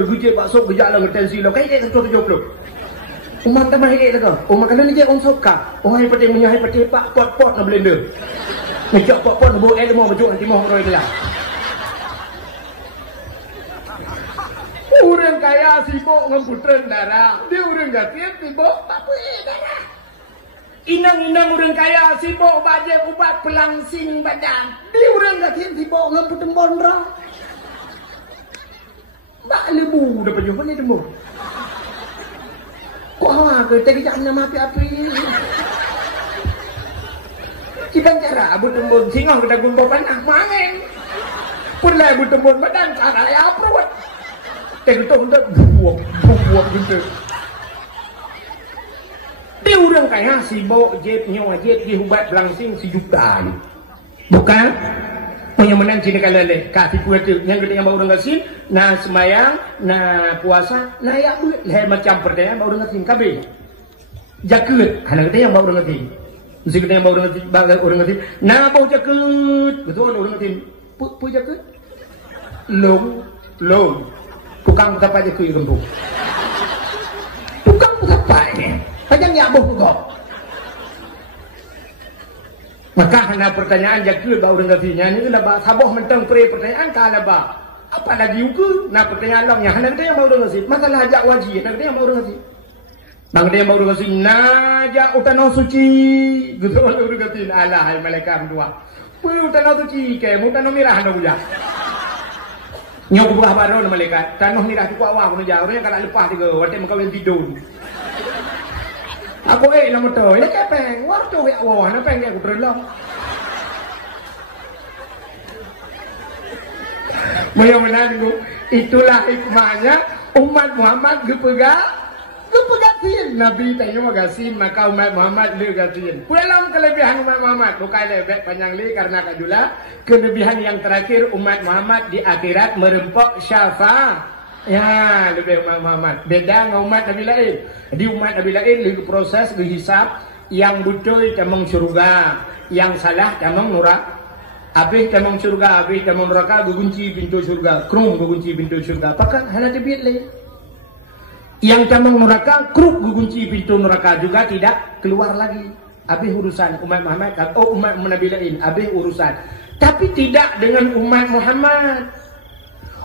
guje bakso ke jalan tensi lo kayak surtuh 70 umat tambah hek tu umat kalau ni dia on soka hai pati munya hai pati pak pot nak blender ngejak pot buat ilmu baju anti moh roi lah. Orang kaya sibuk ngemputren darah. Dia orang gatin sibuk tak boleh darah. Inang-inang orang kaya sibuk baca ubat pelangsing badan. Dia orang gatin sibuk ngemputren bondra. Mbak lebu dah penjuh ni demo. Kok awak ke tak kejap nama api-api. Kita cara abu tembun singong kita gumpa panah mangen. Pulai abu tembun badan cara ya perut. Tak untuk buak gitu. Dia orang kaya sibuk jet nyawa jet di ubat pelangsing sejuta. Bukan? Yang menang sini kalale kasih kuat yang gede yang baru ngasin na semayang na puasa na ya duit lah macam perdaya baru ngasin kabe jakut anak gede yang baru ngasin mesti gede yang baru ngasin na bau jakut betul orang ngasin pu jakut long tukang apa jakut gembung tukang apa ni panjang ya boh kok. Maka hanya pertanyaan jakut ba orang katinya ni lah saboh mentang pre pertanyaan kala ba apa lagi uku na pertanyaan longnya hanya dia yang mau orang kasih masalah hajak wajib hanya dia yang mau orang kasih bang dia yang mau orang kasih najak utano suci gitu orang kasih alah hai malaikat dua pu utano suci ke utano mirah anda punya nyok buah baru malaikat tanah mirah tu awak punya jauh orang kalau lepas tiga waktu makawin tidur. Aku nama tu, ini kepeng, waktu ya wah, nak peng dia aku terlong. Mudah-mudahan itulah hikmahnya umat Muhammad gepegat sin. Nabi tanya magasin maka umat Muhammad le gasin. Pulang kelebihan umat Muhammad bukan lebih panjang li karena kajulah kelebihan yang terakhir umat Muhammad di akhirat merempok syafaat. Ya, lebih umat Muhammad. Beda dengan umat Nabi lain. Di umat Nabi lain lebih proses dihisap yang betul tamang surga, yang salah tamang neraka. Habis tamang surga, habis tamang neraka gunci pintu surga, krum gunci pintu surga. Apakah hal tebiat lain? Yang tamang neraka kruk gunci pintu neraka juga tidak keluar lagi. Habis urusan umat Muhammad, umat Nabi lain, habis urusan. Tapi tidak dengan umat Muhammad.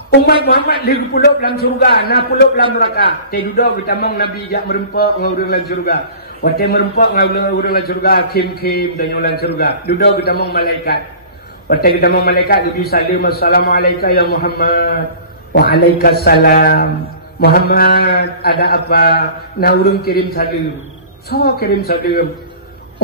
Umat Muhammad lagi puluk dalam surga, na puluk dalam neraka. Teh duduk kita mong Nabi jak merempok ngau dalam surga. Waktu merempok ngau dalam surga, kim dan dalam surga. Duduk kita mong malaikat. Waktu kita mong malaikat Nabi salam assalamualaikum ya Muhammad. Waalaikumsalam. Muhammad ada apa? Na urang kirim salam. So kirim salam.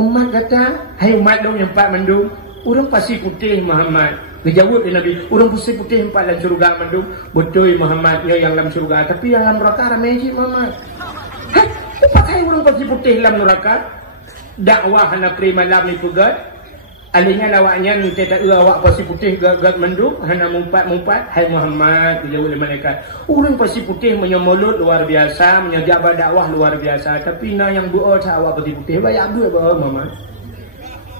Umat kata, hai umat dong yang pak mendung, urang pasti putih Muhammad. Dijawab Nabi, orang putih empat dalam surga mendung. Betul Muhammad, ya yang dalam surga. Tapi yang dalam neraka ramai je Muhammad. Hah? Empat hari orang putih dalam neraka. Dakwah hana pri malam ni pegat. Alihnya lawaknya ni tak awak putih gag mendung. Hana mumpat. Hai Muhammad, dijawab oleh malaikat. Orang putih menyomulut luar biasa, menyajabat dakwah luar biasa. Tapi na yang doa tak awak putih. Banyak dua Muhammad.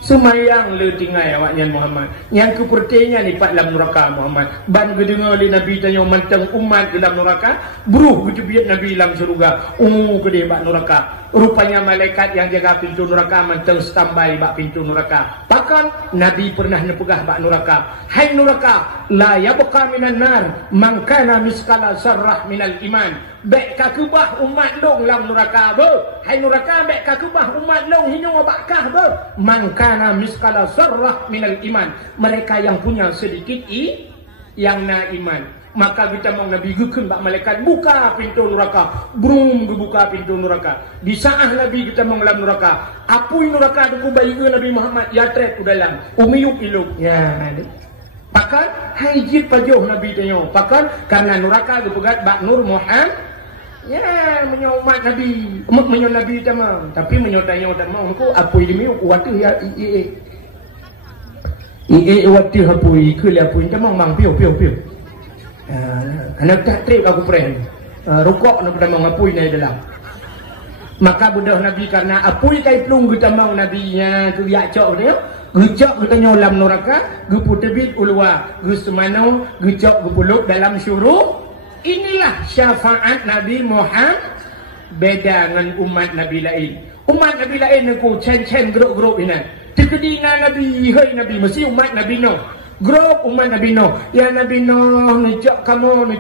Semayang le tinggal awaknya Muhammad. Yang kepertinya ni pak dalam neraka Muhammad. Ban gedengar oleh Nabi tanya mantang umat dalam neraka, bruh gejebiat Nabi dalam surga. Gede bak neraka. Rupanya malaikat yang jaga pintu neraka mantang standby bak pintu neraka. Bahkan Nabi pernah nepegah bak neraka. Hai neraka, la yabqa minan nar man kana miskala sarrah minal iman. Baik kakubah umat dong dalam neraka be. Hai neraka baik kakubah umat dong hinyo bakah be. Man kana miskala sarrah minal iman. Mereka yang punya sedikit yang na iman. Maka kita mau Nabi gukun bak malaikat buka pintu neraka. Brum buka pintu neraka. Di saat Nabi kita mau dalam neraka. Apui neraka tu bayi Nabi Muhammad ya tret ku dalam. Umiyuk iluk. Ya ada. Pakan hajit pajoh Nabi tanya. Pakan karena neraka gepegat bak Nur Muhammad. Ya, menyomat Nabi, menyot Nabi tamang. Tapi menyotanya tamang aku apoi demi aku waktu ya waktu apoi ke le apoi tamang mang piu. Anak tak trip aku pren. Rokok nak tamang apoi nai dalam. Maka budak Nabi karena apoi kai plung ke tamang Nabinya tu ya cok dia. Gejok kita nyolam neraka, geputebit ulwa, gesemano, gejok gepuluk dalam syuruk. Inilah syafaat Nabi Muhammad. Beda dengan umat Nabi lain. Umat Nabi lain aku cen-cen grup-grup ini. Tekadina Nabi, hai Nabi, mesti umat Nabi no. Grup umat Nabi Nuh. Ya Nabi Nuh, nucuk kamu.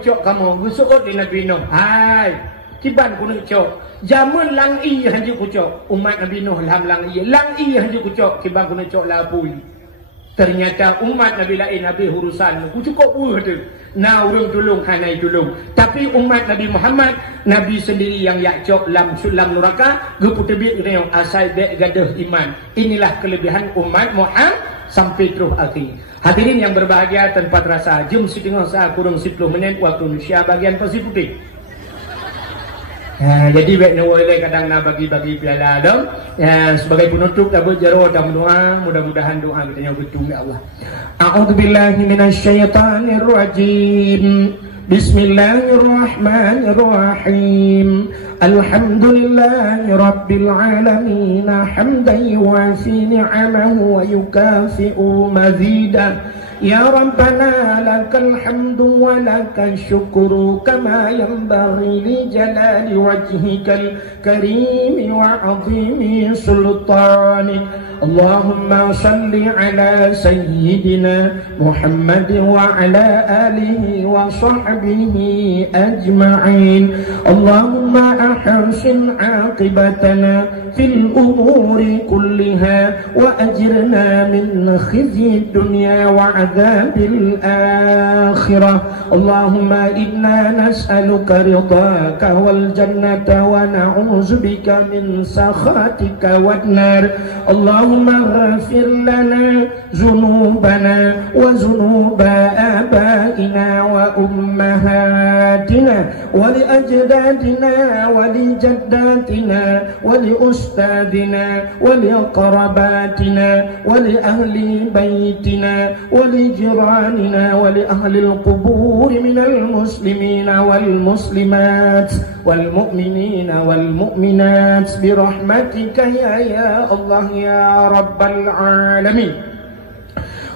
Gusuut di Nabi Nuh. Hai, kiban ku nucuk. Jamun lang i hanju kucuk. Umat Nabi Nuh lam lang i. Lang i hanju kucuk. Kiban ku nucuk lapui. Ternyata umat Nabi lain Nabi urusan. Ku cukup tu. Nah urung tolong hanai tolong. Tapi umat Nabi Muhammad, Nabi sendiri yang yakcok lam sulam neraka, geputebit reong asal dek gadah iman. Inilah kelebihan umat Muhammad sampai terus akhir. Hadirin yang berbahagia tanpa terasa, jom setengah saat kurang 10 minit waktu Indonesia bagian Pasifik. Jadi baik nawai kadang nak bagi-bagi piala dong. Sebagai penutup dapat jaro dan doa, mudah-mudahan doa kita yang betul ya Allah. A'udzubillahi minasyaitonir rajim. Bismillahirrahmanirrahim. Alhamdulillahi rabbil alamin hamdan yuwafi ni'amahu wa yukafi'u mazidah. Ya Rabbana lakal hamdu wa lakal syukru kama yanbaghi li jalali wajhikal karimi wa azimi sultanik. Allahumma salli ala sayyidina Muhammad wa ala alihi wa sahbihi ajma'in. Allahumma ahsin aqibatana fil umuri kulliha wa ajirna min khizyi dunya wa adzabil akhirah. Allahumma inna nas'aluka ridhaka wal jannata wa na'udzubika min sakhatika wan nar. Allahumma ighfir lana dhunubana wa dhunuba abaina wa ummahatina wa li ajdadina wa li jaddatina wa li ustadina wa li aqrabatina wa li ahli baitina wa li jiranina wa li ahli al-qubur minal muslimina wal muslimat wal mu'minina wal mu'minat bi rahmatika ya Allah ya rabbal alamin.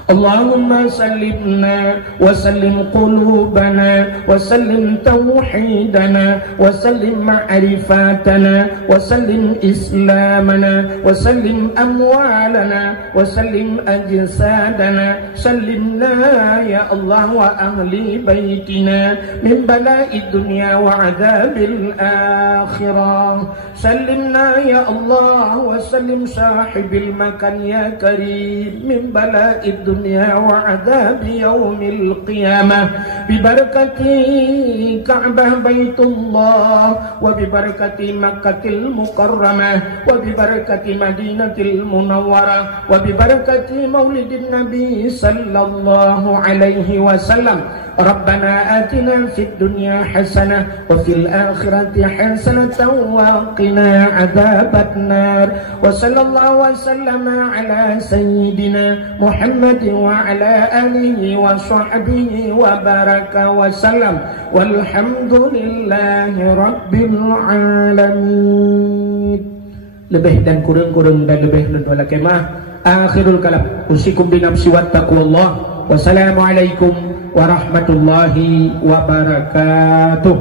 Allahumma sallimna wa sallim qulubana wa sallim tawhidana wa sallim ma'rifatana wa sallim islamana wa sallim amwalana wa sallim ajsadana. Sallimna ya Allah wa ahli baitina min bala'id dunya wa adzabil akhirah. Sallimna ya Allah wa sallim sahibil makan ya karim min bala'id dunya wa adab yaumil qiyamah bi barakati Ka'bah Baitullah wa bi barakati Makkahil Mukarramah wa bi barakati Madinatil Munawwarah wa bi barakati Maulidin Nabi sallallahu alaihi wasallam. Rabbana atina fid dunya hasanah wa fil akhirati hasanatan wa qina adzaban nar. Wa sallallahu wa sallama ala sayyidina Muhammad wa ala alihi wa sahbihi wa baraka wa salam. Walhamdulillahi rabbil alamin. Lebih dan kurang dan lebih dan wala kemah. Akhirul kalam. Usikum bi nafsi wa taqwallah. Wassalamualaikum warahmatullahi wabarakatuh.